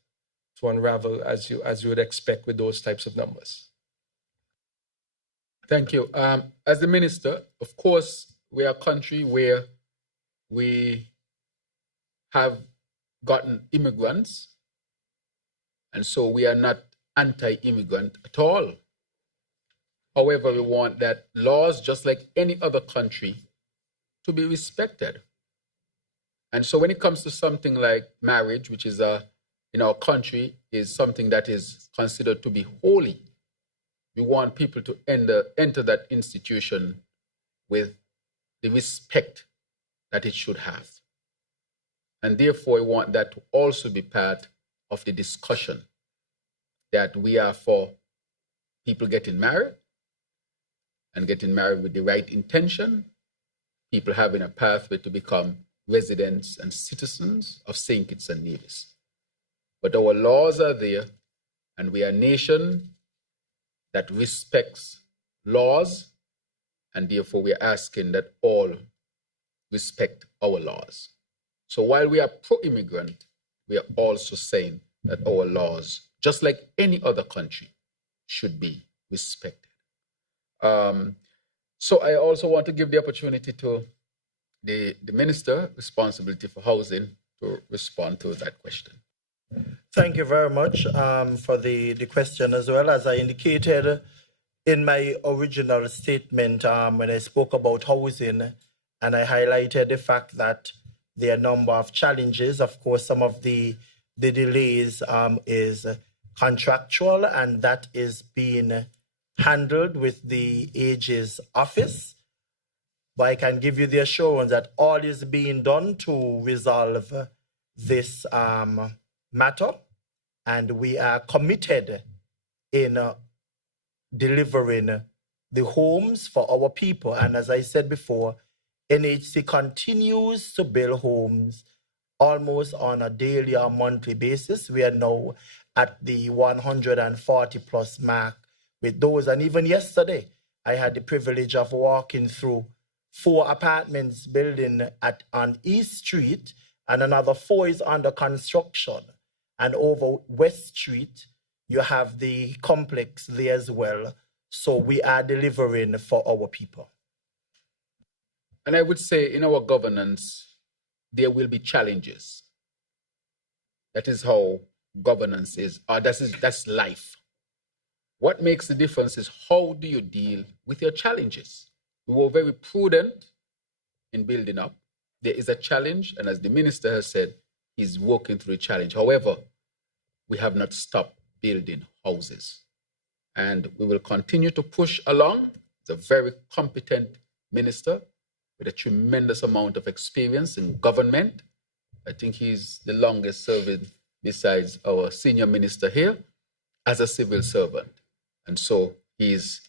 to unravel as you would expect with those types of numbers. Thank you. As the minister, of course, we are a country where we have gotten immigrants, and so we are not anti-immigrant at all. However, we want that laws, just like any other country, to be respected. And so when it comes to something like marriage, which is in our country is something that is considered to be holy, we want people to enter that institution with the respect that it should have. And therefore, we want that to also be part of the discussion, that we are for people getting married and getting married with the right intention, people having a pathway to become residents and citizens of St. Kitts and Nevis. But our laws are there, and we are a nation that respects laws, and therefore we are asking that all respect our laws. So while we are pro-immigrant, we are also saying that our laws, just like any other country, should be respected. So I also want to give the opportunity to the Minister responsibility for housing to respond to that question. Thank you very much for the question as well. As I indicated in my original statement when I spoke about housing, and I highlighted the fact that there are a number of challenges. Of course, some of the delays is contractual, and that is being handled with the Ages Office. But I can give you the assurance that all is being done to resolve this matter, and we are committed in delivering the homes for our people. And as I said before, NHC continues to build homes almost on a daily or monthly basis. We are now at the 140 plus mark with those. And even yesterday, I had the privilege of walking through 4 apartments building on East Street, and another 4 is under construction. And over West Street, you have the complex there as well. So we are delivering for our people. And I would say in our governance, there will be challenges. That is how governance is, or that's life. What makes the difference is how do you deal with your challenges? We were very prudent in building up. There is a challenge, and as the minister has said, he's working through a challenge. However, we have not stopped building houses. And we will continue to push along. He's a very competent minister with a tremendous amount of experience in government. I think he's the longest serving, besides our senior minister here, as a civil servant. And so he's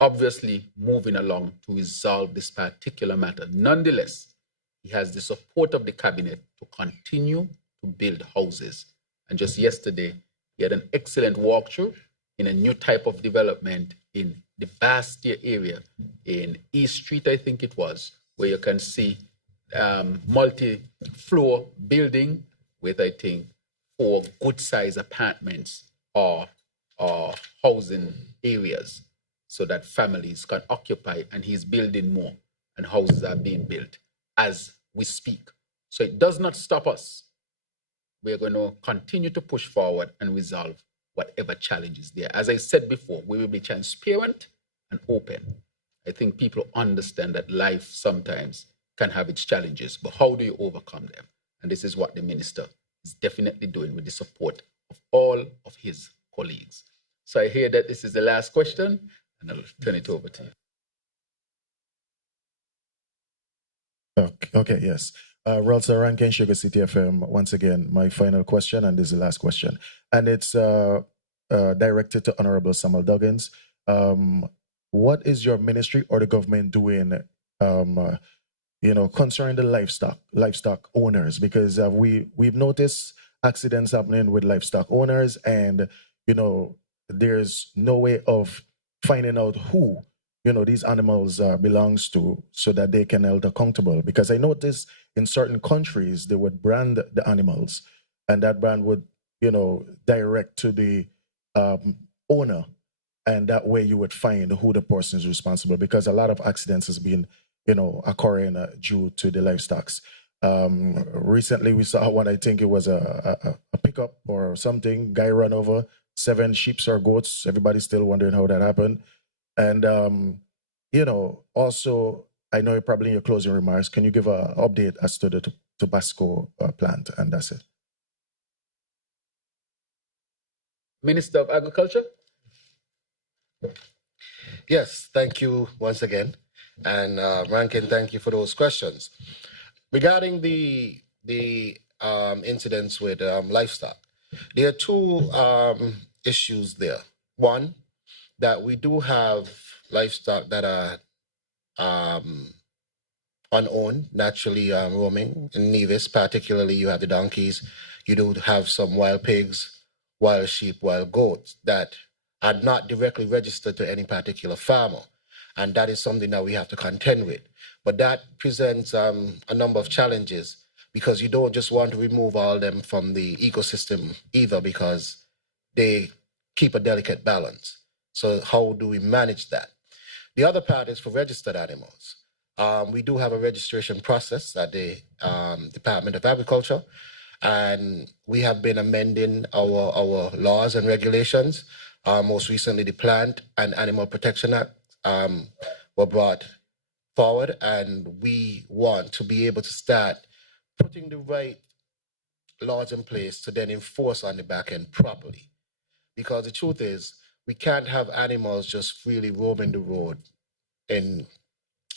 obviously moving along to resolve this particular matter. Nonetheless, he has the support of the cabinet to continue to build houses. And just yesterday, he had an excellent walkthrough in a new type of development in the Bastia area in East Street, I think it was, where you can see multi-floor building with, I think, 4 good-sized apartments or housing areas so that families can occupy, and he's building more, and houses are being built as we speak. So it does not stop us. We're going to continue to push forward and resolve whatever challenges there. As I said before, we will be transparent and open. I think people understand that life sometimes can have its challenges, but how do you overcome them? And this is what the minister is definitely doing with the support of all of his colleagues. So I hear that this is the last question, and I'll turn it over to you. Okay, yes. Ralsa Rankin, Sugar City FM. Once again, my final question, and this is the last question. And it's directed to Honorable Samuel Duggins. What is your ministry or the government doing, concerning the livestock owners? Because we've noticed accidents happening with livestock owners, and, there's no way of finding out who these animals belongs to, so that they can held accountable. Because I noticed in certain countries, they would brand the animals, and that brand would, direct to the owner. And that way you would find who the person is responsible, because a lot of accidents has been, occurring due to the livestock. Recently we saw one, I think it was a pickup or something, guy run over 7 sheep or goats. Everybody's still wondering how that happened. And, also, I know probably in your closing remarks, can you give an update as to the Tabasco plant? And that's it. Minister of Agriculture? Yes, thank you once again. And Rankin, thank you for those questions. Regarding the incidents with livestock, there are 2 issues there. One, that we do have livestock that are unowned, naturally roaming in Nevis. Particularly, you have the donkeys. You do have some wild pigs, wild sheep, wild goats that are not directly registered to any particular farmer. And that is something that we have to contend with. But that presents a number of challenges, because you don't just want to remove all of them from the ecosystem either, because they keep a delicate balance. So how do we manage that? The other part is for registered animals. We do have a registration process at the Department of Agriculture, And we have been amending our laws and regulations. Most recently, the Plant and Animal Protection Act were brought forward, and we want to be able to start putting the right laws in place to then enforce on the back end properly. Because the truth is, we can't have animals just freely roaming the road in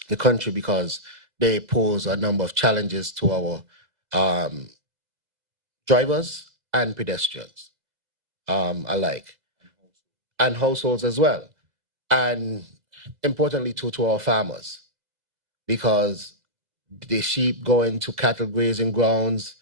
the country because they pose a number of challenges to our drivers and pedestrians alike, and households as well. And importantly, to our farmers, because the sheep go into cattle grazing grounds,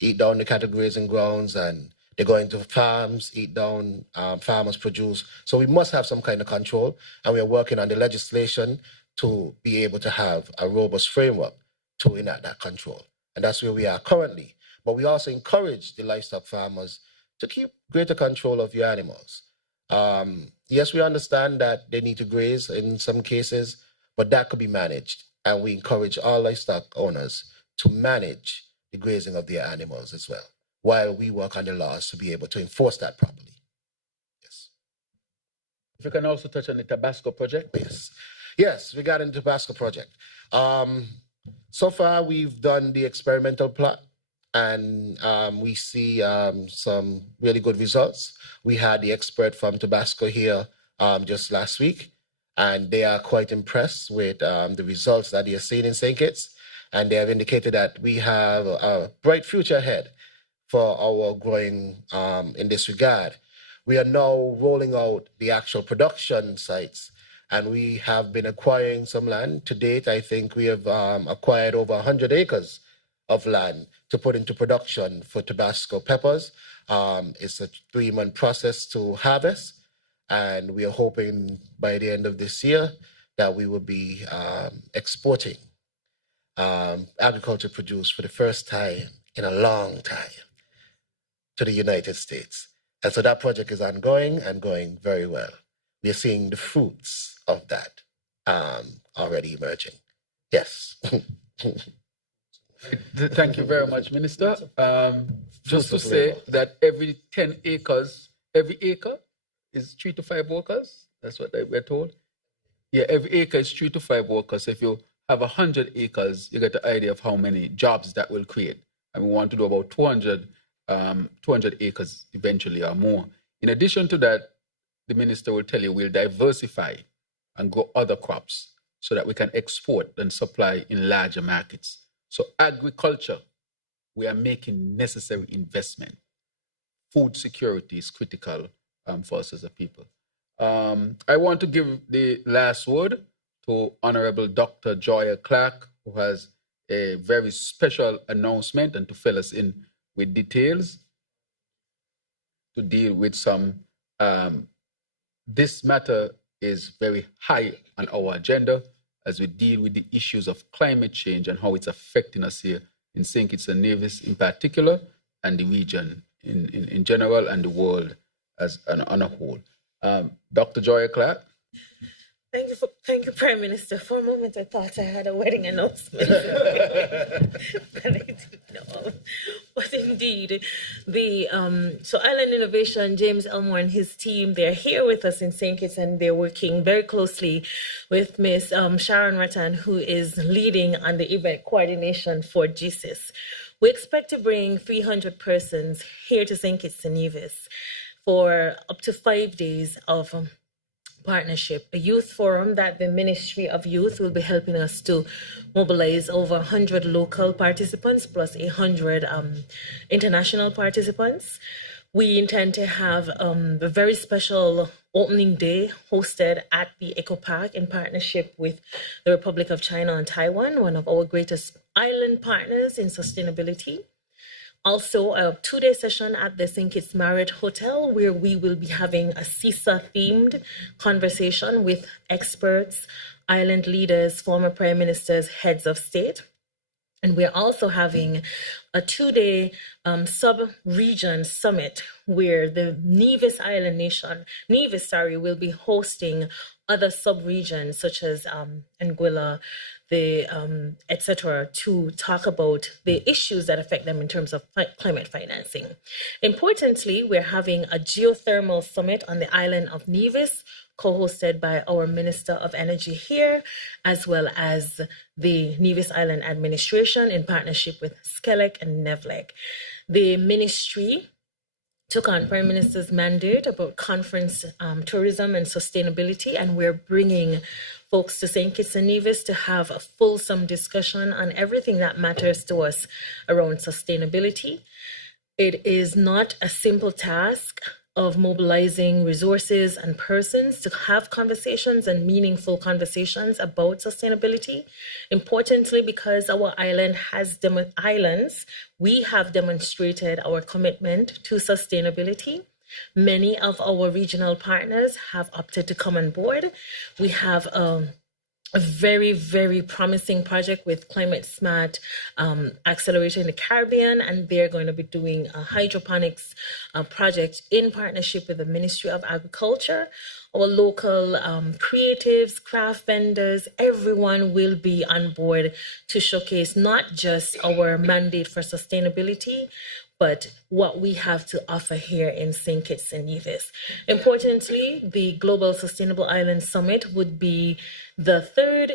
eat down the cattle grazing grounds, and they go into farms, eat down farmers' produce. So we must have some kind of control, and we are working on the legislation to be able to have a robust framework to enact that control. And that's where we are currently. But we also encourage the livestock farmers to keep greater control of your animals. Yes, we understand that they need to graze in some cases, but that could be managed. And we encourage all livestock owners to manage the grazing of their animals as well, while we work on the laws to be able to enforce that properly. Yes. If you can also touch on the Tabasco project. Yes, regarding the Tabasco project. So far, we've done the experimental plot, and we see some really good results. We had the expert from Tabasco here just last week, and they are quite impressed with the results that they are seeing in St. Kitts, and they have indicated that we have a bright future ahead for our growing in this regard. We are now rolling out the actual production sites, and we have been acquiring some land. To date, I think we have acquired over 100 acres of land to put into production for Tabasco peppers. It's a 3-month process to harvest, and we are hoping by the end of this year that we will be exporting agriculture produce for the first time in a long time to the United States. And so that project is ongoing and going very well. We are seeing the fruits of that already emerging. Yes. Thank you very much, Minister. Just to say that every 10 acres, every acre is 3 to 5 workers. That's what we're told. Yeah, every acre is 3 to 5 workers. If you have 100 acres, you get the idea of how many jobs that will create. And we want to do about 200 acres eventually or more. In addition to that, the minister will tell you we'll diversify and grow other crops so that we can export and supply in larger markets. So agriculture, we are making necessary investment. Food security is critical for us as a people. I want to give the last word to Honorable Dr. Joya Clark, who has a very special announcement and to fill us in with details to deal with some. This matter is very high on our agenda as we deal with the issues of climate change and how it's affecting us here in St. Kitts and Nevis in particular, and the region in general, and the world as on a whole. Dr. Joya Clark. Thank you, Prime Minister. For a moment, I thought I had a wedding announcement, but I didn't know. But indeed, so Island Innovation, James Elmore and his team, they're here with us in St. Kitts, and they're working very closely with Ms. Sharon Rattan, who is leading on the event coordination for GSIS. We expect to bring 300 persons here to St. Kitts and Nevis for up to 5 days of partnership, a youth forum that the Ministry of Youth will be helping us to mobilize over 100 local participants plus 100 international participants. We intend to have a very special opening day hosted at the Eco Park in partnership with the Republic of China and Taiwan, one of our greatest island partners in sustainability. Also, a 2-day session at the St. Kitts Marriott Hotel, where we will be having a CISA-themed conversation with experts, island leaders, former prime ministers, heads of state. And we're also having a 2-day sub-region summit where the Nevis will be hosting other sub-regions such as Anguilla, etc., to talk about the issues that affect them in terms of climate financing. Importantly, we're having a geothermal summit on the island of Nevis, co-hosted by our Minister of Energy here, as well as the Nevis Island Administration in partnership with SCELEC and NEVLEC. The ministry took on Prime Minister's mandate about conference tourism and sustainability, and we're bringing folks to St. Kitts and Nevis to have a fulsome discussion on everything that matters to us around sustainability. It is not a simple task of mobilizing resources and persons to have conversations and meaningful conversations about sustainability. Importantly, because our island has islands, we have demonstrated our commitment to sustainability. Many of our regional partners have opted to come on board. We have a very, very promising project with Climate Smart Accelerator in the Caribbean, and they're going to be doing a hydroponics project in partnership with the Ministry of Agriculture. Our local creatives, craft vendors, everyone will be on board to showcase not just our mandate for sustainability, but what we have to offer here in St. Kitts and Nevis. Importantly, the Global Sustainable Island Summit would be the third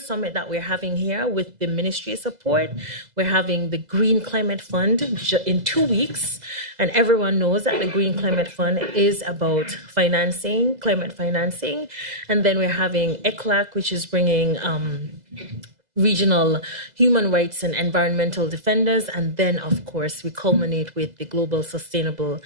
summit that we're having here with the ministry support. We're having the Green Climate Fund in 2 weeks, and everyone knows that the Green Climate Fund is about financing, climate financing. And then we're having ECLAC, which is bringing regional human rights and environmental defenders. And then, of course, we culminate with the Global Sustainable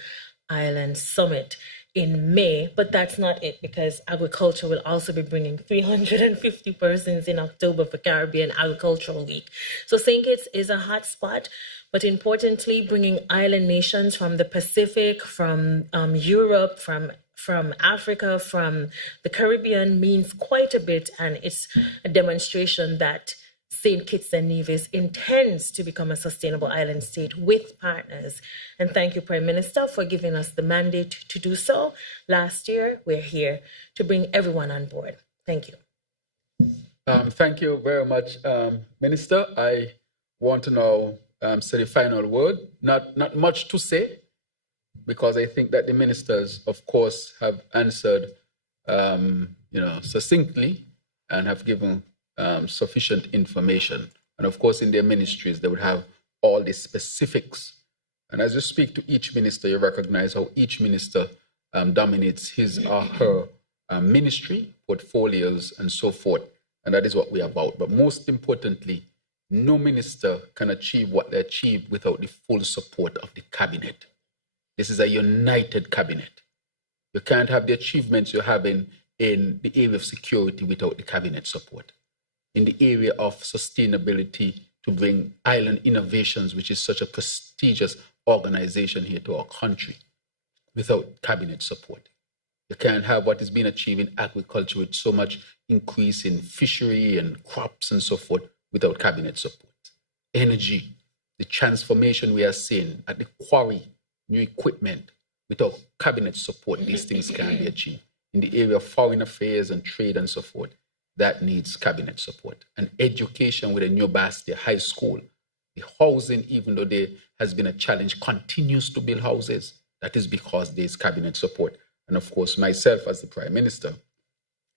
Island Summit in May. But that's not it, because agriculture will also be bringing 350 persons in October for Caribbean Agricultural Week. So St. Kitts is a hot spot, but importantly, bringing island nations from the Pacific, from Europe, from Africa, from the Caribbean means quite a bit, and it's a demonstration that St. Kitts and Nevis intends to become a sustainable island state with partners. And thank you, Prime Minister, for giving us the mandate to do so. Last year, we're here to bring everyone on board. Thank you. Thank you very much, Minister. I want to now say the final word. Not much to say, because I think that the ministers, of course, have answered, succinctly and have given sufficient information. And of course, in their ministries, they would have all the specifics. And as you speak to each minister, you recognize how each minister dominates his or her ministry, portfolios, and so forth. And that is what we're about. But most importantly, no minister can achieve what they achieve without the full support of the cabinet. This is a united cabinet. You can't have the achievements you're having in the area of security without the cabinet support. In the area of sustainability, to bring Island Innovations, which is such a prestigious organization here to our country, without cabinet support. You can't have what is being achieved in agriculture with so much increase in fishery and crops and so forth without cabinet support. Energy, the transformation we are seeing at the Quarry, new equipment, without cabinet support, these things can't be achieved. In the area of foreign affairs and trade and so forth, that needs cabinet support. And education with a new Bastia High School, the housing, even though there has been a challenge, continues to build houses. That is because there is cabinet support. And of course, myself as the Prime Minister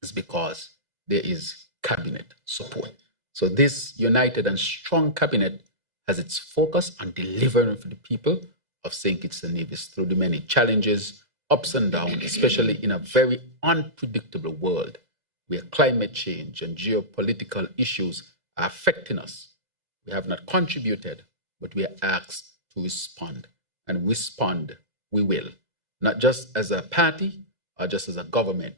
is because there is cabinet support. So this united and strong cabinet has its focus on delivering for the people of St. Kitts and Nevis through the many challenges, ups and downs, especially in a very unpredictable world where climate change and geopolitical issues are affecting us. We have not contributed, but we are asked to respond. And respond we will, not just as a party or just as a government,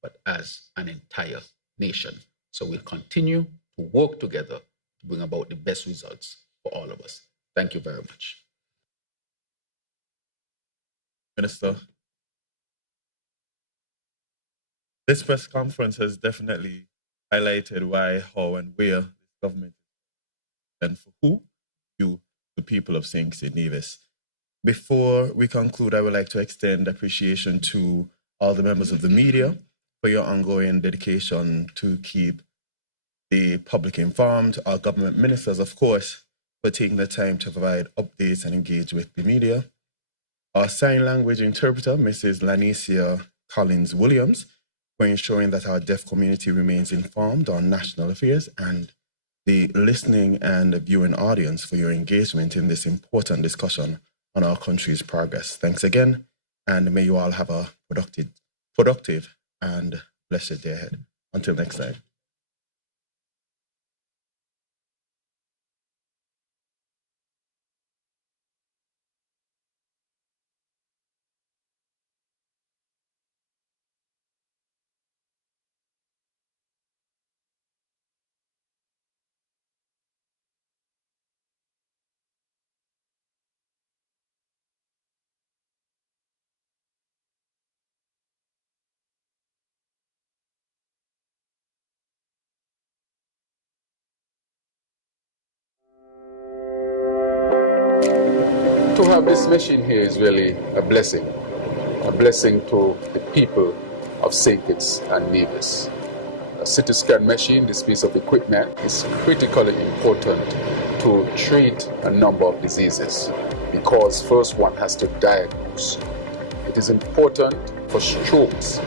but as an entire nation. So we'll continue to work together to bring about the best results for all of us. Thank you very much. Minister, this press conference has definitely highlighted why, how, and where this government and for who? You, the people of St. Kitts and Nevis. Before we conclude, I would like to extend appreciation to all the members of the media for your ongoing dedication to keep the public informed, our government ministers, of course, for taking the time to provide updates and engage with the media. Our sign language interpreter, Mrs. Lanicia Collins-Williams, for ensuring that our deaf community remains informed on national affairs, and the listening and viewing audience for your engagement in this important discussion on our country's progress. Thanks again, and may you all have a productive and blessed day ahead. Until next time. To have this machine here is really a blessing to the people of St. Kitts and Nevis. A CT scan machine, this piece of equipment, is critically important to treat a number of diseases because first one has to diagnose. It is important for strokes.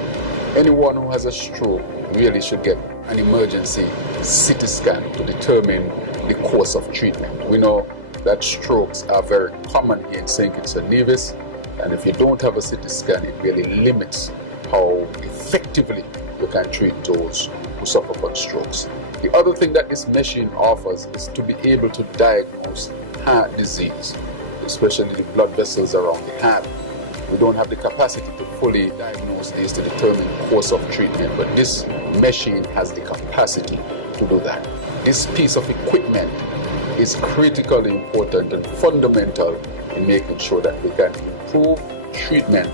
Anyone who has a stroke really should get an emergency CT scan to determine the course of treatment. We know that strokes are very common here in St. Kitts and Nevis, and if you don't have a CT scan, it really limits how effectively you can treat those who suffer from strokes. The other thing that this machine offers is to be able to diagnose heart disease, especially the blood vessels around the heart. We don't have the capacity to fully diagnose these to determine course of treatment, but this machine has the capacity to do that. This piece of equipment is critically important and fundamental in making sure that we can improve treatment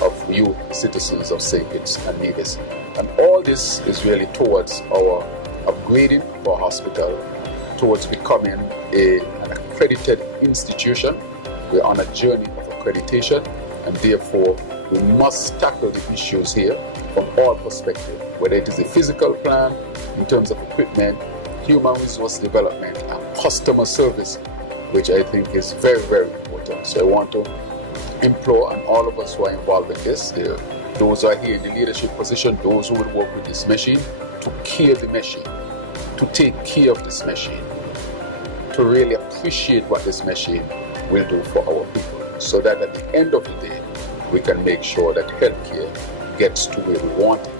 of youth citizens of St. Kitts and Nevis. And all this is really towards our upgrading of our hospital, towards becoming an accredited institution. We're on a journey of accreditation, and therefore we must tackle the issues here from all perspectives, whether it is the physical plan in terms of equipment, human resource development, and customer service, which I think is very, very important. So I want to implore on all of us who are involved in this, those who are here in the leadership position, those who will work with this machine, to care the machine, to take care of this machine, to really appreciate what this machine will do for our people, so that at the end of the day, we can make sure that healthcare gets to where we want it,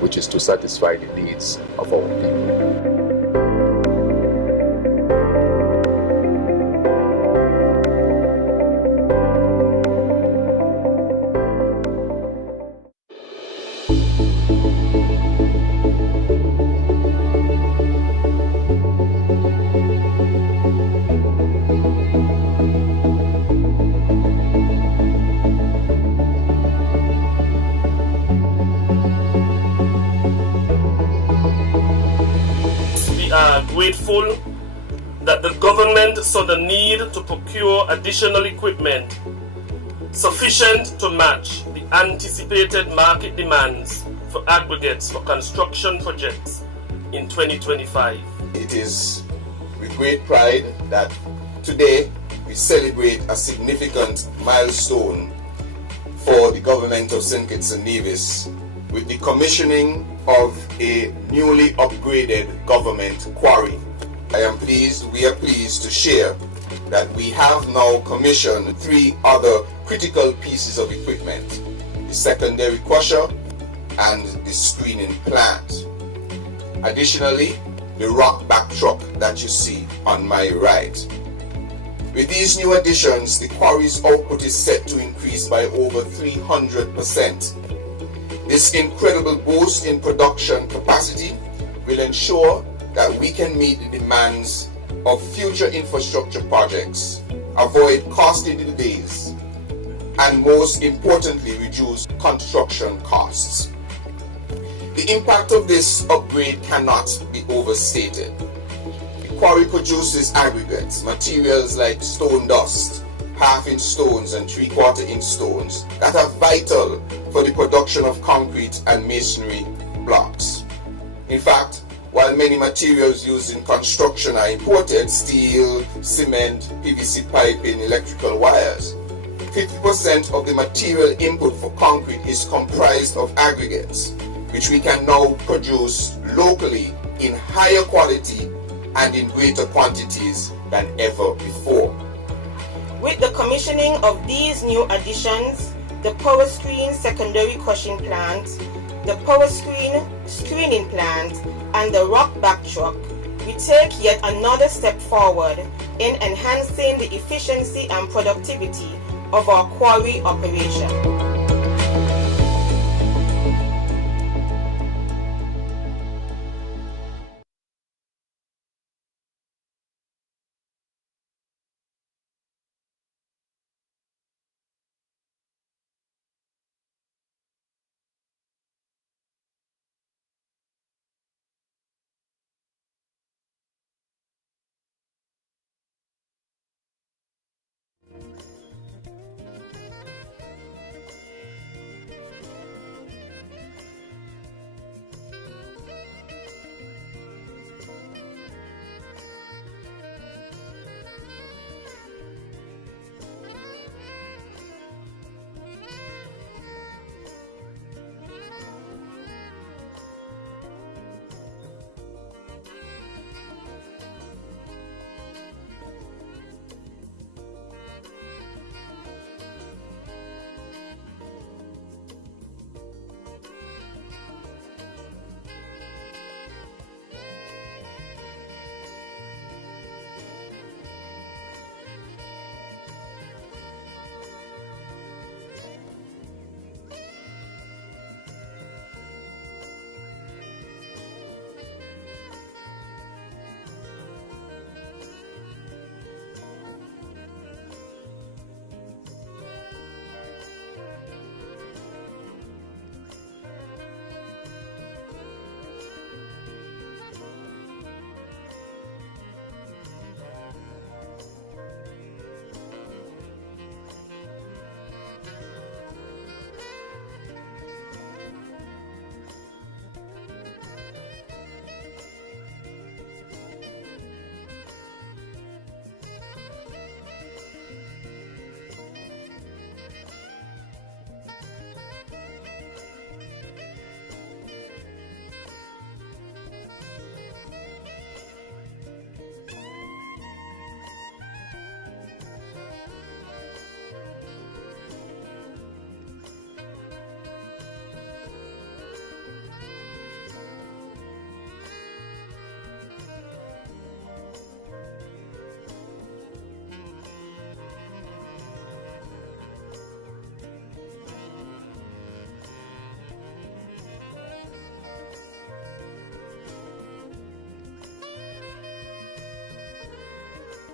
which is to satisfy the needs of our people. Grateful that the government saw the need to procure additional equipment sufficient to match the anticipated market demands for aggregates for construction projects in 2025. It is with great pride that today we celebrate a significant milestone for the government of St. Kitts and Nevis with the commissioning of a newly upgraded government quarry. We are pleased to share that we have now commissioned 3 other critical pieces of equipment: the secondary crusher and the screening plant. Additionally, the rock back truck that you see on my right. With these new additions, the quarry's output is set to increase by over 300%. This incredible boost in production capacity will ensure that we can meet the demands of future infrastructure projects, avoid costly delays, and most importantly, reduce construction costs. The impact of this upgrade cannot be overstated. The Quarry produces aggregates, materials like stone dust, half-inch stones and three-quarter-inch stones that are vital for the production of concrete and masonry blocks. In fact, while many materials used in construction are imported, steel, cement, PVC piping, electrical wires, 50% of the material input for concrete is comprised of aggregates, which we can now produce locally in higher quality and in greater quantities than ever before. With the commissioning of these new additions, the Power Screen secondary crushing plant, the Power Screen screening plant, and the rock back truck, we take yet another step forward in enhancing the efficiency and productivity of our quarry operation.